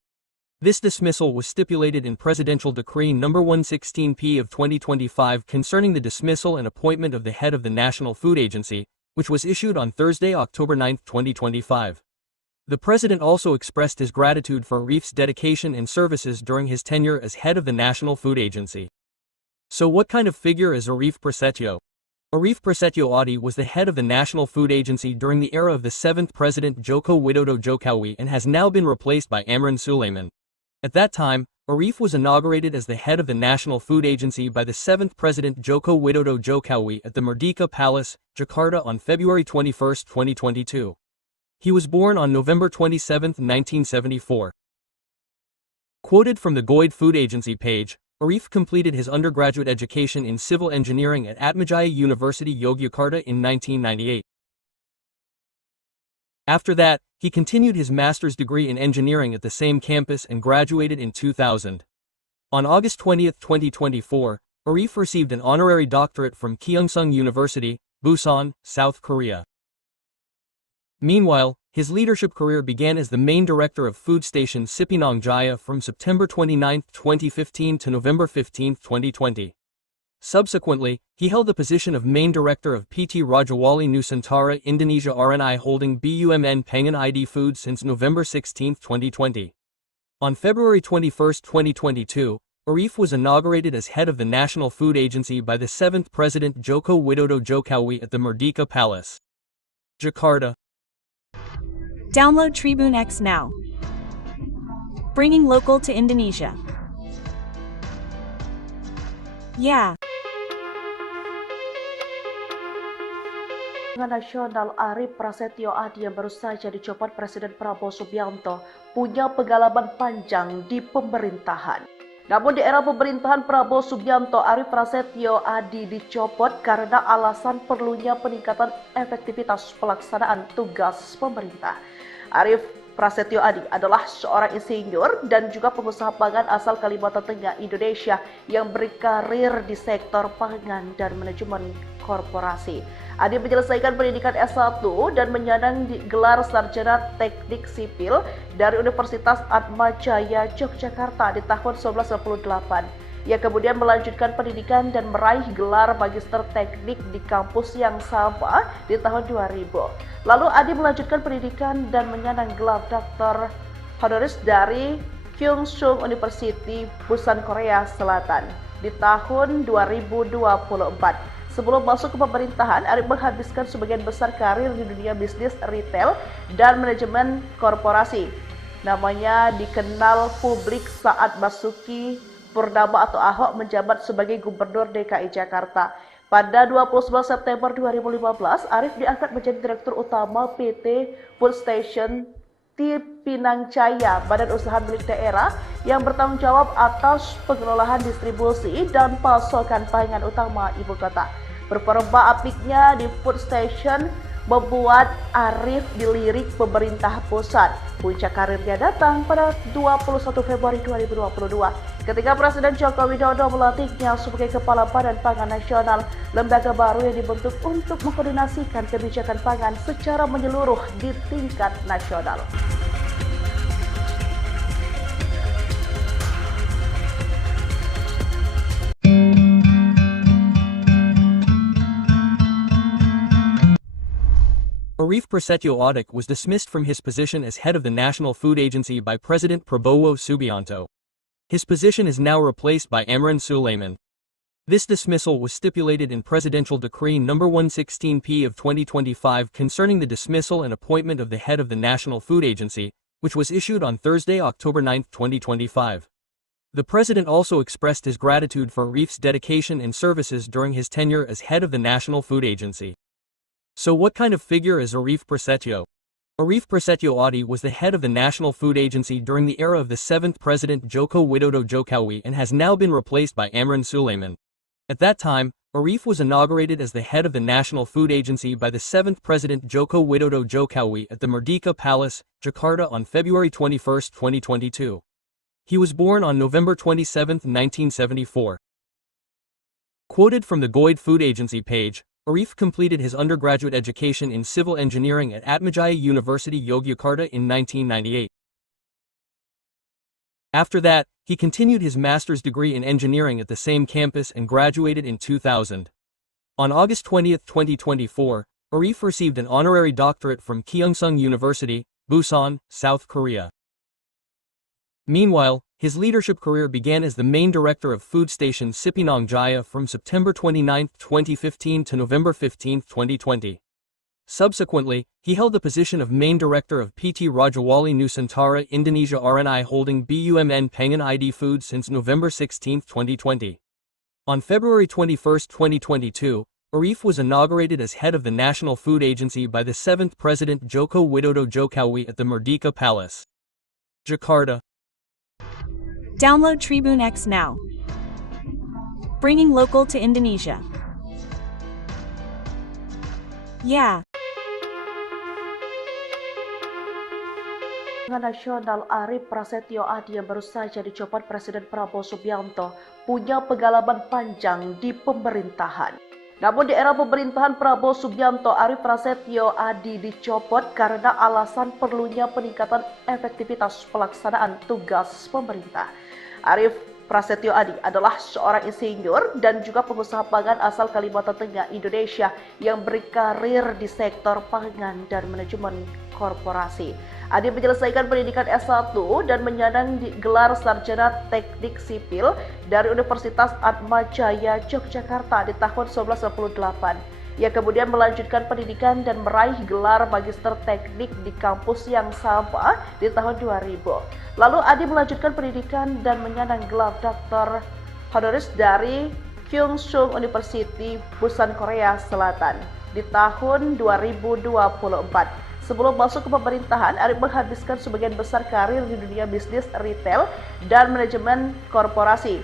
This dismissal was stipulated in Presidential Decree No. 116P of 2025 concerning the dismissal and appointment of the head of the National Food Agency, which was issued on Thursday, October 9, 2025. The president also expressed his gratitude for Arief's dedication and services during his tenure as head of the National Food Agency. So what kind of figure is Arief Prasetyo? Arief Prasetyo Audic was the head of the National Food Agency during the era of the 7th President Joko Widodo Jokowi and has now been replaced by Amran Sulaiman. At that time, Arief was inaugurated as the head of the National Food Agency by the 7th President Joko Widodo Jokowi at the Merdeka Palace, Jakarta on February 21, 2022. He was born on November 27, 1974. Quoted from the Goid Food Agency page, Arief completed his undergraduate education in civil engineering at Atmajaya University Yogyakarta in 1998. After that, he continued his master's degree in engineering at the same campus and graduated in 2000. On August 20, 2024, Arief received an honorary doctorate from Kyungsung University, Busan, South Korea. Meanwhile, his leadership career began as the main director of food station Cipinang Jaya from September 29, 2015 to November 15, 2020. Subsequently, he held the position of main director of PT Rajawali Nusantara Indonesia RNI Holding BUMN Pengan ID Food since November 16, 2020. On February 21, 2022, Arief was inaugurated as head of the National Food Agency by the 7th President Joko Widodo Jokowi at the Merdeka Palace, Jakarta. Download Tribune X now. Bringing local to Indonesia. Yeah. Nasional Arief Prasetyo Audic yang baru saja dicopot Presiden Prabowo Subianto punya pengalaman panjang di pemerintahan. Namun di era pemerintahan Prabowo Subianto, Arief Prasetyo Audic dicopot karena alasan perlunya peningkatan efektivitas pelaksanaan tugas pemerintah. Arief Prasetyo Audic adalah seorang insinyur dan juga pengusaha pangan asal Kalimantan Tengah, Indonesia yang berkarir di sektor pangan dan manajemen korporasi. Audic menyelesaikan pendidikan S1 dan menyandang gelar sarjana teknik sipil dari Universitas Atmajaya Yogyakarta di tahun 1998. Ia kemudian melanjutkan pendidikan dan meraih gelar magister teknik di kampus yang sama di tahun 2000. Lalu Audic melanjutkan pendidikan dan menyandang gelar doktor honoris dari Kyungsung University, Busan, Korea Selatan di tahun 2024. Sebelum masuk ke pemerintahan, Audic menghabiskan sebagian besar karir di dunia bisnis retail dan manajemen korporasi. Namanya dikenal publik saat Basuki Purnama atau Ahok menjabat sebagai Gubernur DKI Jakarta. Pada 29 September 2015, Arief diangkat menjadi Direktur Utama PT Food Station Cipinang Jaya, badan usaha milik daerah yang bertanggung jawab atas pengelolaan distribusi dan pasokan pangan utama ibu kota. Performa apiknya di Food Station membuat Arief dilirik pemerintah pusat. Puncak karirnya datang pada 21 Februari 2022 ketika Presiden Joko Widodo melantiknya sebagai Kepala Badan Pangan Nasional, lembaga baru yang dibentuk untuk mengkoordinasikan kebijakan pangan secara menyeluruh di tingkat nasional. Arief Prasetyo Audic was dismissed from his position as head of the National Food Agency by President Prabowo Subianto. His position is now replaced by Amran Sulaiman. This dismissal was stipulated in Presidential Decree No. 116P of 2025 concerning the dismissal and appointment of the head of the National Food Agency, which was issued on Thursday, October 9, 2025. The president also expressed his gratitude for Arif's dedication and services during his tenure as head of the National Food Agency. So what kind of figure is Arif Prasetyo? Arif Prasetyo Adi was the head of the National Food Agency during the era of the 7th President Joko Widodo Jokowi and has now been replaced by Amran Sulaiman. At that time, Arif was inaugurated as the head of the National Food Agency by the 7th President Joko Widodo Jokowi at the Merdeka Palace, Jakarta on February 21, 2022. He was born on November 27, 1974. Quoted from the Goid Food Agency page, Arif completed his undergraduate education in civil engineering at Atmajaya University Yogyakarta in 1998. After that, he continued his master's degree in engineering at the same campus and graduated in 2000. On August 20, 2024, Arif received an honorary doctorate from Kyongsung University, Busan, South Korea. Meanwhile, his leadership career began as the main director of food station Cipinang Jaya from September 29, 2015 to November 15, 2020. Subsequently, he held the position of main director of PT Rajawali Nusantara Indonesia RNI Holding BUMN Pengan ID Foods since November 16, 2020. On February 21, 2022, Arif was inaugurated as head of the National Food Agency by the 7th President Joko Widodo Jokowi at the Merdeka Palace, Jakarta. Download Tribune X now. Bringing local to Indonesia. Yeah. Nasional Arif Prasetyo Adi yang baru saja dicopot Presiden Prabowo Subianto punya pengalaman panjang di pemerintahan. Namun di era pemerintahan Prabowo Subianto, Arif Prasetyo Adi dicopot karena alasan perlunya peningkatan efektivitas pelaksanaan tugas pemerintah. Arif Prasetyo Adi adalah seorang insinyur dan juga pengusaha pangan asal Kalimantan Tengah, Indonesia yang berkarir di sektor pangan dan manajemen korporasi. Adi menyelesaikan pendidikan S1 dan menyandang gelar sarjana teknik sipil dari Universitas Atmajaya Yogyakarta di tahun 1998. Ia kemudian melanjutkan pendidikan dan meraih gelar magister teknik di kampus yang sama di tahun 2000. Lalu Adi melanjutkan pendidikan dan menyandang gelar Dr. Honoris dari Kyungsung University, Busan, Korea Selatan di tahun 2024. Sebelum masuk ke pemerintahan, Arif menghabiskan sebagian besar karir di dunia bisnis retail dan manajemen korporasi.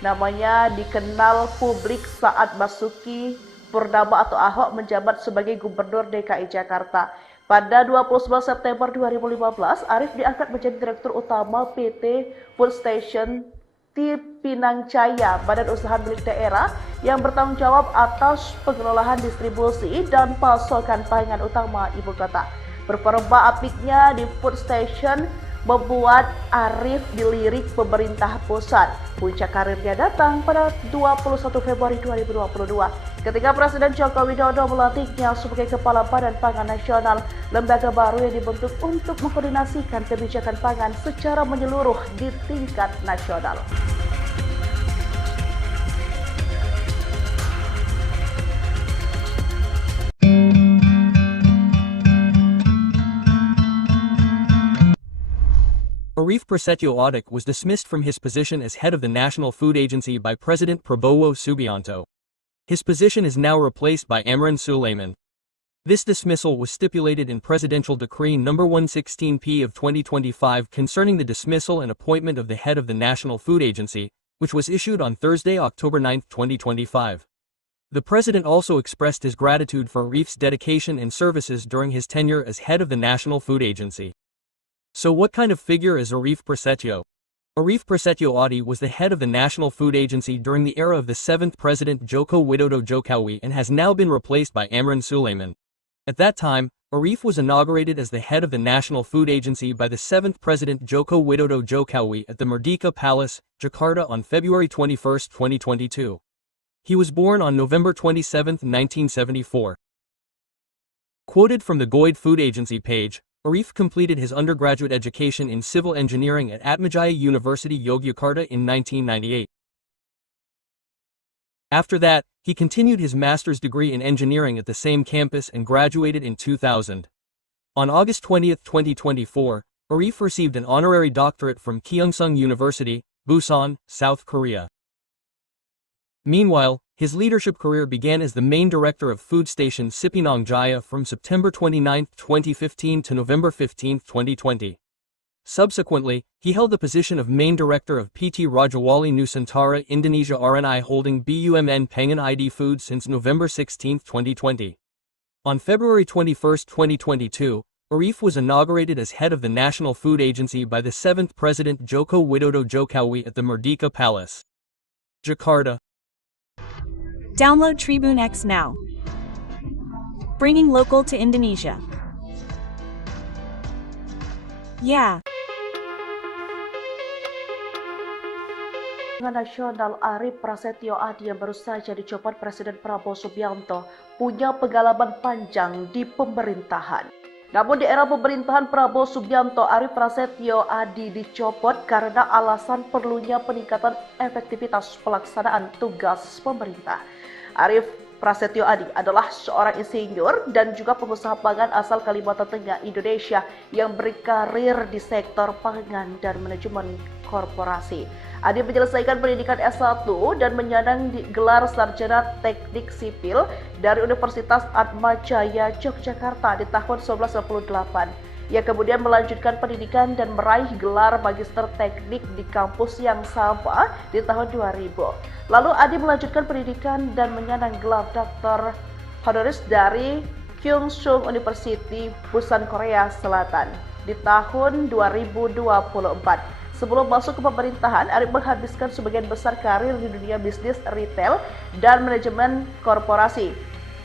Namanya dikenal publik saat Basuki Purnama atau Ahok menjabat sebagai Gubernur DKI Jakarta. Pada 29 September 2015, Arif diangkat menjadi Direktur Utama PT Food Station Cipinang Jaya, badan usaha milik daerah yang bertanggung jawab atas pengelolaan distribusi dan pasokan pangan utama ibu kota. Performa apiknya di Food Station membuat Arif dilirik pemerintah pusat. Puncak karirnya datang pada 21 Februari 2022 ketika Presiden Joko Widodo melantiknya sebagai Kepala Badan Pangan Nasional, lembaga baru yang dibentuk untuk mengkoordinasikan kebijakan pangan secara menyeluruh di tingkat nasional. Arif Prasetyo Adi was dismissed from his position as head of the National Food Agency by President Prabowo Subianto. His position is now replaced by Amran Sulaiman. This dismissal was stipulated in Presidential Decree No. 116P of 2025 concerning the dismissal and appointment of the head of the National Food Agency, which was issued on Thursday, October 9, 2025. The president also expressed his gratitude for Arif's dedication and services during his tenure as head of the National Food Agency. So what kind of figure is Arif Prasetyo? Arif Prasetyo Adi was the head of the National Food Agency during the era of the 7th President Joko Widodo Jokowi and has now been replaced by Amran Sulaiman. At that time, Arif was inaugurated as the head of the National Food Agency by the 7th President Joko Widodo Jokowi at the Merdeka Palace, Jakarta on February 21, 2022. He was born on November 27, 1974. Quoted from the Goid Food Agency page, Arif completed his undergraduate education in civil engineering at Atmajaya University Yogyakarta in 1998. After that, he continued his master's degree in engineering at the same campus and graduated in 2000. On August 20, 2024, Arif received an honorary doctorate from Kyongsung University, Busan, South Korea. Meanwhile, his leadership career began as the main director of food station Cipinang Jaya from September 29, 2015 to November 15, 2020. Subsequently, he held the position of main director of PT Rajawali Nusantara Indonesia RNI Holding BUMN Pengan ID Food since November 16, 2020. On February 21, 2022, Arif was inaugurated as head of the National Food Agency by the 7th President Joko Widodo Jokowi at the Merdeka Palace, Jakarta. Download Tribune X now. Bringing local to Indonesia. Yeah. Nasional Arif Prasetyo Adi yang baru saja dicopot Presiden Prabowo Subianto punya pengalaman panjang di pemerintahan. Namun di era pemerintahan Prabowo Subianto, Arif Prasetyo Adi dicopot karena alasan perlunya peningkatan efektivitas pelaksanaan tugas pemerintah. Arif Prasetyo Adi adalah seorang insinyur dan juga pengusaha pangan asal Kalimantan Tengah, Indonesia yang berkarir di sektor pangan dan manajemen korporasi. Adi menyelesaikan pendidikan S1 dan menyandang gelar sarjana teknik sipil dari Universitas Atmajaya Yogyakarta di tahun 1998. Ia kemudian melanjutkan pendidikan dan meraih gelar magister teknik di kampus yang sama di tahun 2000. Lalu Adi melanjutkan pendidikan dan menyandang gelar doktor honoris dari Kyungsung University, Busan, Korea Selatan di tahun 2024. Sebelum masuk ke pemerintahan, Arif menghabiskan sebagian besar karir di dunia bisnis retail dan manajemen korporasi.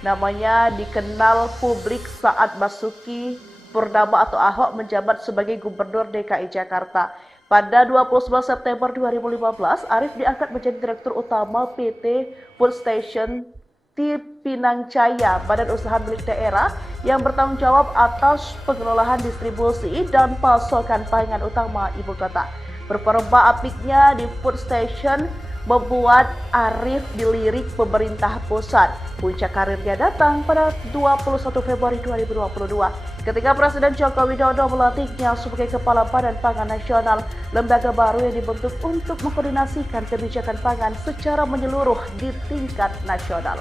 Namanya dikenal publik saat Basuki Purnama atau Ahok menjabat sebagai Gubernur DKI Jakarta. Pada 29 September 2015, Arif diangkat menjadi Direktur Utama PT Food Station Cipinang Jaya, badan usaha milik daerah yang bertanggung jawab atas pengelolaan distribusi dan pasokan pangan utama ibu kota. Berperba apiknya di Food Station membuat Arif dilirik pemerintah pusat. Puncak karirnya datang pada 21 Februari 2022 ketika Presiden Joko Widodo melantiknya sebagai Kepala Badan Pangan Nasional, lembaga baru yang dibentuk untuk mengkoordinasikan kebijakan pangan secara menyeluruh di tingkat nasional.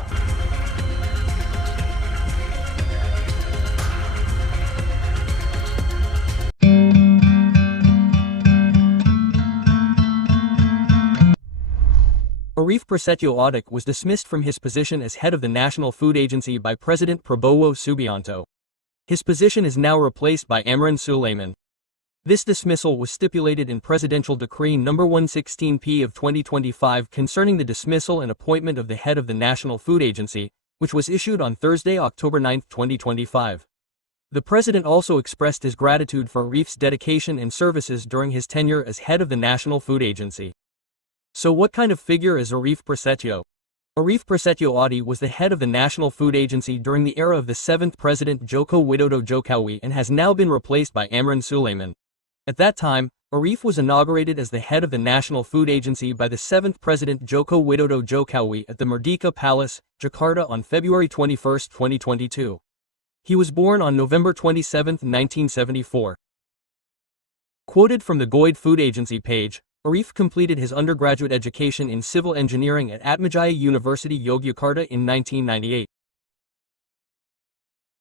Arif Prasetyo Adi was dismissed from his position as head of the National Food Agency by President Prabowo Subianto. His position is now replaced by Amran Sulaiman. This dismissal was stipulated in Presidential Decree No. 116P of 2025 concerning the dismissal and appointment of the head of the National Food Agency, which was issued on Thursday, October 9, 2025. The President also expressed his gratitude for Arif's dedication and services during his tenure as head of the National Food Agency. So what kind of figure is Arif Prasetyo? Arif Prasetyo Adi was the head of the National Food Agency during the era of the 7th President Joko Widodo Jokowi and has now been replaced by Amran Sulaiman. At that time, Arif was inaugurated as the head of the National Food Agency by the 7th President Joko Widodo Jokowi at the Merdeka Palace, Jakarta on February 21, 2022. He was born on November 27, 1974. Quoted from the Goid Food Agency page, Arif completed his undergraduate education in civil engineering at Atmajaya University Yogyakarta in 1998.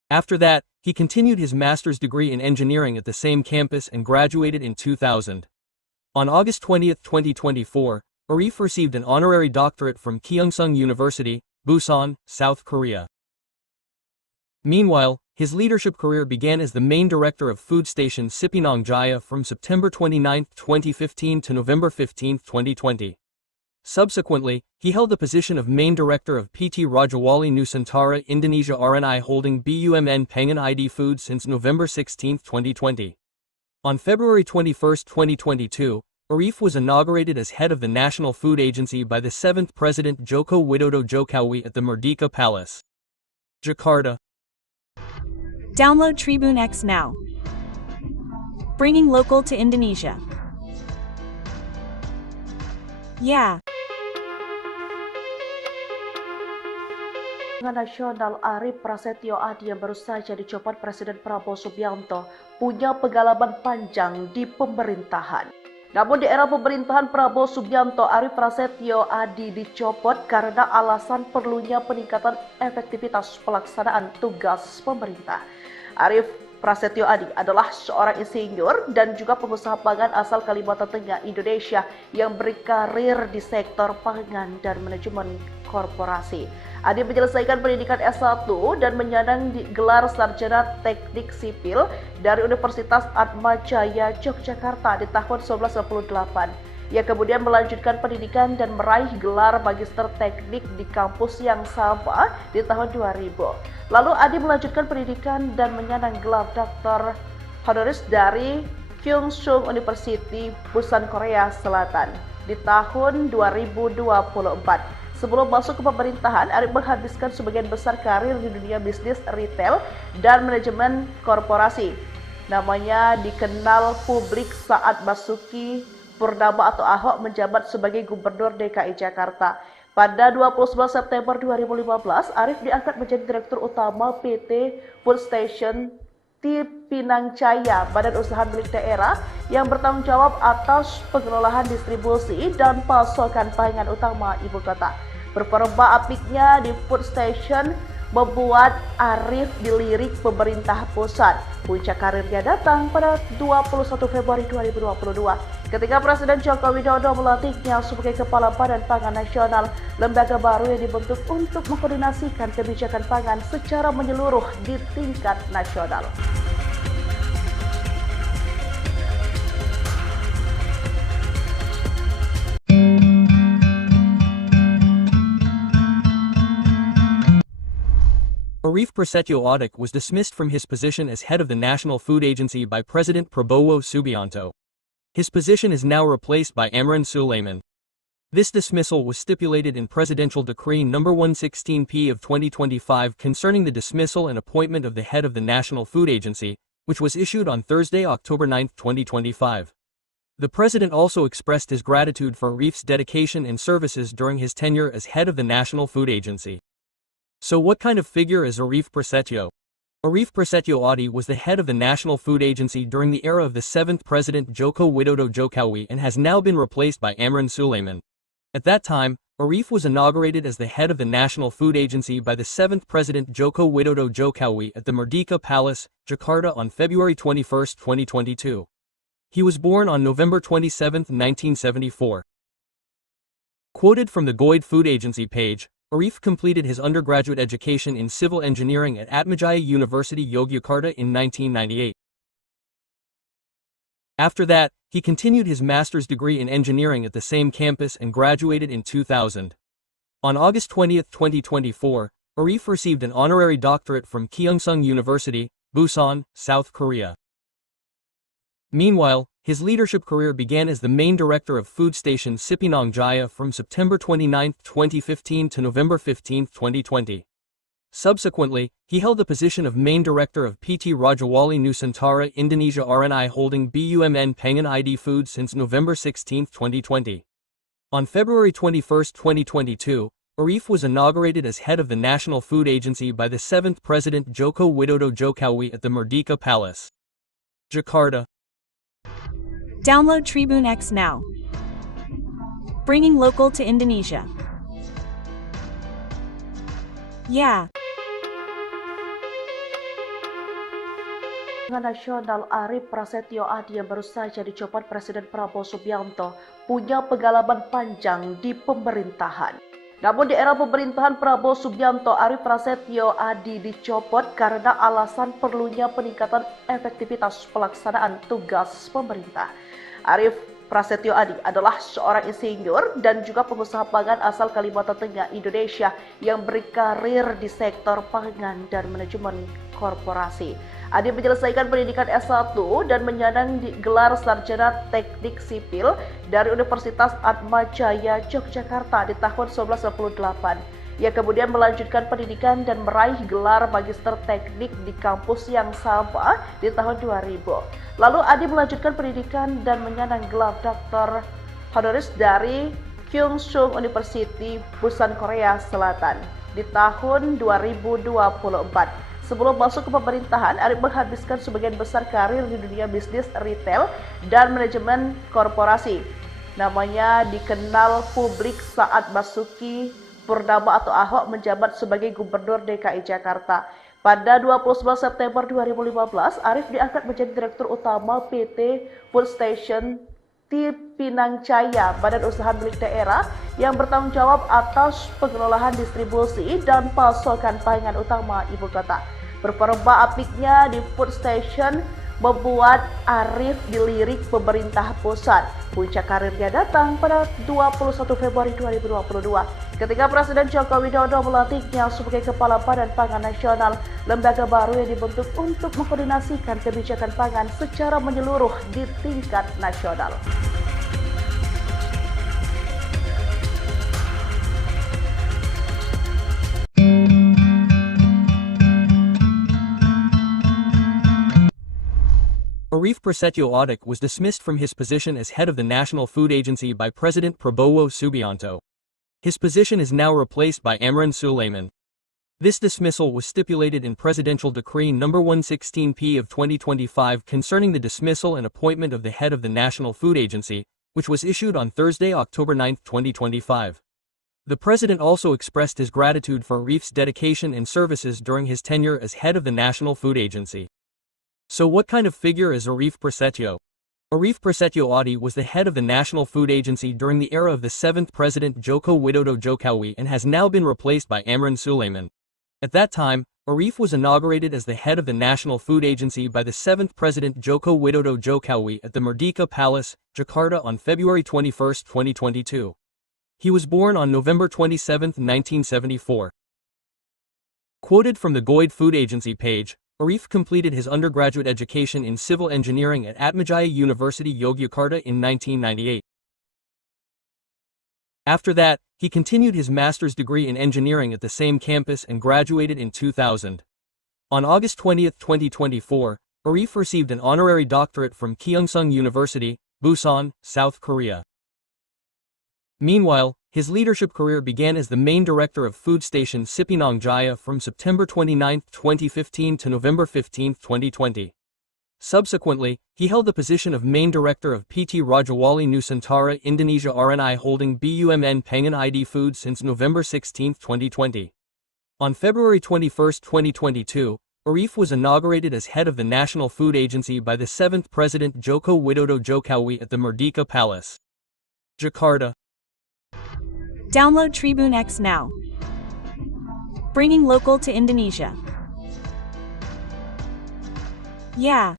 After that, he continued his master's degree in engineering at the same campus and graduated in 2000. On August 20, 2024, Arif received an honorary doctorate from Kyungsung University, Busan, South Korea. Meanwhile, his leadership career began as the main director of food station Cipinang Jaya from September 29, 2015 to November 15, 2020. Subsequently, he held the position of main director of PT Rajawali Nusantara Indonesia RNI Holding BUMN Pengan ID Food since November 16, 2020. On February 21, 2022, Arif was inaugurated as head of the National Food Agency by the 7th President Joko Widodo Jokowi at the Merdeka Palace, Jakarta. Download Tribune X now. Bringing local to Indonesia. Yeah. Nasional Arif Prasetyo Adi yang baru saja dicopot Presiden Prabowo Subianto punya pengalaman panjang di pemerintahan. Namun di era pemerintahan Prabowo Subianto, Arief Prasetyo Adi dicopot karena alasan perlunya peningkatan efektivitas pelaksanaan tugas pemerintah. Arief Prasetyo Adi adalah seorang insinyur dan juga pengusaha pangan asal Kalimantan Tengah, Indonesia yang berkarir di sektor pangan dan manajemen korporasi. Adi menyelesaikan pendidikan S1 dan menyandang gelar sarjana teknik sipil dari Universitas Atmajaya Yogyakarta di tahun 1998. Ia kemudian melanjutkan pendidikan dan meraih gelar magister teknik di kampus yang sama di tahun 2000. Lalu Adi melanjutkan pendidikan dan menyandang gelar Dr. Honoris dari Kyungsung University, Busan, Korea Selatan di tahun 2024. Sebelum masuk ke pemerintahan, Arief menghabiskan sebagian besar karir di dunia bisnis retail dan manajemen korporasi. Namanya dikenal publik saat Basuki Purnama atau Ahok menjabat sebagai Gubernur DKI Jakarta. Pada 29 September 2015, Arief diangkat menjadi Direktur Utama PT Food Station Pinang Jaya, badan usaha milik daerah yang bertanggung jawab atas pengelolaan distribusi dan pasokan pangan utama ibu kota. Performa apiknya di Food Station membuat Arief dilirik pemerintah pusat. Puncak karirnya datang pada 21 Februari 2022 ketika Presiden Joko Widodo melantiknya sebagai Kepala Badan Pangan Nasional, lembaga baru yang dibentuk untuk mengkoordinasikan kebijakan pangan secara menyeluruh di tingkat nasional. Arief Prasetyo Adi was dismissed from his position as head of the National Food Agency by President Prabowo Subianto. His position is now replaced by Amran Sulaiman. This dismissal was stipulated in Presidential Decree No. 116P of 2025 concerning the dismissal and appointment of the head of the National Food Agency, which was issued on Thursday, October 9, 2025. The president also expressed his gratitude for Arief's dedication and services during his tenure as head of the National Food Agency. So what kind of figure is Arief Prasetyo? Arief Prasetyo Adi was the head of the National Food Agency during the era of the 7th President Joko Widodo Jokowi and has now been replaced by Amran Sulaiman. At that time, Arief was inaugurated as the head of the National Food Agency by the 7th President Joko Widodo Jokowi at the Merdeka Palace, Jakarta on February 21, 2022. He was born on November 27, 1974. Quoted from the Goid Food Agency page, Arief completed his undergraduate education in civil engineering at Atmajaya University, Yogyakarta in 1998. After that, he continued his master's degree in engineering at the same campus and graduated in 2000. On August 20, 2024, Arief received an honorary doctorate from Kyungsung University, Busan, South Korea. Meanwhile, his leadership career began as the main director of food station Cipinang Jaya from September 29, 2015 to November 15, 2020. Subsequently, he held the position of main director of PT Rajawali Nusantara Indonesia RNI Holding BUMN Pengan ID Food since November 16, 2020. On February 21, 2022, Arief was inaugurated as head of the National Food Agency by the 7th President Joko Widodo Jokowi at the Merdeka Palace, Jakarta. Download Tribune X now. Bringing local to Indonesia. Yeah. Nasional Arief Prasetyo Adi yang baru saja dicopot Presiden Prabowo Subianto punya pengalaman panjang di pemerintahan. Namun di era pemerintahan Prabowo Subianto, Arief Prasetyo Adi dicopot karena alasan perlunya peningkatan efektivitas pelaksanaan tugas pemerintah. Arief Prasetyo Adi adalah seorang insinyur dan juga pengusaha pangan asal Kalimantan Tengah, Indonesia yang berkarir di sektor pangan dan manajemen korporasi. Adi menyelesaikan pendidikan S1 dan menyandang gelar sarjana teknik sipil dari Universitas Atmajaya Yogyakarta di tahun 1998. Ia kemudian melanjutkan pendidikan dan meraih gelar magister teknik di kampus yang sama di tahun 2000. Lalu Adi melanjutkan pendidikan dan menyandang gelar Dr. Honoris dari Kyungsung University, Busan, Korea Selatan di tahun 2024. Sebelum masuk ke pemerintahan, Arif menghabiskan sebagian besar karir di dunia bisnis retail dan manajemen korporasi. Namanya dikenal publik saat Basuki Purnama atau Ahok menjabat sebagai Gubernur DKI Jakarta. Pada 29 September 2015, Arif diangkat menjadi Direktur Utama PT Food Station di Pinang Jaya, badan usaha milik daerah yang bertanggung jawab atas pengelolaan distribusi dan pasokan pangan utama ibu kota. Performa apiknya di Food Station membuat Arif dilirik pemerintah pusat. Puncak karirnya datang pada 21 Februari 2022 ketika Presiden Joko Widodo melantiknya sebagai Kepala Badan Pangan Nasional, lembaga baru yang dibentuk untuk mengkoordinasikan kebijakan pangan secara menyeluruh di tingkat nasional. Arif Prasetyo Audic was dismissed from his position as head of the National Food Agency by President Prabowo Subianto. His position is now replaced by Amran Sulaiman. This dismissal was stipulated in Presidential Decree No. 116P of 2025 concerning the dismissal and appointment of the head of the National Food Agency, which was issued on Thursday, October 9, 2025. The president also expressed his gratitude for Arif's dedication and services during his tenure as head of the National Food Agency. So what kind of figure is Arif Prasetyo? Arif Prasetyo Audic was the head of the National Food Agency during the era of the 7th President Joko Widodo Jokowi and has now been replaced by Amran Sulaiman. At that time, Arif was inaugurated as the head of the National Food Agency by the 7th President Joko Widodo Jokowi at the Merdeka Palace, Jakarta on February 21, 2022. He was born on November 27, 1974. Quoted from the Goid Food Agency page, Arif completed his undergraduate education in civil engineering at Atmajaya University Yogyakarta in 1998. After that, he continued his master's degree in engineering at the same campus and graduated in 2000. On August 20, 2024, Arif received an honorary doctorate from Kyungsung University, Busan, South Korea. Meanwhile, his leadership career began as the main director of food station Cipinang Jaya from September 29, 2015 to November 15, 2020. Subsequently, he held the position of main director of PT Rajawali Nusantara Indonesia RNI Holding BUMN Pengan ID Food since November 16, 2020. On February 21, 2022, Arif was inaugurated as head of the National Food Agency by the 7th President Joko Widodo Jokowi at the Merdeka Palace, Jakarta. Download Tribune X now. Bringing local to Indonesia. Yeah.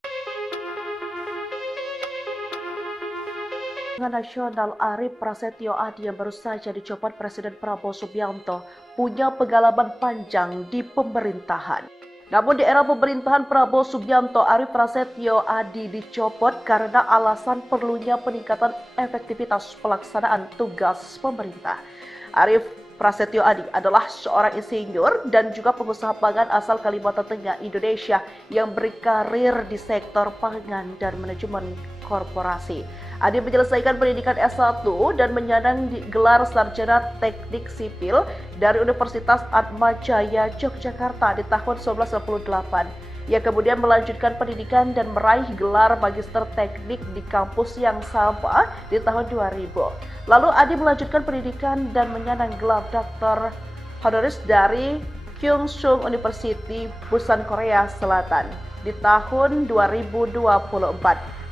Nasional Arif Prasetyo Audic yang baru saja dicopot Presiden Prabowo Subianto punya pengalaman panjang di pemerintahan. Namun di era pemerintahan Prabowo Subianto, Arif Prasetyo Audic dicopot karena alasan perlunya peningkatan efektivitas pelaksanaan tugas pemerintah. Arif Prasetyo Audic adalah seorang insinyur dan juga pengusaha pangan asal Kalimantan Tengah, Indonesia yang berkarir di sektor pangan dan manajemen korporasi. Audic menyelesaikan pendidikan S1 dan menyandang gelar sarjana teknik sipil dari Universitas Atmajaya Yogyakarta di tahun 1998. Ia kemudian melanjutkan pendidikan dan meraih gelar magister teknik di kampus yang sama di tahun 2000. Lalu Audic melanjutkan pendidikan dan menyandang gelar doktor honoris dari Kyungsung University, Busan, Korea Selatan di tahun 2024.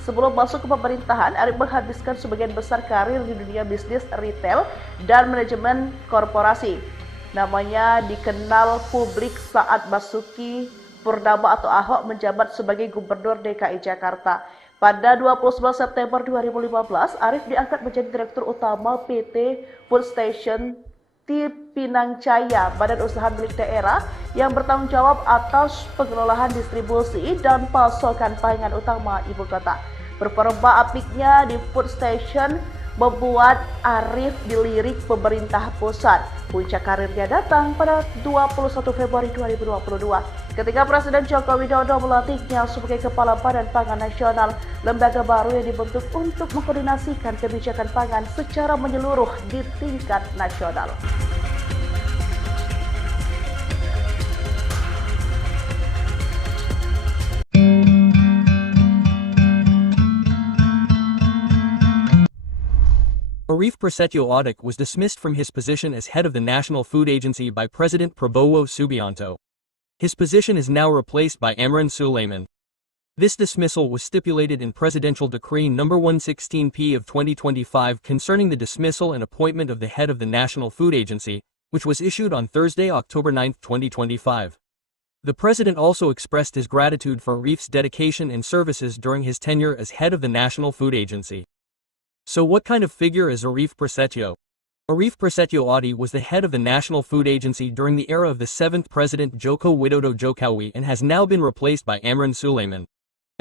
Sebelum masuk ke pemerintahan, Arif menghabiskan sebagian besar karir di dunia bisnis retail dan manajemen korporasi. Namanya dikenal publik saat Basuki Purnama atau Ahok menjabat sebagai Gubernur DKI Jakarta. Pada 29 September 2015, Arif diangkat menjadi Direktur Utama PT Food Station di Pinang Jaya, badan usaha milik daerah yang bertanggung jawab atas pengelolaan distribusi dan pasokan pangan utama ibu kota. Performa apiknya di Food Station membuat Arif dilirik pemerintah pusat. Puncak karirnya datang pada 21 Februari 2022 ketika Presiden Joko Widodo melantiknya sebagai Kepala Badan Pangan Nasional, lembaga baru yang dibentuk untuk mengkoordinasikan kebijakan pangan secara menyeluruh di tingkat nasional. Arif Prasetyo Audik was dismissed from his position as head of the National Food Agency by President Prabowo Subianto. His position is now replaced by Amran Sulaiman. This dismissal was stipulated in Presidential Decree No. 116P of 2025 concerning the dismissal and appointment of the head of the National Food Agency, which was issued on Thursday, October 9, 2025. The president also expressed his gratitude for Arif's dedication and services during his tenure as head of the National Food Agency. So what kind of figure is Arif Prasetyo? Arif Prasetyo Audik was the head of the National Food Agency during the era of the 7th President Joko Widodo Jokowi and has now been replaced by Amran Sulaiman.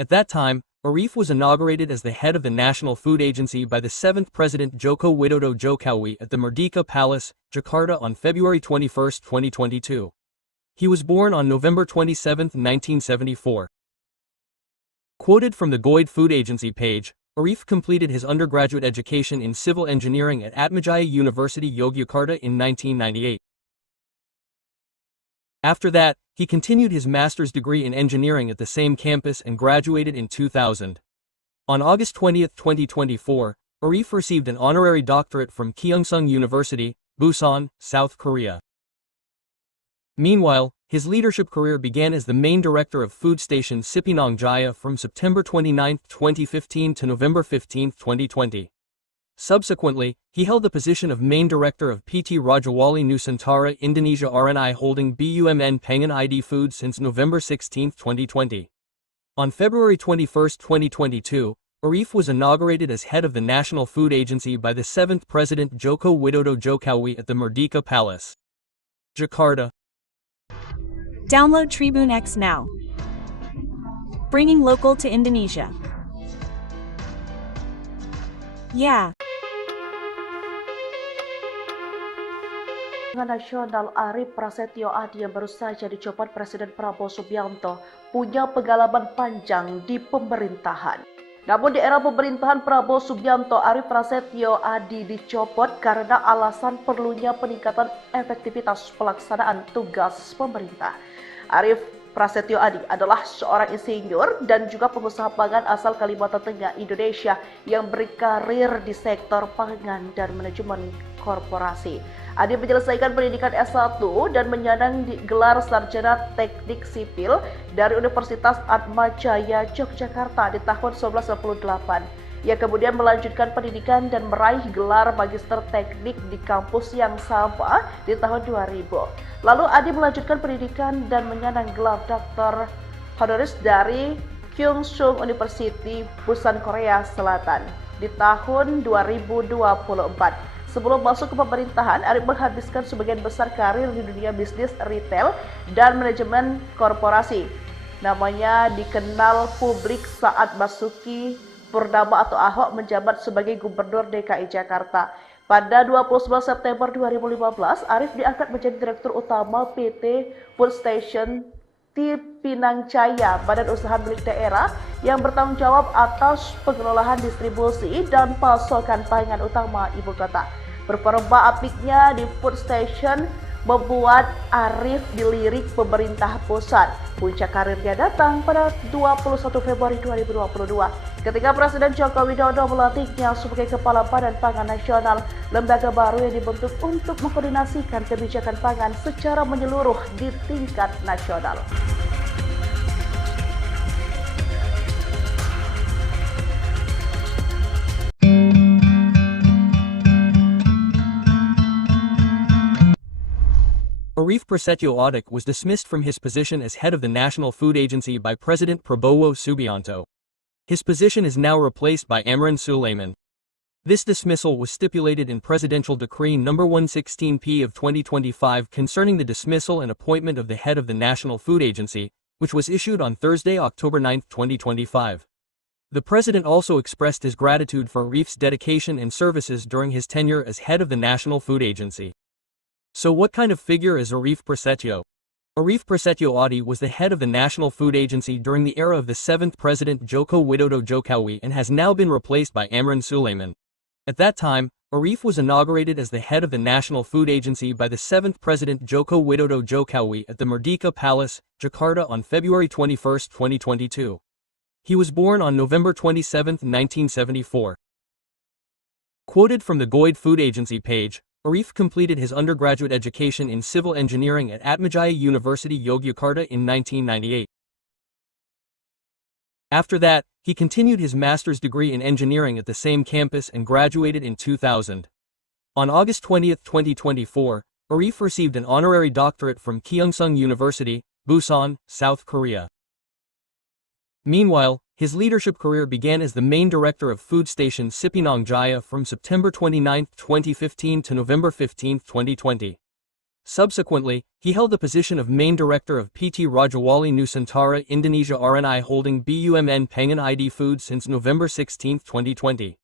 At that time, Arif was inaugurated as the head of the National Food Agency by the 7th President Joko Widodo Jokowi at the Merdeka Palace, Jakarta on February 21, 2022. He was born on November 27, 1974. Quoted from the Goid Food Agency page, Arif completed his undergraduate education in civil engineering at Atmajaya University Yogyakarta in 1998. After that, he continued his master's degree in engineering at the same campus and graduated in 2000. On August 20, 2024, Arif received an honorary doctorate from Kyongsung University, Busan, South Korea. Meanwhile, his leadership career began as the main director of food station Cipinang Jaya from September 29, 2015 to November 15, 2020. Subsequently, he held the position of main director of PT Rajawali Nusantara Indonesia RNI Holding BUMN Pengen ID Food since November 16, 2020. On February 21, 2022, Arif was inaugurated as head of the National Food Agency by the 7th President Joko Widodo Jokowi at the Merdeka Palace, Jakarta. Download Tribune X now. Bringing local to Indonesia. Yeah. Nasional Arif Prasetyo Audik yang baru saja dicopot Presiden Prabowo Subianto punya pengalaman panjang di pemerintahan. Namun di era pemerintahan Prabowo Subianto, Arif Prasetyo Audik dicopot karena alasan perlunya peningkatan efektivitas pelaksanaan tugas pemerintah. Arif Prasetyo Audik adalah seorang insinyur dan juga pengusaha pangan asal Kalimantan Tengah, Indonesia yang berkarir di sektor pangan dan manajemen korporasi. Audik menyelesaikan pendidikan S1 dan menyandang gelar sarjana teknik sipil dari Universitas Atmajaya Yogyakarta di tahun 1998. Ia kemudian melanjutkan pendidikan dan meraih gelar magister teknik di kampus yang sama di tahun 2000. Lalu Audik melanjutkan pendidikan dan menyandang gelar doktor honoris dari Kyungsung University, Busan, Korea Selatan di tahun 2024. Sebelum masuk ke pemerintahan, Arif menghabiskan sebagian besar karir di dunia bisnis retail dan manajemen korporasi. Namanya dikenal publik saat Basuki Purnama atau Ahok menjabat sebagai Gubernur DKI Jakarta. Pada 29 September 2015, Arif diangkat menjadi Direktur Utama PT Food Station Cipinang Jaya, badan usaha milik daerah yang bertanggung jawab atas pengelolaan distribusi dan pasokan pangan utama ibu kota. Performa apiknya di Food Station membuat Arif dilirik pemerintah pusat. Puncak karirnya datang pada 21 Februari 2022 ketika Presiden Joko Widodo melantiknya sebagai Kepala Badan Pangan Nasional, lembaga baru yang dibentuk untuk mengkoordinasikan kebijakan pangan secara menyeluruh di tingkat nasional. Arif Prasetyo Audik was dismissed from his position as head of the National Food Agency by President Prabowo Subianto. His position is now replaced by Amran Sulaiman. This dismissal was stipulated in Presidential Decree No. 116P of 2025 concerning the dismissal and appointment of the head of the National Food Agency, which was issued on Thursday, October 9, 2025. The president also expressed his gratitude for Arif's dedication and services during his tenure as head of the National Food Agency. So what kind of figure is Arif Prasetyo? Arif Prasetyo Audik was the head of the National Food Agency during the era of the 7th President Joko Widodo Jokowi and has now been replaced by Amran Sulaiman. At that time, Arif was inaugurated as the head of the National Food Agency by the 7th President Joko Widodo Jokowi at the Merdeka Palace, Jakarta on February 21, 2022. He was born on November 27, 1974. Quoted from the Goid Food Agency page, Arif completed his undergraduate education in civil engineering at Atmajaya University Yogyakarta in 1998. After that, he continued his master's degree in engineering at the same campus and graduated in 2000. On August 20, 2024, Arif received an honorary doctorate from Kyongsung University, Busan, South Korea. Meanwhile, his leadership career began as the main director of food station Cipinang Jaya from September 29, 2015 to November 15, 2020. Subsequently, he held the position of main director of PT Rajawali Nusantara Indonesia RNI Holding BUMN Pengen ID Foods since November 16, 2020.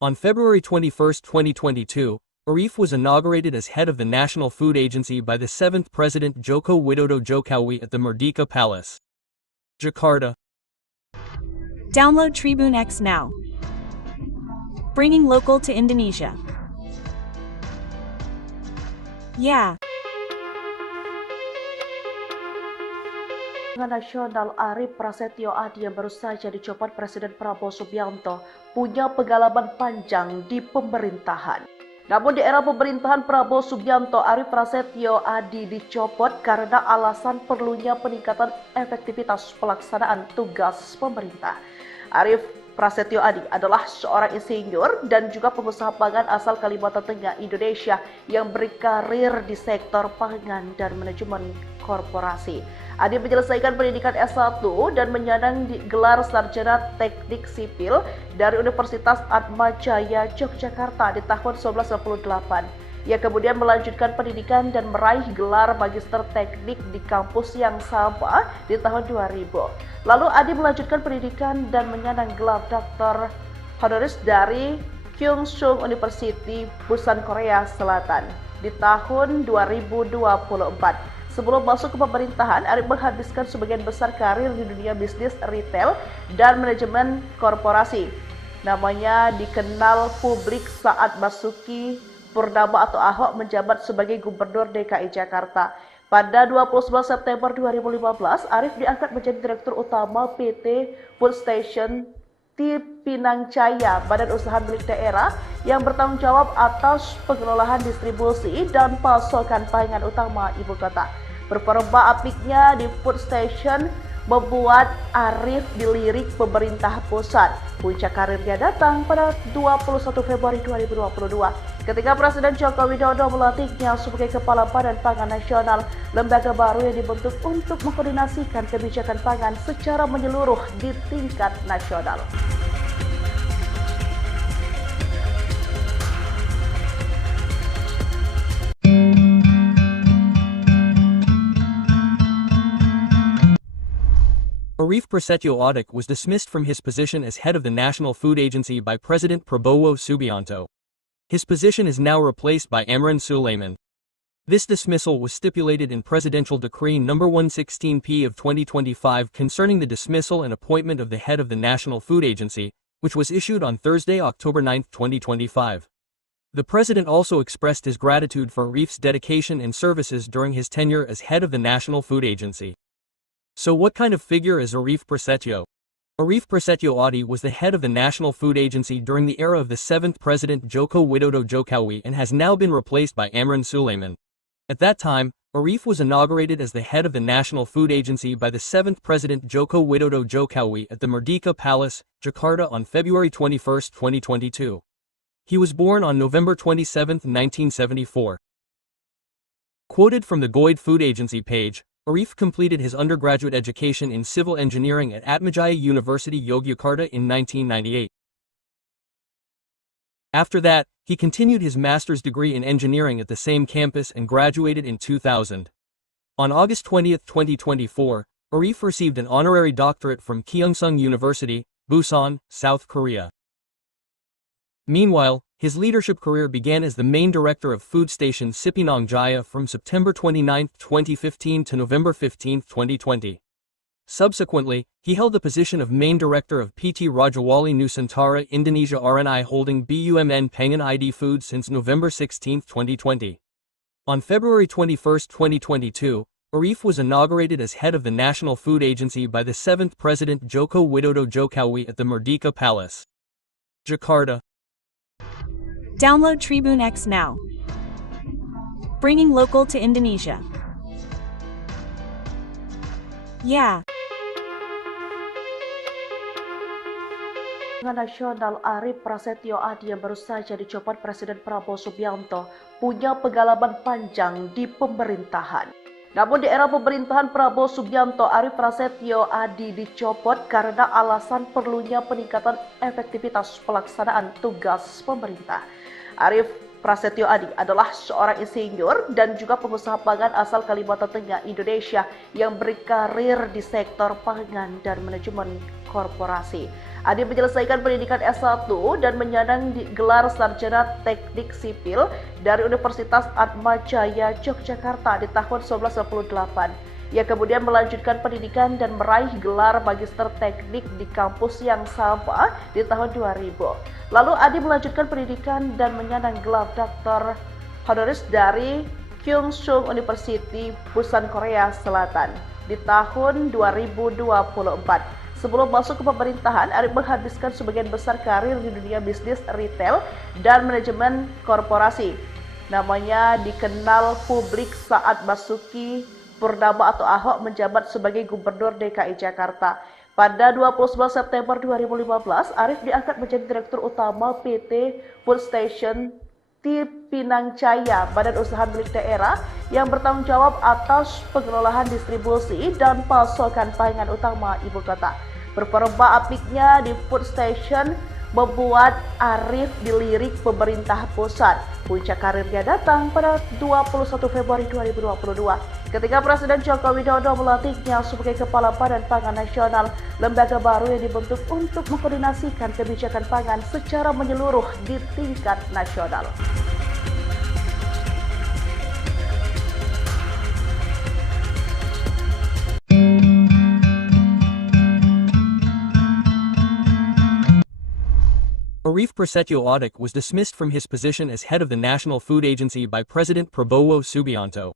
On February 21, 2022, Arif was inaugurated as head of the National Food Agency by the 7th President Joko Widodo Jokowi at the Merdeka Palace, Jakarta. Download Tribune X now. Bringing local to Indonesia. Yeah. Nasional Arif Prasetyo Adi yang baru saja dicopot Presiden Prabowo Subianto punya pengalaman panjang di pemerintahan. Namun di era pemerintahan Prabowo Subianto, Arif Prasetyo Adi dicopot karena alasan perlunya peningkatan efektivitas pelaksanaan tugas pemerintah. Arif Prasetyo Adi adalah seorang insinyur dan juga pengusaha pangan asal Kalimantan Tengah, Indonesia yang berkarir di sektor pangan dan manajemen korporasi. Adi menyelesaikan pendidikan S1 dan menyandang gelar sarjana teknik sipil dari Universitas Atmajaya Yogyakarta di tahun 1998. Ia kemudian melanjutkan pendidikan dan meraih gelar magister teknik di kampus yang sama di tahun 2000. Lalu Adi melanjutkan pendidikan dan menyandang gelar Dr. Honoris dari Kyungsung University, Busan, Korea Selatan di tahun 2024. Sebelum masuk ke pemerintahan, Arif menghabiskan sebagian besar karir di dunia bisnis retail dan manajemen korporasi. Namanya dikenal publik saat Basuki Purnama atau Ahok menjabat sebagai Gubernur DKI Jakarta. Pada 29 September 2015, Arif diangkat menjadi Direktur Utama PT Food Station Cipinang Jaya, badan usaha milik daerah yang bertanggung jawab atas pengelolaan distribusi dan pasokan pangan utama ibu kota. Performa apiknya di Food Station membuat Arif dilirik pemerintah pusat. Puncak karirnya datang pada 21 Februari 2022 ketika Presiden Joko Widodo melantiknya sebagai Kepala Badan Pangan Nasional, lembaga baru yang dibentuk untuk mengkoordinasikan kebijakan pangan secara menyeluruh di tingkat nasional. Arif Prasetyo Adi was dismissed from his position as head of the National Food Agency by President Prabowo Subianto. His position is now replaced by Amran Sulaiman. This dismissal was stipulated in Presidential Decree No. 116P of 2025 concerning the dismissal and appointment of the head of the National Food Agency, which was issued on Thursday, October 9, 2025. The President also expressed his gratitude for Arif's dedication and services during his tenure as head of the National Food Agency. So what kind of figure is Arif Prasetyo? Arif Prasetyo Adi was the head of the National Food Agency during the era of the 7th President Joko Widodo Jokowi and has now been replaced by Amran Sulaiman. At that time, Arif was inaugurated as the head of the National Food Agency by the 7th President Joko Widodo Jokowi at the Merdeka Palace, Jakarta on February 21, 2022. He was born on November 27, 1974. Quoted from the Goid Food Agency page, Arif completed his undergraduate education in civil engineering at Atmajaya University Yogyakarta in 1998. After that, he continued his master's degree in engineering at the same campus and graduated in 2000. On August 20, 2024, Arif received an honorary doctorate from Kyongsung University, Busan, South Korea. Meanwhile, his leadership career began as the main director of food station Cipinang Jaya from September 29, 2015 to November 15, 2020. Subsequently, he held the position of main director of PT Rajawali Nusantara Indonesia RNI Holding BUMN Pengen ID Foods since November 16, 2020. On February 21, 2022, Arif was inaugurated as head of the National Food Agency by the 7th President Joko Widodo Jokowi at the Merdeka Palace, Jakarta. Download Tribune X now. Bringing local to Indonesia. Yeah. Nasional Arief Prasetyo Adi yang baru saja dicopot Presiden Prabowo Subianto punya pengalaman panjang di pemerintahan. Namun di era pemerintahan Prabowo Subianto, Arief Prasetyo Adi dicopot karena alasan perlunya peningkatan efektivitas pelaksanaan tugas pemerintah. Arief Prasetyo Adi adalah seorang insinyur dan juga pengusaha pangan asal Kalimantan Tengah, Indonesia yang berkarir di sektor pangan dan manajemen korporasi. Adi menyelesaikan pendidikan S1 dan menyandang gelar sarjana teknik sipil dari Universitas Atmajaya Yogyakarta di tahun 1998. Ia kemudian melanjutkan pendidikan dan meraih gelar magister teknik di kampus yang sama di tahun 2000. Lalu Adi melanjutkan pendidikan dan menyandang gelar Dr. Honoris dari Kyungsung University, Busan, Korea Selatan di tahun 2024. Sebelum masuk ke pemerintahan, Arief menghabiskan sebagian besar karir di dunia bisnis retail dan manajemen korporasi. Namanya dikenal publik saat Basuki Purnama atau Ahok menjabat sebagai Gubernur DKI Jakarta. Pada 29 September 2015, Arief diangkat menjadi Direktur Utama PT Food Station Pinang Jaya, badan usaha milik daerah yang bertanggung jawab atas pengelolaan distribusi dan pasokan pangan utama ibu kota. Performa apiknya di Food Station membuat Arief dilirik pemerintah pusat. Puncak karirnya datang pada 21 Februari 2022 ketika Presiden Joko Widodo melantiknya sebagai Kepala Badan Pangan Nasional, lembaga baru yang dibentuk untuk mengkoordinasikan kebijakan pangan secara menyeluruh di tingkat nasional. Arief Prasetyo Adi was dismissed from his position as head of the National Food Agency by President Prabowo Subianto.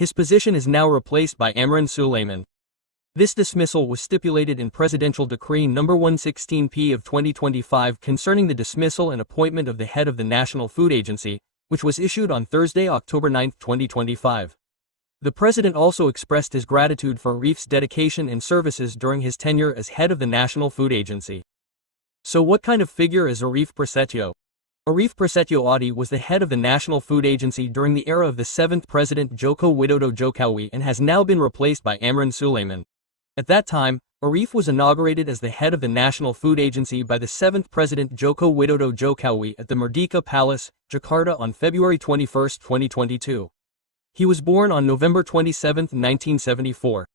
His position is now replaced by Amran Sulaiman. This dismissal was stipulated in Presidential Decree No. 116P of 2025 concerning the dismissal and appointment of the head of the National Food Agency, which was issued on Thursday, October 9, 2025. The president also expressed his gratitude for Arief's dedication and services during his tenure as head of the National Food Agency. So what kind of figure is Arief Prasetyo? Arief Prasetyo Adi was the head of the National Food Agency during the era of the 7th President Joko Widodo Jokowi and has now been replaced by Amran Sulaiman. At that time, Arief was inaugurated as the head of the National Food Agency by the 7th President Joko Widodo Jokowi at the Merdeka Palace, Jakarta on February 21, 2022. He was born on November 27, 1974.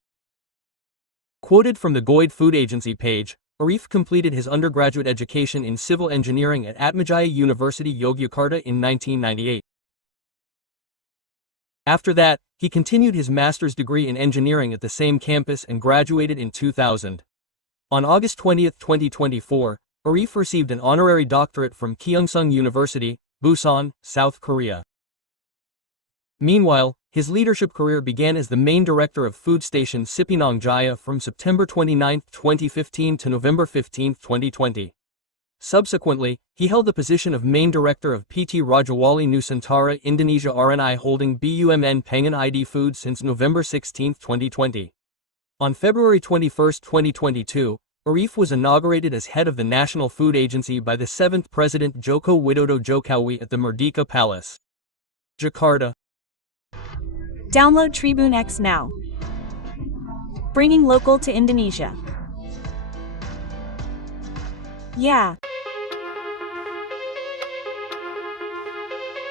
Quoted from the Goid Food Agency page, Arief completed his undergraduate education in civil engineering at Atmajaya University Yogyakarta in 1998. After that, he continued his master's degree in engineering at the same campus and graduated in 2000. On August 20, 2024, Arief received an honorary doctorate from Kyungsung University, Busan, South Korea. Meanwhile, his leadership career began as the main director of Food Station Cipinang Jaya from September 29, 2015 to November 15, 2020. Subsequently, he held the position of main director of PT Rajawali Nusantara Indonesia RNI Holding BUMN Pengen ID Food since November 16, 2020. On February 21, 2022, Arief was inaugurated as head of the National Food Agency by the 7th President Joko Widodo Jokowi at the Merdeka Palace, Jakarta. Download Tribune X now. Bringing local to Indonesia. Yeah.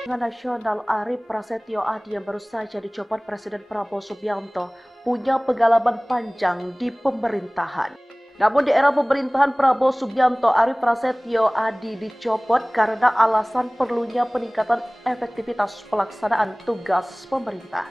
Nasional Arief Prasetyo Adi yang baru saja dicopot Presiden Prabowo Subianto punya pengalaman panjang di pemerintahan. Namun di era pemerintahan Prabowo Subianto, Arief Prasetyo Adi dicopot karena alasan perlunya peningkatan efektivitas pelaksanaan tugas pemerintah.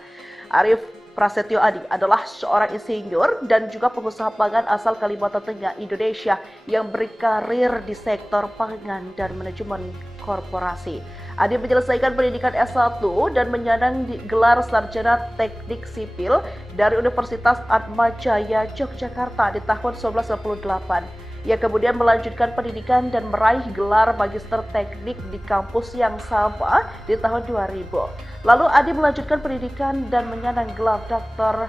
Arief Prasetyo Adi adalah seorang insinyur dan juga pengusaha pangan asal Kalimantan Tengah, Indonesia yang berkarir di sektor pangan dan manajemen korporasi. Adi menyelesaikan pendidikan S1 dan menyandang gelar sarjana teknik sipil dari Universitas Atmajaya Yogyakarta di tahun 1998. Ia kemudian melanjutkan pendidikan dan meraih gelar Magister Teknik di kampus yang sama di tahun 2000. Lalu Adi melanjutkan pendidikan dan menyandang gelar Dr.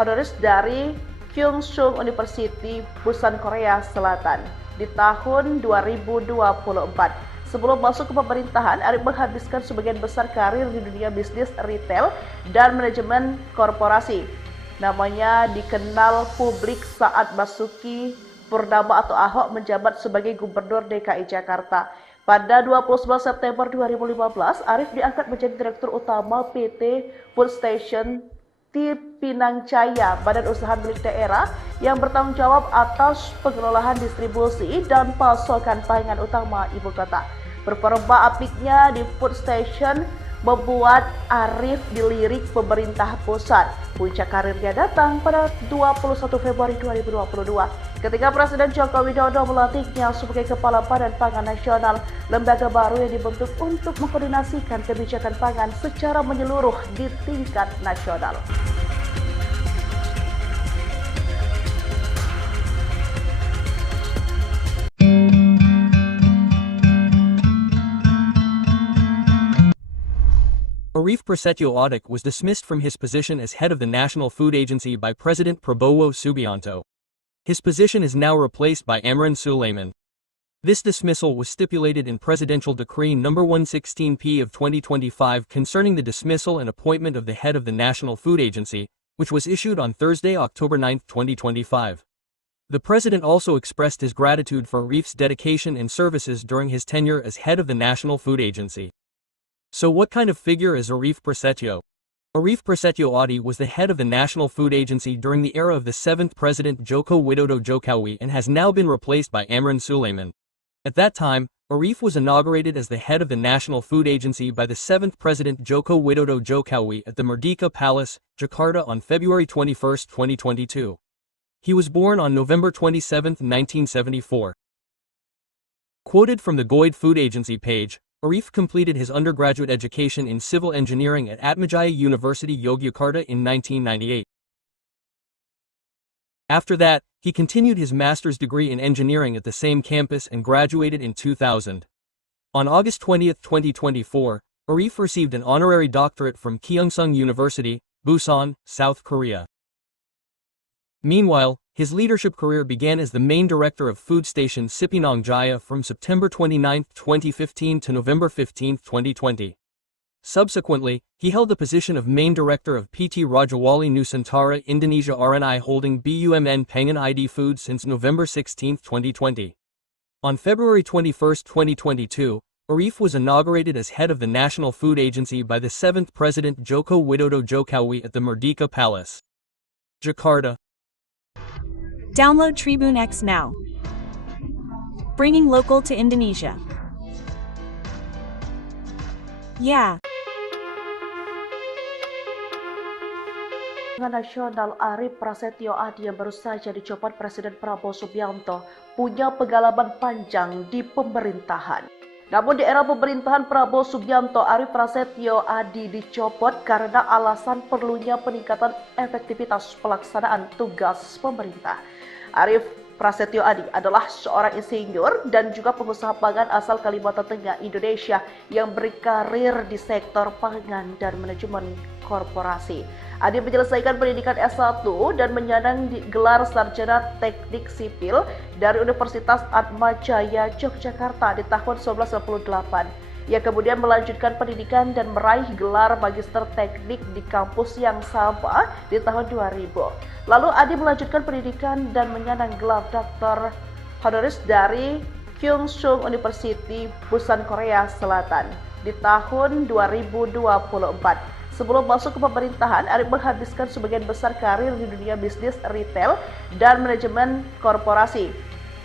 Honoris dari Kyungsung University, Busan, Korea Selatan di tahun 2024. Sebelum masuk ke pemerintahan, Arif menghabiskan sebagian besar karir di dunia bisnis retail dan manajemen korporasi. Namanya dikenal publik saat Basuki Purnama atau Ahok menjabat sebagai Gubernur DKI Jakarta. Pada 29 September 2015, Arif diangkat menjadi Direktur Utama PT Food Station Pinang Jaya, badan usaha milik daerah yang bertanggung jawab atas pengelolaan distribusi dan pasokan pangan utama ibu kota. Performa apiknya di Food Station membuat Arif dilirik pemerintah pusat. Puncak karirnya datang pada 21 Februari 2022 ketika Presiden Joko Widodo melantiknya sebagai Kepala Badan Pangan Nasional, lembaga baru yang dibentuk untuk mengkoordinasikan kebijakan pangan secara menyeluruh di tingkat nasional. Arif Prasetyo Audik was dismissed from his position as head of the National Food Agency by President Prabowo Subianto. His position is now replaced by Amran Sulaiman. This dismissal was stipulated in Presidential Decree No. 116P of 2025 concerning the dismissal and appointment of the head of the National Food Agency, which was issued on Thursday, October 9, 2025. The President also expressed his gratitude for Arif's dedication and services during his tenure as head of the National Food Agency. So what kind of figure is Arif Prasetyo? Arif Prasetyo Audik was the head of the National Food Agency during the era of the 7th President Joko Widodo Jokowi and has now been replaced by Amran Sulaiman. At that time, Arif was inaugurated as the head of the National Food Agency by the 7th President Joko Widodo Jokowi at the Merdeka Palace, Jakarta on February 21, 2022. He was born on November 27, 1974. Quoted from the Goid Food Agency page, Arif completed his undergraduate education in civil engineering at Atmajaya University Yogyakarta in 1998. After that, he continued his master's degree in engineering at the same campus and graduated in 2000. On August 20, 2024, Arif received an honorary doctorate from Kyongsung University, Busan, South Korea. Meanwhile, his leadership career began as the main director of food station Cipinang Jaya from September 29, 2015 to November 15, 2020. Subsequently, he held the position of main director of PT Rajawali Nusantara Indonesia RNI Holding BUMN Pangan ID Foods since November 16, 2020. On February 21, 2022, Arif was inaugurated as head of the National Food Agency by the 7th President Joko Widodo Jokowi at the Merdeka Palace, Jakarta. Download Tribune X now. Bringing local to Indonesia. Yeah. Nasional Arif Prasetyo Audik yang baru saja dicopot Presiden Prabowo Subianto punya pengalaman panjang di pemerintahan. Namun di era pemerintahan Prabowo Subianto, Arif Prasetyo Audik dicopot karena alasan perlunya peningkatan efektivitas pelaksanaan tugas pemerintah. Arif Prasetyo Audik adalah seorang insinyur dan juga pengusaha pangan asal Kalimantan Tengah, Indonesia yang berkarir di sektor pangan dan manajemen korporasi. Audik menyelesaikan pendidikan S1 dan menyandang gelar sarjana teknik sipil dari Universitas Atmajaya Yogyakarta di tahun 1998. Ia kemudian melanjutkan pendidikan dan meraih gelar Magister Teknik di kampus yang sama di tahun 2000. Lalu Audik melanjutkan pendidikan dan menyandang gelar Dr. Honoris dari Kyungsung University, Busan, Korea Selatan di tahun 2024. Sebelum masuk ke pemerintahan, Arif menghabiskan sebagian besar karir di dunia bisnis retail dan manajemen korporasi.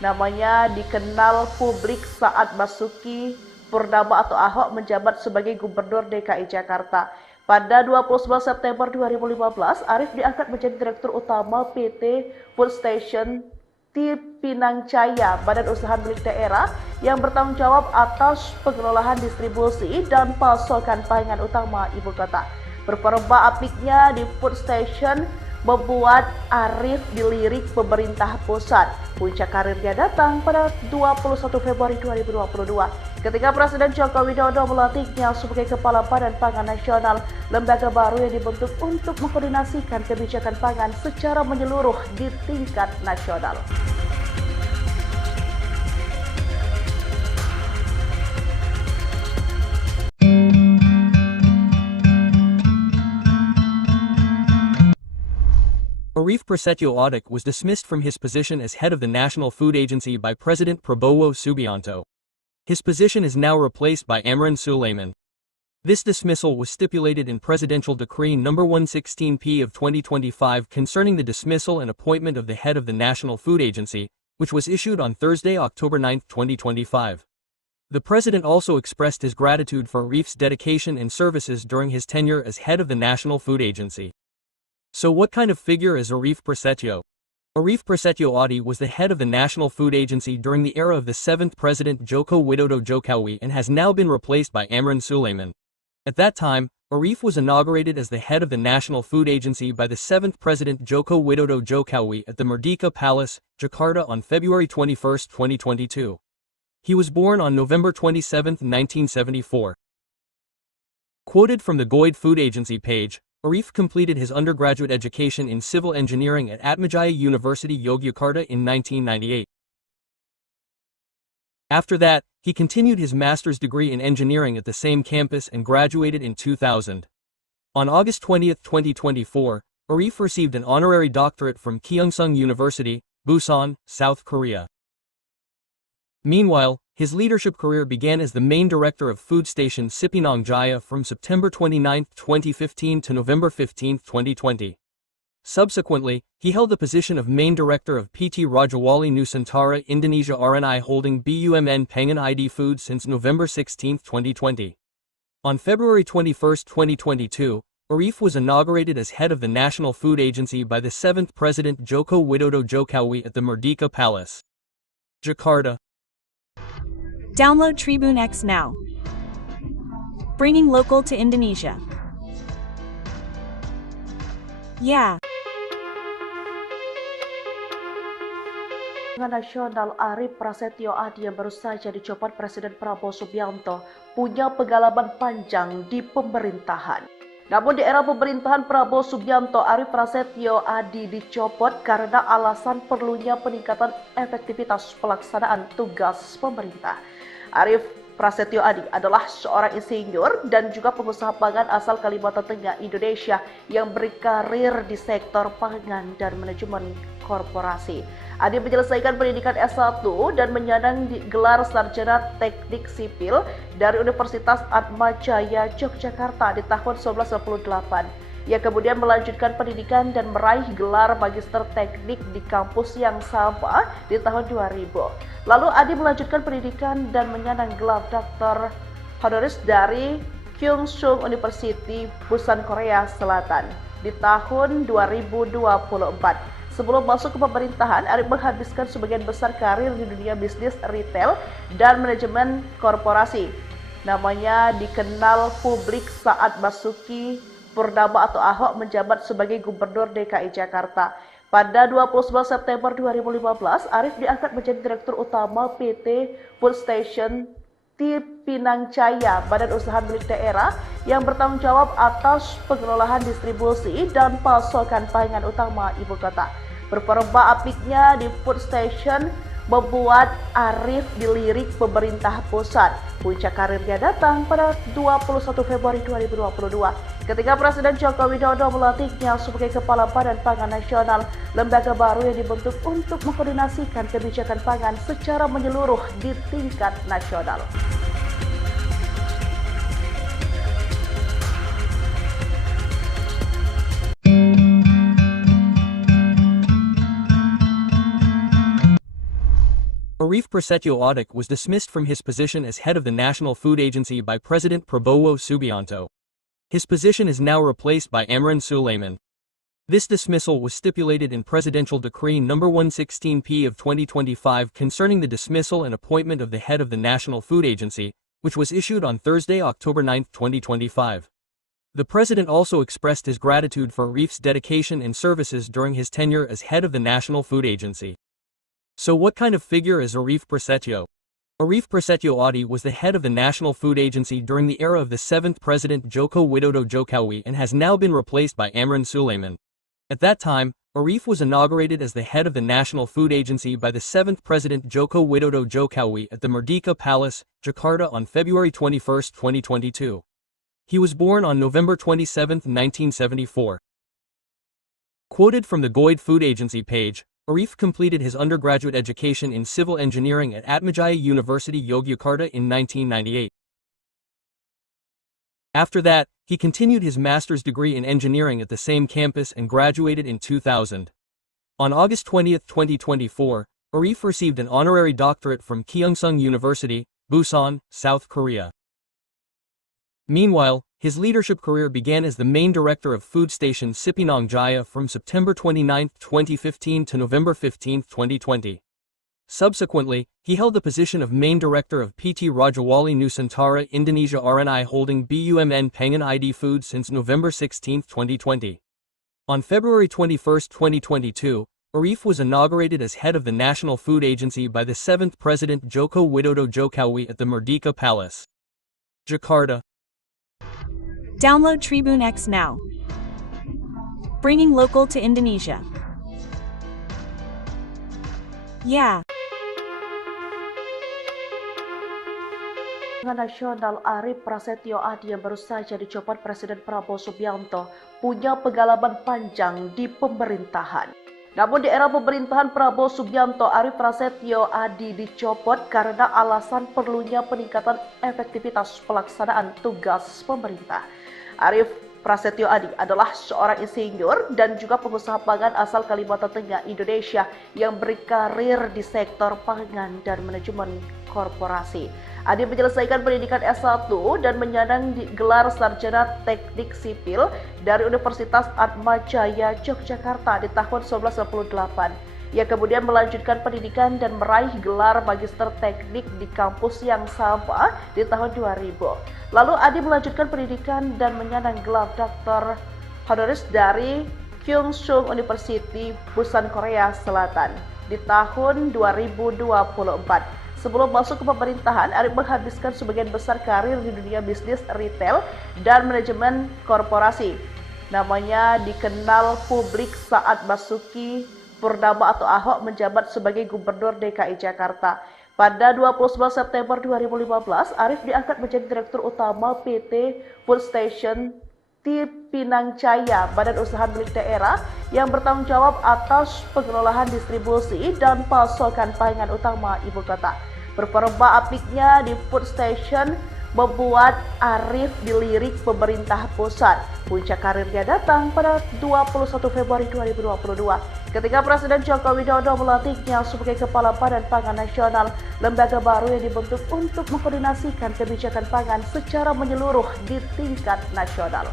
Namanya dikenal publik saat Basuki Purnama atau Ahok menjabat sebagai Gubernur DKI Jakarta. Pada 29 September 2015, Arif diangkat menjadi Direktur Utama PT Food Station Pinang Jaya, badan usaha milik daerah yang bertanggung jawab atas pengelolaan distribusi dan pasokan pangan utama ibu kota. Performa apiknya di Food Station membuat Arief dilirik pemerintah pusat. Puncak karirnya datang pada 21 Februari 2022 ketika Presiden Joko Widodo melantiknya sebagai Kepala Badan Pangan Nasional, lembaga baru yang dibentuk untuk mengkoordinasikan kebijakan pangan secara menyeluruh di tingkat nasional. Arief Prasetyo Audic was dismissed from his position as head of the National Food Agency by President Prabowo Subianto. His position is now replaced by Amran Sulaiman. This dismissal was stipulated in Presidential Decree No. 116P of 2025 concerning the dismissal and appointment of the head of the National Food Agency, which was issued on Thursday, October 9, 2025. The President also expressed his gratitude for Arief's dedication and services during his tenure as head of the National Food Agency. So what kind of figure is Arief Prasetyo? Arief Prasetyo Audic was the head of the National Food Agency during the era of the 7th President Joko Widodo Jokowi and has now been replaced by Amran Sulaiman. At that time, Arief was inaugurated as the head of the National Food Agency by the 7th President Joko Widodo Jokowi at the Merdeka Palace, Jakarta on February 21, 2022. He was born on November 27, 1974. Quoted from the Goid Food Agency page, Arief completed his undergraduate education in civil engineering at Atmajaya University Yogyakarta in 1998. After that, he continued his master's degree in engineering at the same campus and graduated in 2000. On August 20, 2024, Arief received an honorary doctorate from Kyungsung University, Busan, South Korea. Meanwhile, his leadership career began as the main director of food station Cipinang Jaya from September 29, 2015 to November 15, 2020. Subsequently, he held the position of main director of PT Rajawali Nusantara Indonesia RNI Holding BUMN Pangan ID Food since November 16, 2020. On February 21, 2022, Arief was inaugurated as head of the National Food Agency by the 7th President Joko Widodo Jokowi at the Merdeka Palace, Jakarta. Download Tribune X now. Bringing local to Indonesia. Yeah. Nasional Arief Prasetyo Audic yang baru saja dicopot Presiden Prabowo Subianto punya pengalaman panjang di pemerintahan. Namun di era pemerintahan Prabowo Subianto, Arief Prasetyo Audic dicopot karena alasan perlunya peningkatan efektivitas pelaksanaan tugas pemerintah. Arief Prasetyo Audic adalah seorang insinyur dan juga pengusaha pangan asal Kalimantan Tengah, Indonesia yang berkarir di sektor pangan dan manajemen korporasi. Audic menyelesaikan pendidikan S1 dan menyandang gelar sarjana teknik sipil dari Universitas Atmajaya Yogyakarta di tahun 1998. Ia kemudian melanjutkan pendidikan dan meraih gelar magister teknik di kampus yang sama di tahun 2000. Lalu Audic melanjutkan pendidikan dan menyandang gelar doktor honoris dari Kyungsung University, Busan, Korea Selatan di tahun 2024. Sebelum masuk ke pemerintahan, Audic menghabiskan sebagian besar karir di dunia bisnis retail dan manajemen korporasi. Namanya dikenal publik saat Basuki Purnama atau Ahok menjabat sebagai Gubernur DKI Jakarta. Pada 29 September 2015, Arief diangkat menjadi Direktur Utama PT Food Station Cipinang Jaya, badan usaha milik daerah yang bertanggung jawab atas pengelolaan distribusi dan pasokan pangan utama ibu kota. Performa apiknya di Food Station membuat Arief dilirik pemerintah pusat. Puncak karirnya datang pada 21 Februari 2022 ketika Presiden Joko Widodo melantiknya sebagai Kepala Badan Pangan Nasional, lembaga baru yang dibentuk untuk mengkoordinasikan kebijakan pangan secara menyeluruh di tingkat nasional. Arief Prasetyo Audic was dismissed from his position as head of the National Food Agency by President Prabowo Subianto. His position is now replaced by Amran Sulaiman. This dismissal was stipulated in Presidential Decree No. 116P of 2025 concerning the dismissal and appointment of the head of the National Food Agency, which was issued on Thursday, October 9, 2025. The president also expressed his gratitude for Arif's dedication and services during his tenure as head of the National Food Agency. So what kind of figure is Arif Prasetyo? Arif Prasetyo Adi was the head of the National Food Agency during the era of the 7th President Joko Widodo Jokowi and has now been replaced by Amran Sulaiman. At that time, Arif was inaugurated as the head of the National Food Agency by the 7th President Joko Widodo Jokowi at the Merdeka Palace, Jakarta on February 21, 2022. He was born on November 27, 1974. Quoted from the Goid Food Agency page, Arif completed his undergraduate education in civil engineering at Atmajaya University Yogyakarta in 1998. After that, he continued his master's degree in engineering at the same campus and graduated in 2000. On August 20, 2024, Arif received an honorary doctorate from Kyongsung University, Busan, South Korea. Meanwhile, his leadership career began as the main director of food station Cipinang Jaya from September 29, 2015 to November 15, 2020. Subsequently, he held the position of main director of PT Rajawali Nusantara Indonesia RNI Holding BUMN Pangan ID Foods since November 16, 2020. On February 21, 2022, Arif was inaugurated as head of the National Food Agency by the 7th President Joko Widodo Jokowi at the Merdeka Palace, Jakarta. Download Tribune X now. Bringing local to Indonesia. Yeah. Nasional Arif Prasetyo Adi yang baru saja dicopot Presiden Prabowo Subianto punya pengalaman panjang di pemerintahan. Namun di era pemerintahan Prabowo Subianto, Arif Prasetyo Adi dicopot karena alasan perlunya peningkatan efektivitas pelaksanaan tugas pemerintah. Arif Prasetyo Adi adalah seorang insinyur dan juga pengusaha pangan asal Kalimantan Tengah, Indonesia yang berkarir di sektor pangan dan manajemen korporasi. Adi menyelesaikan pendidikan S1 dan menyandang gelar sarjana teknik sipil dari Universitas Atmajaya Yogyakarta di tahun 1998. Ia kemudian melanjutkan pendidikan dan meraih gelar magister teknik di kampus yang sama di tahun 2000. Lalu Adi melanjutkan pendidikan dan menyandang gelar Dr. Honoris dari Kyungsung University, Busan, Korea Selatan di tahun 2024. Sebelum masuk ke pemerintahan, Arif menghabiskan sebagian besar karir di dunia bisnis retail dan manajemen korporasi. Namanya dikenal publik saat Basuki Purnama atau Ahok menjabat sebagai Gubernur DKI Jakarta. Pada 29 September 2015, Arif diangkat menjadi Direktur Utama PT Food Station Cipinang Jaya, badan usaha milik daerah yang bertanggung jawab atas pengelolaan distribusi dan pasokan pangan utama ibu kota. Performa apiknya di Food Station membuat Arif dilirik pemerintah pusat. Puncak karirnya datang pada 21 Februari 2022 ketika Presiden Joko Widodo melantiknya sebagai Kepala Badan Pangan Nasional, lembaga baru yang dibentuk untuk mengkoordinasikan kebijakan pangan secara menyeluruh di tingkat nasional.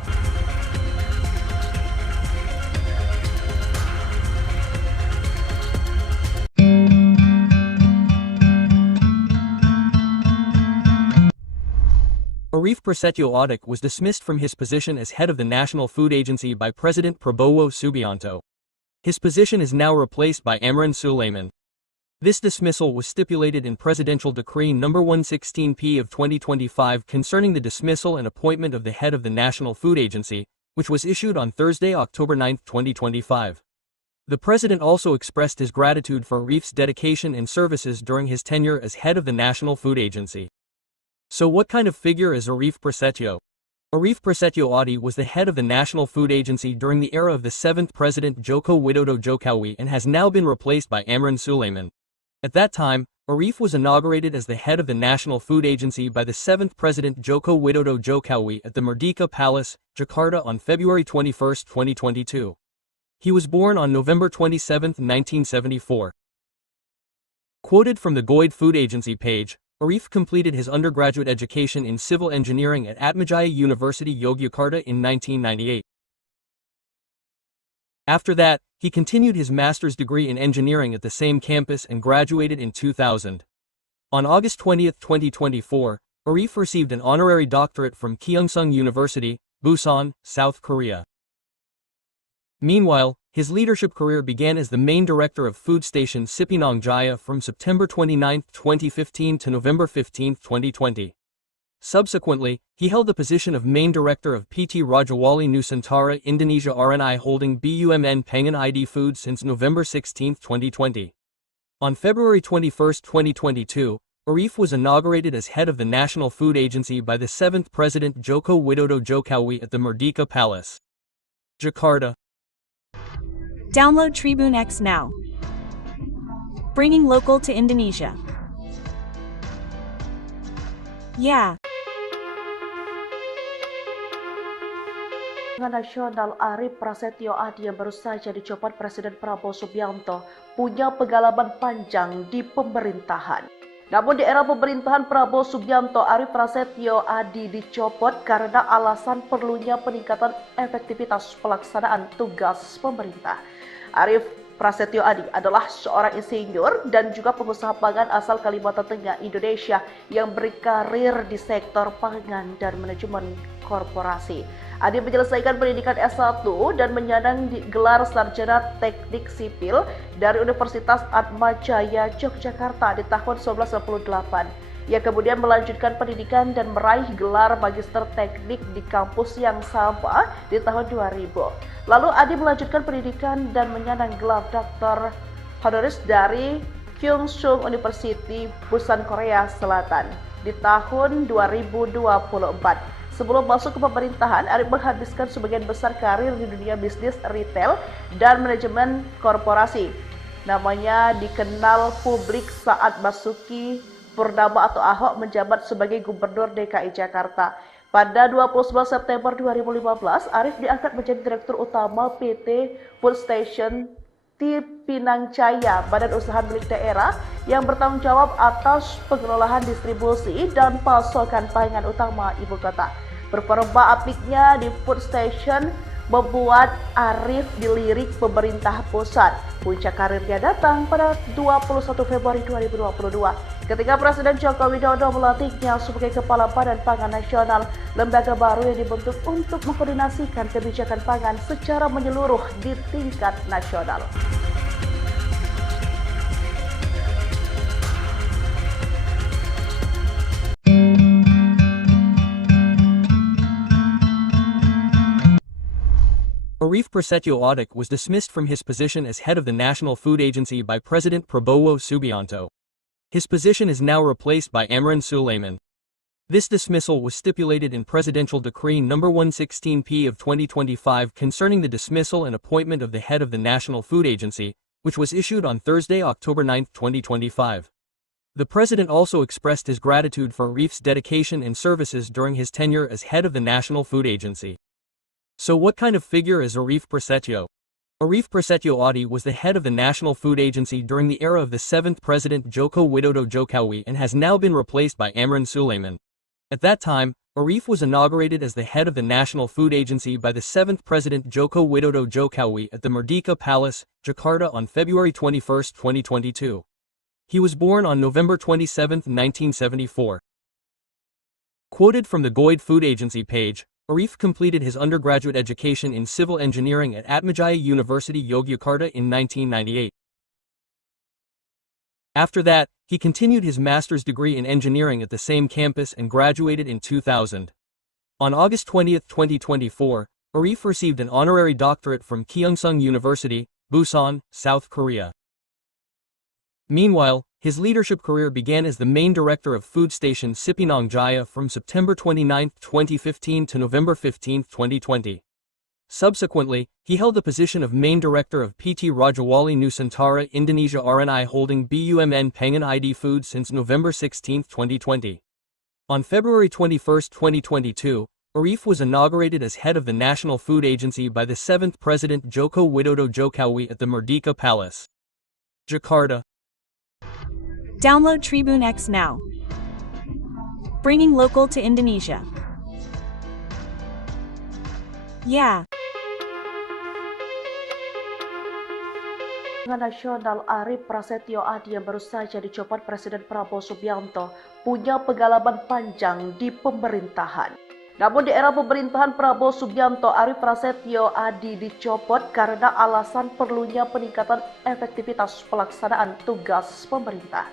Arif Prasetyo Adi was dismissed from his position as head of the National Food Agency by President Prabowo Subianto. His position is now replaced by Amran Sulaiman. This dismissal was stipulated in Presidential Decree No. 116P of 2025 concerning the dismissal and appointment of the head of the National Food Agency, which was issued on Thursday, October 9, 2025. The president also expressed his gratitude for Arif's dedication and services during his tenure as head of the National Food Agency. So what kind of figure is Arif Prasetyo? Arif Prasetyo Adi was the head of the National Food Agency during the era of the 7th President Joko Widodo Jokowi and has now been replaced by Amran Sulaiman. At that time, Arif was inaugurated as the head of the National Food Agency by the 7th President Joko Widodo Jokowi at the Merdeka Palace, Jakarta on February 21, 2022. He was born on November 27, 1974. Quoted from the Goid Food Agency page, Arif completed his undergraduate education in civil engineering at Atmajaya University Yogyakarta in 1998. After that, he continued his master's degree in engineering at the same campus and graduated in 2000. On August 20, 2024, Arif received an honorary doctorate from Kyongsung University, Busan, South Korea. Meanwhile, his leadership career began as the main director of food station Sipinang Jaya from September 29, 2015 to November 15, 2020. Subsequently, he held the position of main director of PT Rajawali Nusantara Indonesia RNI Holding BUMN Pengan ID Food since November 16, 2020. On February 21, 2022, Arif was inaugurated as head of the National Food Agency by the 7th President Joko Widodo Jokowi at the Merdeka Palace, Jakarta. Download Tribune X now. Bringing local to Indonesia. Yeah. Nasional Arif Prasetyo Adi yang baru saja dicopot Presiden Prabowo Subianto punya pengalaman panjang di pemerintahan. Namun di era pemerintahan Prabowo Subianto, Arif Prasetyo Adi dicopot karena alasan perlunya peningkatan efektivitas pelaksanaan tugas pemerintah. Arif Prasetyo Adi adalah seorang insinyur dan juga pengusaha pangan asal Kalimantan Tengah, Indonesia yang berkarir di sektor pangan dan manajemen korporasi. Adi menyelesaikan pendidikan S1 dan menyandang gelar sarjana teknik sipil dari Universitas Atmajaya Yogyakarta di tahun 1998. Ia kemudian melanjutkan pendidikan dan meraih gelar magister teknik di kampus yang sama di tahun 2000. Lalu Adi melanjutkan pendidikan dan menyandang gelar doktor honoris dari Kyungsung University, Busan, Korea Selatan di tahun 2024. Sebelum masuk ke pemerintahan, Arif menghabiskan sebagian besar karir di dunia bisnis retail dan manajemen korporasi. Namanya dikenal publik saat Basuki Purnama atau Ahok menjabat sebagai Gubernur DKI Jakarta. Pada 29 September 2015, Arif diangkat menjadi Direktur Utama PT Food Station Pinang Jaya, badan usaha milik daerah yang bertanggung jawab atas pengelolaan distribusi dan pasokan pangan utama ibu kota. Performa apiknya di Food Station membuat Arif dilirik pemerintah pusat. Puncak karirnya datang pada 21 Februari 2022 ketika Presiden Joko Widodo melantiknya sebagai Kepala Badan Pangan Nasional, lembaga baru yang dibentuk untuk mengkoordinasikan kebijakan pangan secara menyeluruh di tingkat nasional. Arif Prasetyo Adi was dismissed from his position as head of the National Food Agency by President Prabowo Subianto. His position is now replaced by Amran Sulaiman. This dismissal was stipulated in Presidential Decree No. 116P of 2025 concerning the dismissal and appointment of the head of the National Food Agency, which was issued on Thursday, October 9, 2025. The president also expressed his gratitude for Arif's dedication and services during his tenure as head of the National Food Agency. So what kind of figure is Arif Prasetyo? Arif Prasetyo Adi was the head of the National Food Agency during the era of the 7th President Joko Widodo Jokowi and has now been replaced by Amran Sulaiman. At that time, Arif was inaugurated as the head of the National Food Agency by the 7th President Joko Widodo Jokowi at the Merdeka Palace, Jakarta on February 21, 2022. He was born on November 27, 1974. Quoted from the Goid Food Agency page, Arif completed his undergraduate education in civil engineering at Atmajaya University Yogyakarta in 1998. After that, he continued his master's degree in engineering at the same campus and graduated in 2000. On August 20, 2024, Arif received an honorary doctorate from Kyungsung University, Busan, South Korea. Meanwhile, his leadership career began as the main director of food station Sipinang Jaya from September 29, 2015 to November 15, 2020. Subsequently, he held the position of main director of PT Rajawali Nusantara Indonesia RNI Holding BUMN Pengan ID Food since November 16, 2020. On February 21, 2022, Arif was inaugurated as head of the National Food Agency by the 7th President Joko Widodo Jokowi at the Merdeka Palace, Jakarta. Download Tribune X now. Bringing local to Indonesia. Yeah. Nasional Arif Prasetyo Adi yang baru saja dicopot Presiden Prabowo Subianto punya pengalaman panjang di pemerintahan. Namun di era pemerintahan Prabowo Subianto, Arief Prasetyo Adi dicopot karena alasan perlunya peningkatan efektivitas pelaksanaan tugas pemerintah.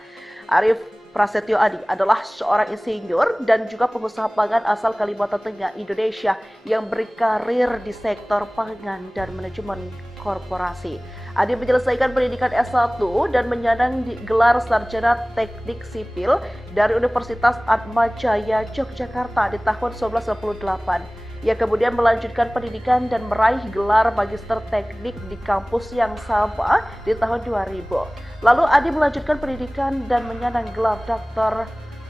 Arief Prasetyo Adi adalah seorang insinyur dan juga pengusaha pangan asal Kalimantan Tengah, Indonesia yang berkarir di sektor pangan dan manajemen korporasi. Adi menyelesaikan pendidikan S1 dan menyandang gelar sarjana teknik sipil dari Universitas Atma Jaya, Yogyakarta di tahun 1998. Ia kemudian melanjutkan pendidikan dan meraih gelar magister teknik di kampus yang sama di tahun 2000. Lalu Adi melanjutkan pendidikan dan menyandang gelar doktor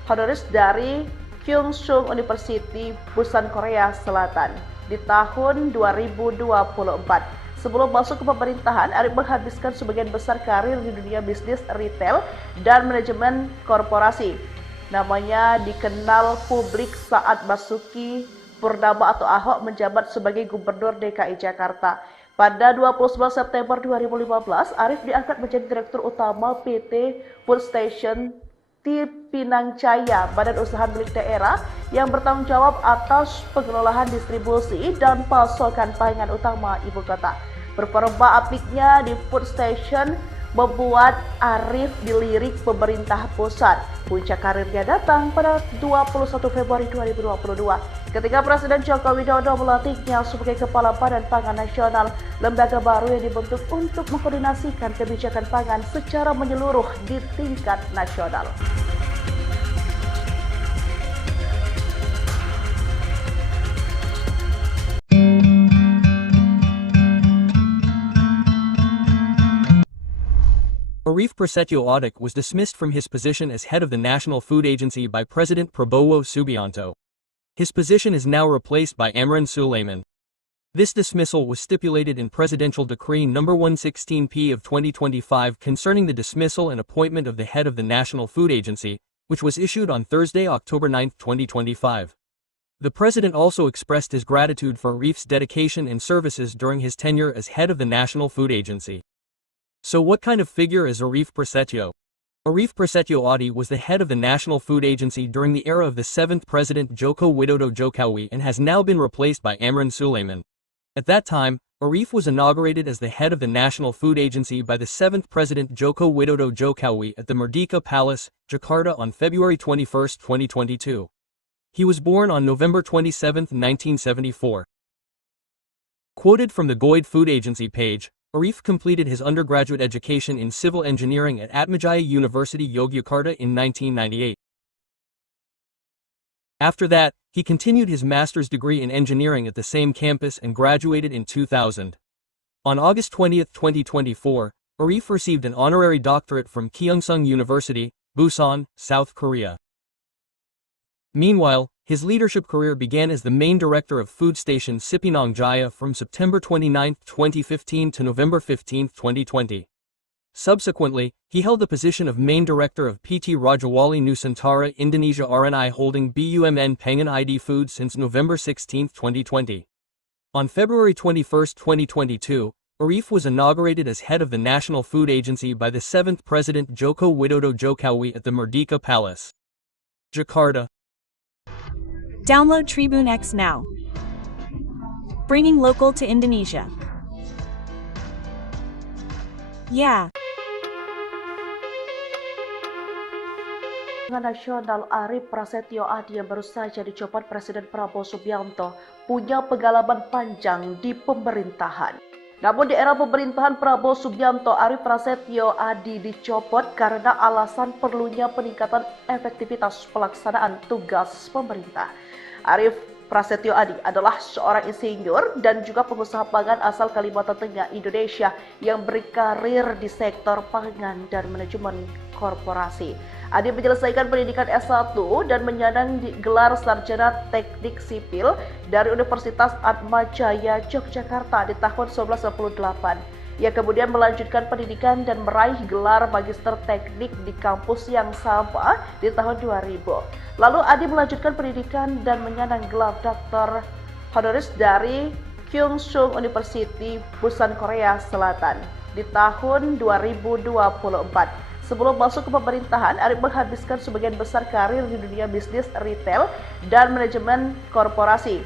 honoris dari Kyungsung University, Busan, Korea Selatan di tahun 2024. Sebelum masuk ke pemerintahan, Arief menghabiskan sebagian besar karir di dunia bisnis retail dan manajemen korporasi. Namanya dikenal publik saat Basuki Purnama atau Ahok menjabat sebagai Gubernur DKI Jakarta. Pada 29 September 2015, Arief diangkat menjadi Direktur Utama PT Food Station Pinang Jaya, badan usaha milik daerah yang bertanggung jawab atas pengelolaan distribusi dan pasokan pangan utama ibu kota. Performa apiknya di Food Station membuat Arief dilirik pemerintah pusat. Puncak karirnya datang pada 21 Februari 2022 ketika Presiden Joko Widodo melantiknya sebagai Kepala Badan Pangan Nasional, lembaga baru yang dibentuk untuk mengkoordinasikan kebijakan pangan secara menyeluruh di tingkat nasional. Arief Prasetyo Adi was dismissed from his position as head of the National Food Agency by President Prabowo Subianto. His position is now replaced by Amran Sulaiman. This dismissal was stipulated in Presidential Decree No. 116P of 2025 concerning the dismissal and appointment of the head of the National Food Agency, which was issued on Thursday, October 9, 2025. The president also expressed his gratitude for Arief's dedication and services during his tenure as head of the National Food Agency. So what kind of figure is Arief Prasetyo? Arief Prasetyo Adi was the head of the National Food Agency during the era of the 7th President Joko Widodo Jokowi and has now been replaced by Amran Sulaiman. At that time, Arief was inaugurated as the head of the National Food Agency by the 7th President Joko Widodo Jokowi at the Merdeka Palace, Jakarta on February 21, 2022. He was born on November 27, 1974. Quoted from the Goid Food Agency page, Arief completed his undergraduate education in civil engineering at Atmajaya University, Yogyakarta in 1998. After that, he continued his master's degree in engineering at the same campus and graduated in 2000. On August 20, 2024, Arief received an honorary doctorate from Kyungsung University, Busan, South Korea. Meanwhile, his leadership career began as the main director of Food Station Sipinang Jaya from September 29, 2015 to November 15, 2020. Subsequently, he held the position of main director of PT Rajawali Nusantara Indonesia RNI Holding BUMN Pengen ID Food since November 16, 2020. On February 21, 2022, Arief was inaugurated as head of the National Food Agency by the 7th President Joko Widodo Jokowi at the Merdeka Palace, Jakarta. Download Tribune X now. Bringing local to Indonesia. Yeah. Nasional Arief Prasetyo Adi yang baru saja dicopot Presiden Prabowo Subianto punya pengalaman panjang di pemerintahan. Namun di era pemerintahan Prabowo Subianto, Arief Prasetyo Adi dicopot karena alasan perlunya peningkatan efektivitas pelaksanaan tugas pemerintah. Arief Prasetyo Adi adalah seorang insinyur dan juga pengusaha pangan asal Kalimantan Tengah, Indonesia yang berkarir di sektor pangan dan manajemen korporasi. Adi menyelesaikan pendidikan S1 dan menyandang gelar sarjana teknik sipil dari Universitas Atma Jaya, Yogyakarta di tahun 1998. Ia kemudian melanjutkan pendidikan dan meraih gelar magister teknik di kampus yang sama di tahun 2000. Lalu Adi melanjutkan pendidikan dan menyandang gelar doktor honoris dari Kyungsung University, Busan, Korea Selatan di tahun 2024. Sebelum masuk ke pemerintahan, Arif menghabiskan sebagian besar karir di dunia bisnis retail dan manajemen korporasi.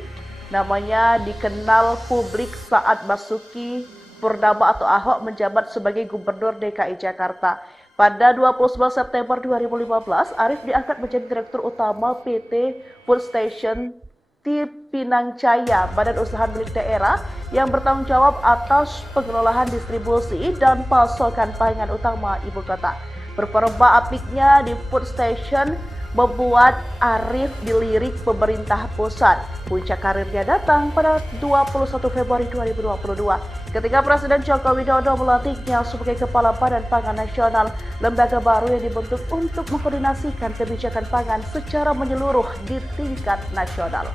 Namanya dikenal publik saat Basuki Purnama atau Ahok menjabat sebagai Gubernur DKI Jakarta. Pada 29 September 2015, Arif diangkat menjadi Direktur Utama PT Food Station Pinang Jaya, badan usaha milik daerah yang bertanggung jawab atas pengelolaan distribusi dan pasokan pangan utama ibu kota. Performa apiknya di Food Station membuat Arif dilirik pemerintah pusat. Puncak karirnya datang pada 21 Februari 2022 ketika Presiden Joko Widodo melantiknya sebagai Kepala Badan Pangan Nasional, lembaga baru yang dibentuk untuk mengkoordinasikan kebijakan pangan secara menyeluruh di tingkat nasional.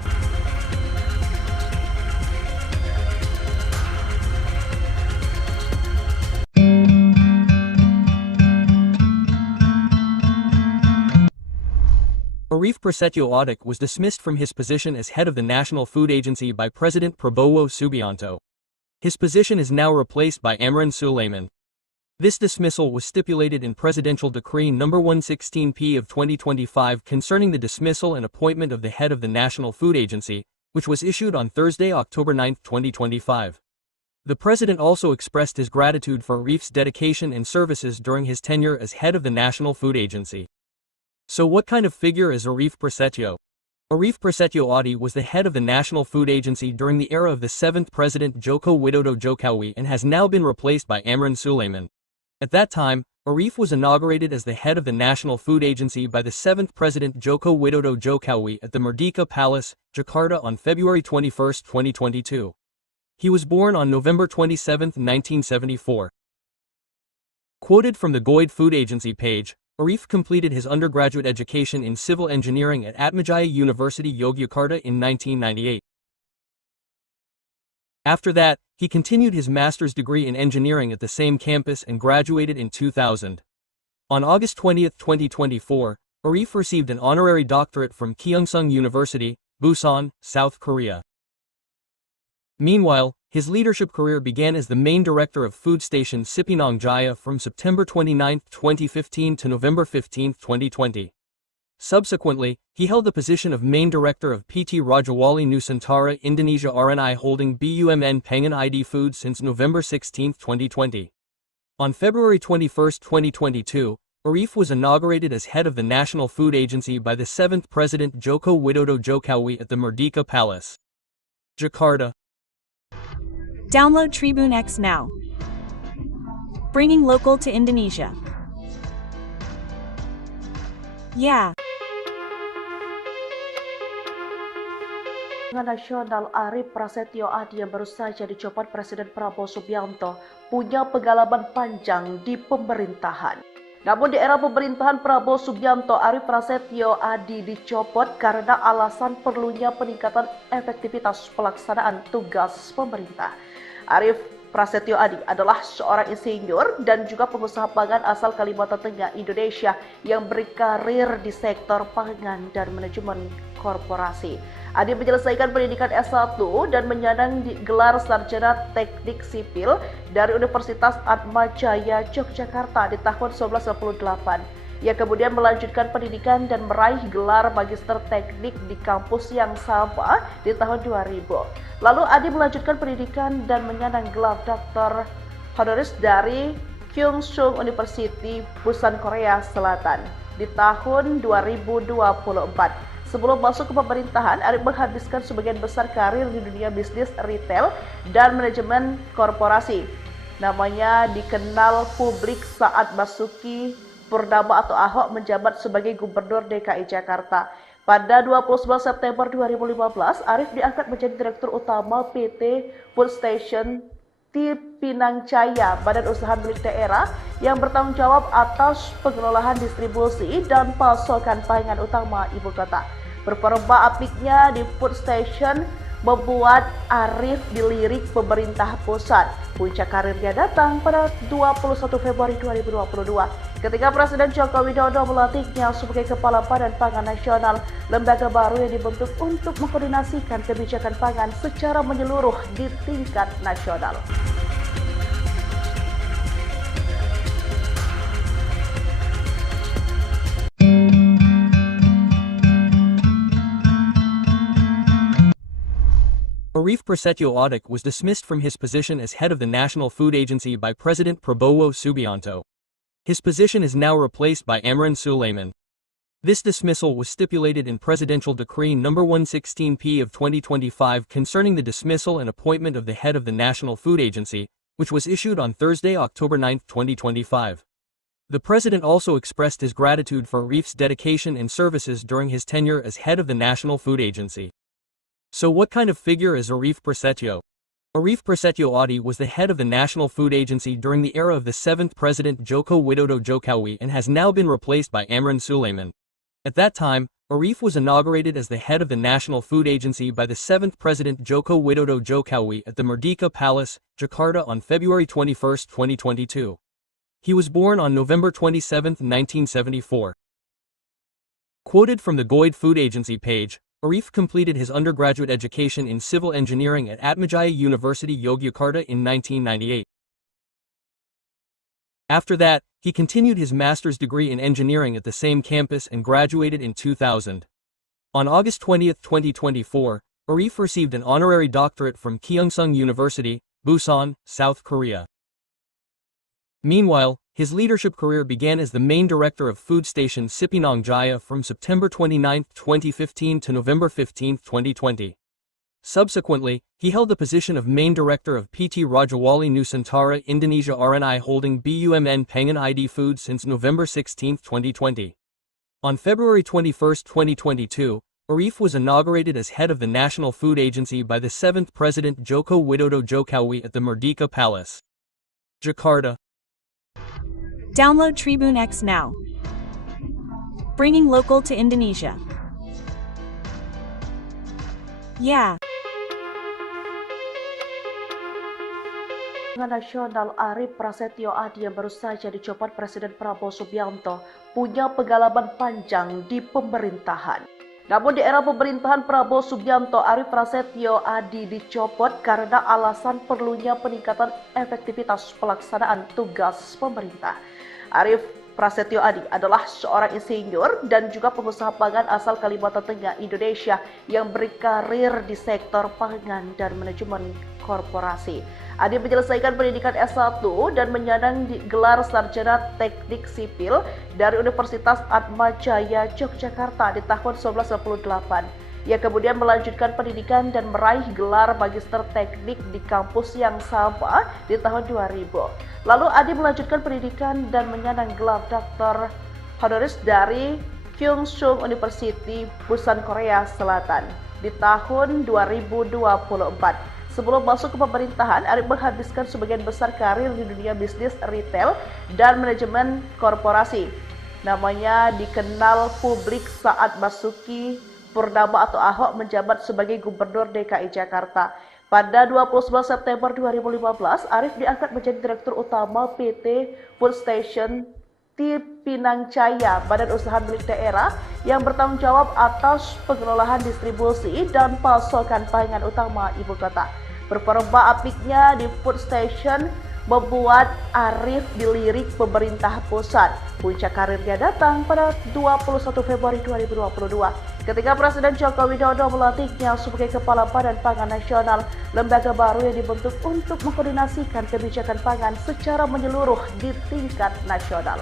Arif Prasetyo Audic was dismissed from his position as head of the National Food Agency by President Prabowo Subianto. His position is now replaced by Amran Sulaiman. This dismissal was stipulated in Presidential Decree No. 116P of 2025 concerning the dismissal and appointment of the head of the National Food Agency, which was issued on Thursday, October 9, 2025. The President also expressed his gratitude for Arif's dedication and services during his tenure as head of the National Food Agency. So what kind of figure is Arif Prasetyo? Arif Prasetyo Audic was the head of the National Food Agency during the era of the 7th President Joko Widodo Jokowi and has now been replaced by Amran Sulaiman. At that time, Arif was inaugurated as the head of the National Food Agency by the 7th President Joko Widodo Jokowi at the Merdeka Palace, Jakarta on February 21, 2022. He was born on November 27, 1974. Quoted from the Goid Food Agency page, Arif completed his undergraduate education in civil engineering at Atmajaya University Yogyakarta in 1998. After that, he continued his master's degree in engineering at the same campus and graduated in 2000. On August 20, 2024, Arif received an honorary doctorate from Kyungsung University, Busan, South Korea. Meanwhile, his leadership career began as the main director of food station Cipinang Jaya from September 29, 2015 to November 15, 2020. Subsequently, he held the position of main director of PT Rajawali Nusantara Indonesia RNI Holding BUMN Pengan ID Foods since November 16, 2020. On February 21, 2022, Arif was inaugurated as head of the National Food Agency by the 7th President Joko Widodo Jokowi at the Merdeka Palace, Jakarta. Download Tribune X now. Bringing local to Indonesia. Yeah. Nasional Arif Prasetyo Audic yang baru saja dicopot Presiden Prabowo Subianto punya pengalaman panjang di pemerintahan. Namun di era pemerintahan Prabowo Subianto, Arif Prasetyo Audic dicopot karena alasan perlunya peningkatan efektivitas pelaksanaan tugas pemerintah. Arif Prasetyo Audic adalah seorang insinyur dan juga pengusaha pangan asal Kalimantan Tengah, Indonesia yang berkarir di sektor pangan dan manajemen korporasi. Audic menyelesaikan pendidikan S1 dan menyandang gelar sarjana teknik sipil dari Universitas Atmajaya Yogyakarta di tahun 1998. Ia kemudian melanjutkan pendidikan dan meraih gelar magister teknik di kampus yang sama di tahun 2000. Lalu Audic melanjutkan pendidikan dan menyandang gelar doktor honoris dari Kyungsung University, Busan, Korea Selatan di tahun 2024. Sebelum masuk ke pemerintahan, Arif menghabiskan sebagian besar karir di dunia bisnis retail dan manajemen korporasi. Namanya dikenal publik saat Basuki Purnama atau Ahok menjabat sebagai Gubernur DKI Jakarta. Pada 29 September 2015, Arif diangkat menjadi Direktur Utama PT Food Station Pinang Jaya, badan usaha milik daerah yang bertanggung jawab atas pengelolaan distribusi dan pasokan pangan utama ibu kota. Performa apiknya di Food Station membuat Arif dilirik pemerintah pusat. Puncak karirnya datang pada 21 Februari 2022 ketika Presiden Joko Widodo melantiknya sebagai Kepala Badan Pangan Nasional, lembaga baru yang dibentuk untuk mengkoordinasikan kebijakan pangan secara menyeluruh di tingkat nasional. Arif Prasetyo Audik was dismissed from his position as head of the National Food Agency by President Prabowo Subianto. His position is now replaced by Amran Sulaiman. This dismissal was stipulated in Presidential Decree No. 116P of 2025 concerning the dismissal and appointment of the head of the National Food Agency, which was issued on Thursday, October 9, 2025. The president also expressed his gratitude for Arif's dedication and services during his tenure as head of the National Food Agency. So what kind of figure is Arif Prasetyo? Arif Prasetyo Audik was the head of the National Food Agency during the era of the 7th President Joko Widodo Jokowi and has now been replaced by Amran Sulaiman. At that time, Arif was inaugurated as the head of the National Food Agency by the 7th President Joko Widodo Jokowi at the Merdeka Palace, Jakarta on February 21, 2022. He was born on November 27, 1974. Quoted from the Goid Food Agency page, Arif completed his undergraduate education in civil engineering at Atmajaya University Yogyakarta in 1998. After that, he continued his master's degree in engineering at the same campus and graduated in 2000. On August 20, 2024, Arif received an honorary doctorate from Kyongsung University, Busan, South Korea. Meanwhile, his leadership career began as the main director of food station Cipinang Jaya from September 29, 2015 to November 15, 2020. Subsequently, he held the position of main director of PT Rajawali Nusantara Indonesia RNI Holding BUMN Pengen ID Food since November 16, 2020. On February 21, 2022, Arif was inaugurated as head of the National Food Agency by the 7th President Joko Widodo Jokowi at the Merdeka Palace, Jakarta. Download Tribune X now. Bringing local to Indonesia. Yeah. Nasional Arif Prasetyo Audik yang baru saja dicopot Presiden Prabowo Subianto punya pengalaman panjang di pemerintahan. Namun di era pemerintahan Prabowo Subianto, Arif Prasetyo Audik dicopot karena alasan perlunya peningkatan efektivitas pelaksanaan tugas pemerintah. Arif Prasetyo Audik adalah seorang insinyur dan juga pengusaha pangan asal Kalimantan Tengah, Indonesia yang berkarir di sektor pangan dan manajemen korporasi. Audik menyelesaikan pendidikan S1 dan menyandang gelar sarjana teknik sipil dari Universitas Atmajaya Yogyakarta di tahun 1998. Ia kemudian melanjutkan pendidikan dan meraih gelar magister teknik di kampus yang sama di tahun 2000. Lalu Audik melanjutkan pendidikan dan menyandang gelar doktor honoris dari Kyungsung University, Busan, Korea Selatan di tahun 2024. Sebelum masuk ke pemerintahan, Arif menghabiskan sebagian besar karir di dunia bisnis retail dan manajemen korporasi. Namanya dikenal publik saat Basuki Purnama atau Ahok menjabat sebagai Gubernur DKI Jakarta. Pada 29 September 2015, Arif diangkat menjadi Direktur Utama PT Food Station Cipinang Jaya, badan usaha milik daerah yang bertanggung jawab atas pengelolaan distribusi dan pasokan pangan utama ibu kota. Performa apiknya di Food Station membuat Arif dilirik pemerintah pusat. Puncak karirnya datang pada 21 Februari 2022 ketika Presiden Joko Widodo melantiknya sebagai Kepala Badan Pangan Nasional, lembaga baru yang dibentuk untuk mengkoordinasikan kebijakan pangan secara menyeluruh di tingkat nasional.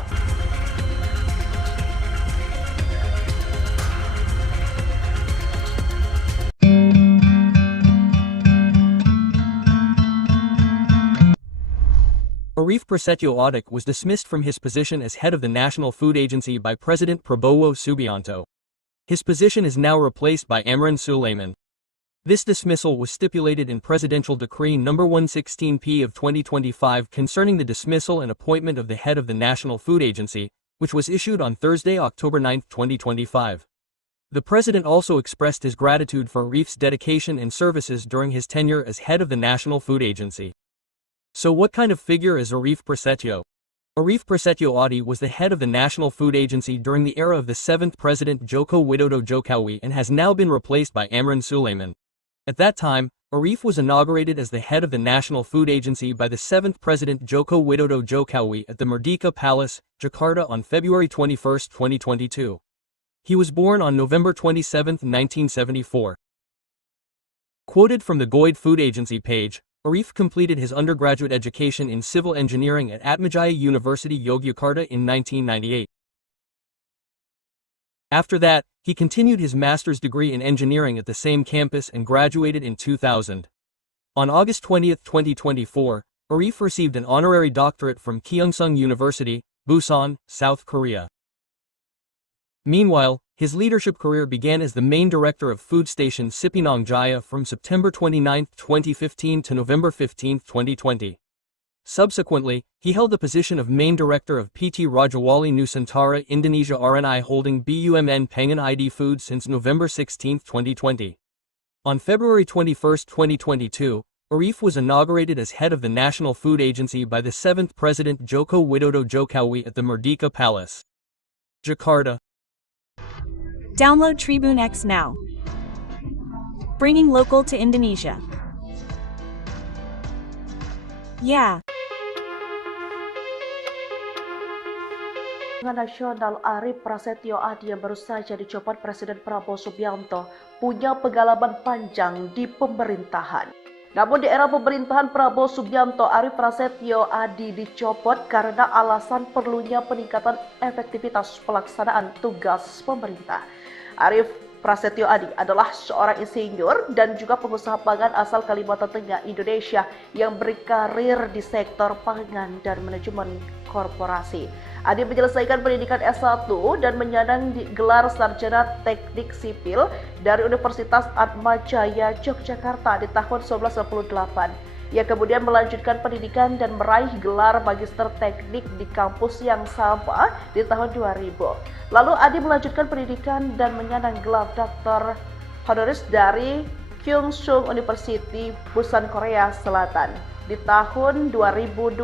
Arif Prasetyo Audik was dismissed from his position as head of the National Food Agency by President Prabowo Subianto. His position is now replaced by Amran Sulaiman. This dismissal was stipulated in Presidential Decree No. 116P of 2025 concerning the dismissal and appointment of the head of the National Food Agency, which was issued on Thursday, October 9, 2025. The president also expressed his gratitude for Arif's dedication and services during his tenure as head of the National Food Agency. So what kind of figure is Arif Prasetyo? Arif Prasetyo Audik was the head of the National Food Agency during the era of the 7th President Joko Widodo Jokowi and has now been replaced by Amran Sulaiman. At that time, Arif was inaugurated as the head of the National Food Agency by the 7th President Joko Widodo Jokowi at the Merdeka Palace, Jakarta on February 21, 2022. He was born on November 27, 1974. Quoted from the Goid Food Agency page, Arif completed his undergraduate education in civil engineering at Atmajaya University, Yogyakarta in 1998. After that, he continued his master's degree in engineering at the same campus and graduated in 2000. On August 20, 2024, Arif received an honorary doctorate from Kyungsung University, Busan, South Korea. Meanwhile, his leadership career began as the main director of food station Cipinang Jaya from September 29, 2015 to November 15, 2020. Subsequently, he held the position of main director of PT Rajawali Nusantara Indonesia RNI Holding BUMN Pengan ID Food since November 16, 2020. On February 21, 2022, Arif was inaugurated as head of the National Food Agency by the 7th President Joko Widodo Jokowi at the Merdeka Palace, Jakarta. Download Tribune X now. Bringing local to Indonesia. Yeah. Nasional Arif Prasetyo Adi yang baru saja dicopot Presiden Prabowo Subianto punya pengalaman panjang di pemerintahan. Namun di era pemerintahan Prabowo Subianto, Arif Prasetyo Adi dicopot karena alasan perlunya peningkatan efektivitas pelaksanaan tugas pemerintah. Arif Prasetyo Adi adalah seorang insinyur dan juga pengusaha pangan asal Kalimantan Tengah, Indonesia yang berkarir di sektor pangan dan manajemen korporasi. Adi menyelesaikan pendidikan S1 dan menyandang gelar sarjana teknik sipil dari Universitas Atmajaya Yogyakarta di tahun 1998. Ia kemudian melanjutkan pendidikan dan meraih gelar magister teknik di kampus yang sama di tahun 2000. Lalu Adi melanjutkan pendidikan dan menyandang gelar Dr. Honoris dari Kyungsung University, Busan, Korea Selatan di tahun 2024.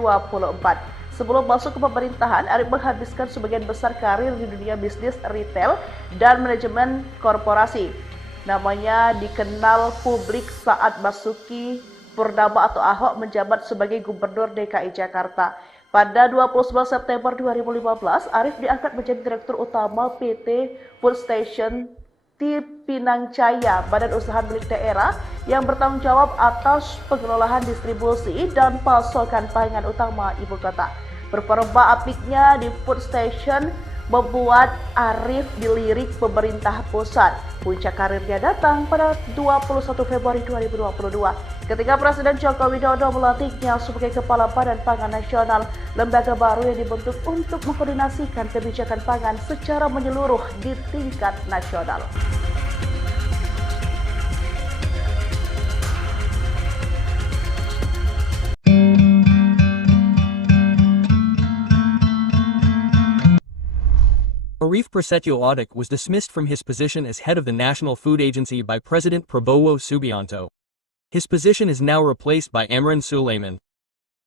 Sebelum masuk ke pemerintahan, Arif menghabiskan sebagian besar karir di dunia bisnis retail dan manajemen korporasi. Namanya dikenal publik saat Basuki Purnama atau Ahok menjabat sebagai Gubernur DKI Jakarta. Pada 29 September 2015, Arif diangkat menjadi Direktur Utama PT Food Station Cipinang Jaya, badan usaha milik daerah yang bertanggung jawab atas pengelolaan distribusi dan pasokan pangan utama ibu kota. Performa apiknya di Food Station membuat Arif dilirik pemerintah pusat. Puncak karirnya datang pada 21 Februari 2022 ketika Presiden Joko Widodo melantiknya sebagai Kepala Badan Pangan Nasional, lembaga baru yang dibentuk untuk mengkoordinasikan kebijakan pangan secara menyeluruh di tingkat nasional. Arif Prasetyo Adi was dismissed from his position as head of the National Food Agency by President Prabowo Subianto. His position is now replaced by Amran Sulaiman.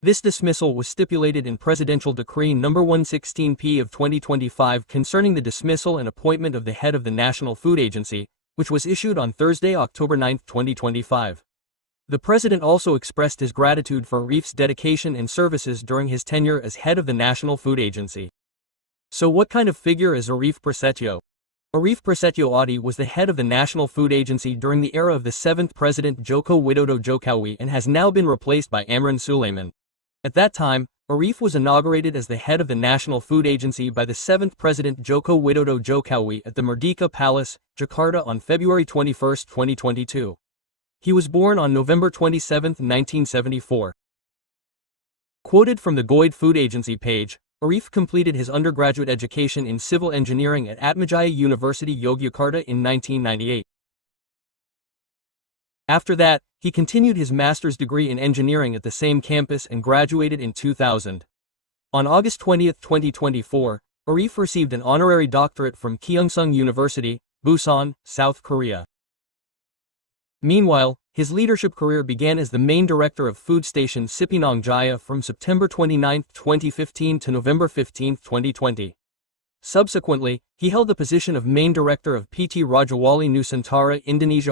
This dismissal was stipulated in Presidential Decree No. 116P of 2025 concerning the dismissal and appointment of the head of the National Food Agency, which was issued on Thursday, October 9, 2025. The president also expressed his gratitude for Arif's dedication and services during his tenure as head of the National Food Agency. So what kind of figure is Arif Prasetyo? Arif Prasetyo Adi was the head of the National Food Agency during the era of the 7th President Joko Widodo Jokowi and has now been replaced by Amran Sulaiman. At that time, Arif was inaugurated as the head of the National Food Agency by the 7th President Joko Widodo Jokowi at the Merdeka Palace, Jakarta on February 21, 2022. He was born on November 27, 1974. Quoted from the Goid Food Agency page, Arif completed his undergraduate education in civil engineering at Atmajaya University, Yogyakarta in 1998. After that, he continued his master's degree in engineering at the same campus and graduated in 2000. On August 20, 2024, Arif received an honorary doctorate from Kyungsung University, Busan, South Korea. Meanwhile, his leadership career began as the main director of food station Cipinang Jaya from September 29, 2015 to November 15, 2020. Subsequently, he held the position of main director of PT Rajawali Nusantara Indonesia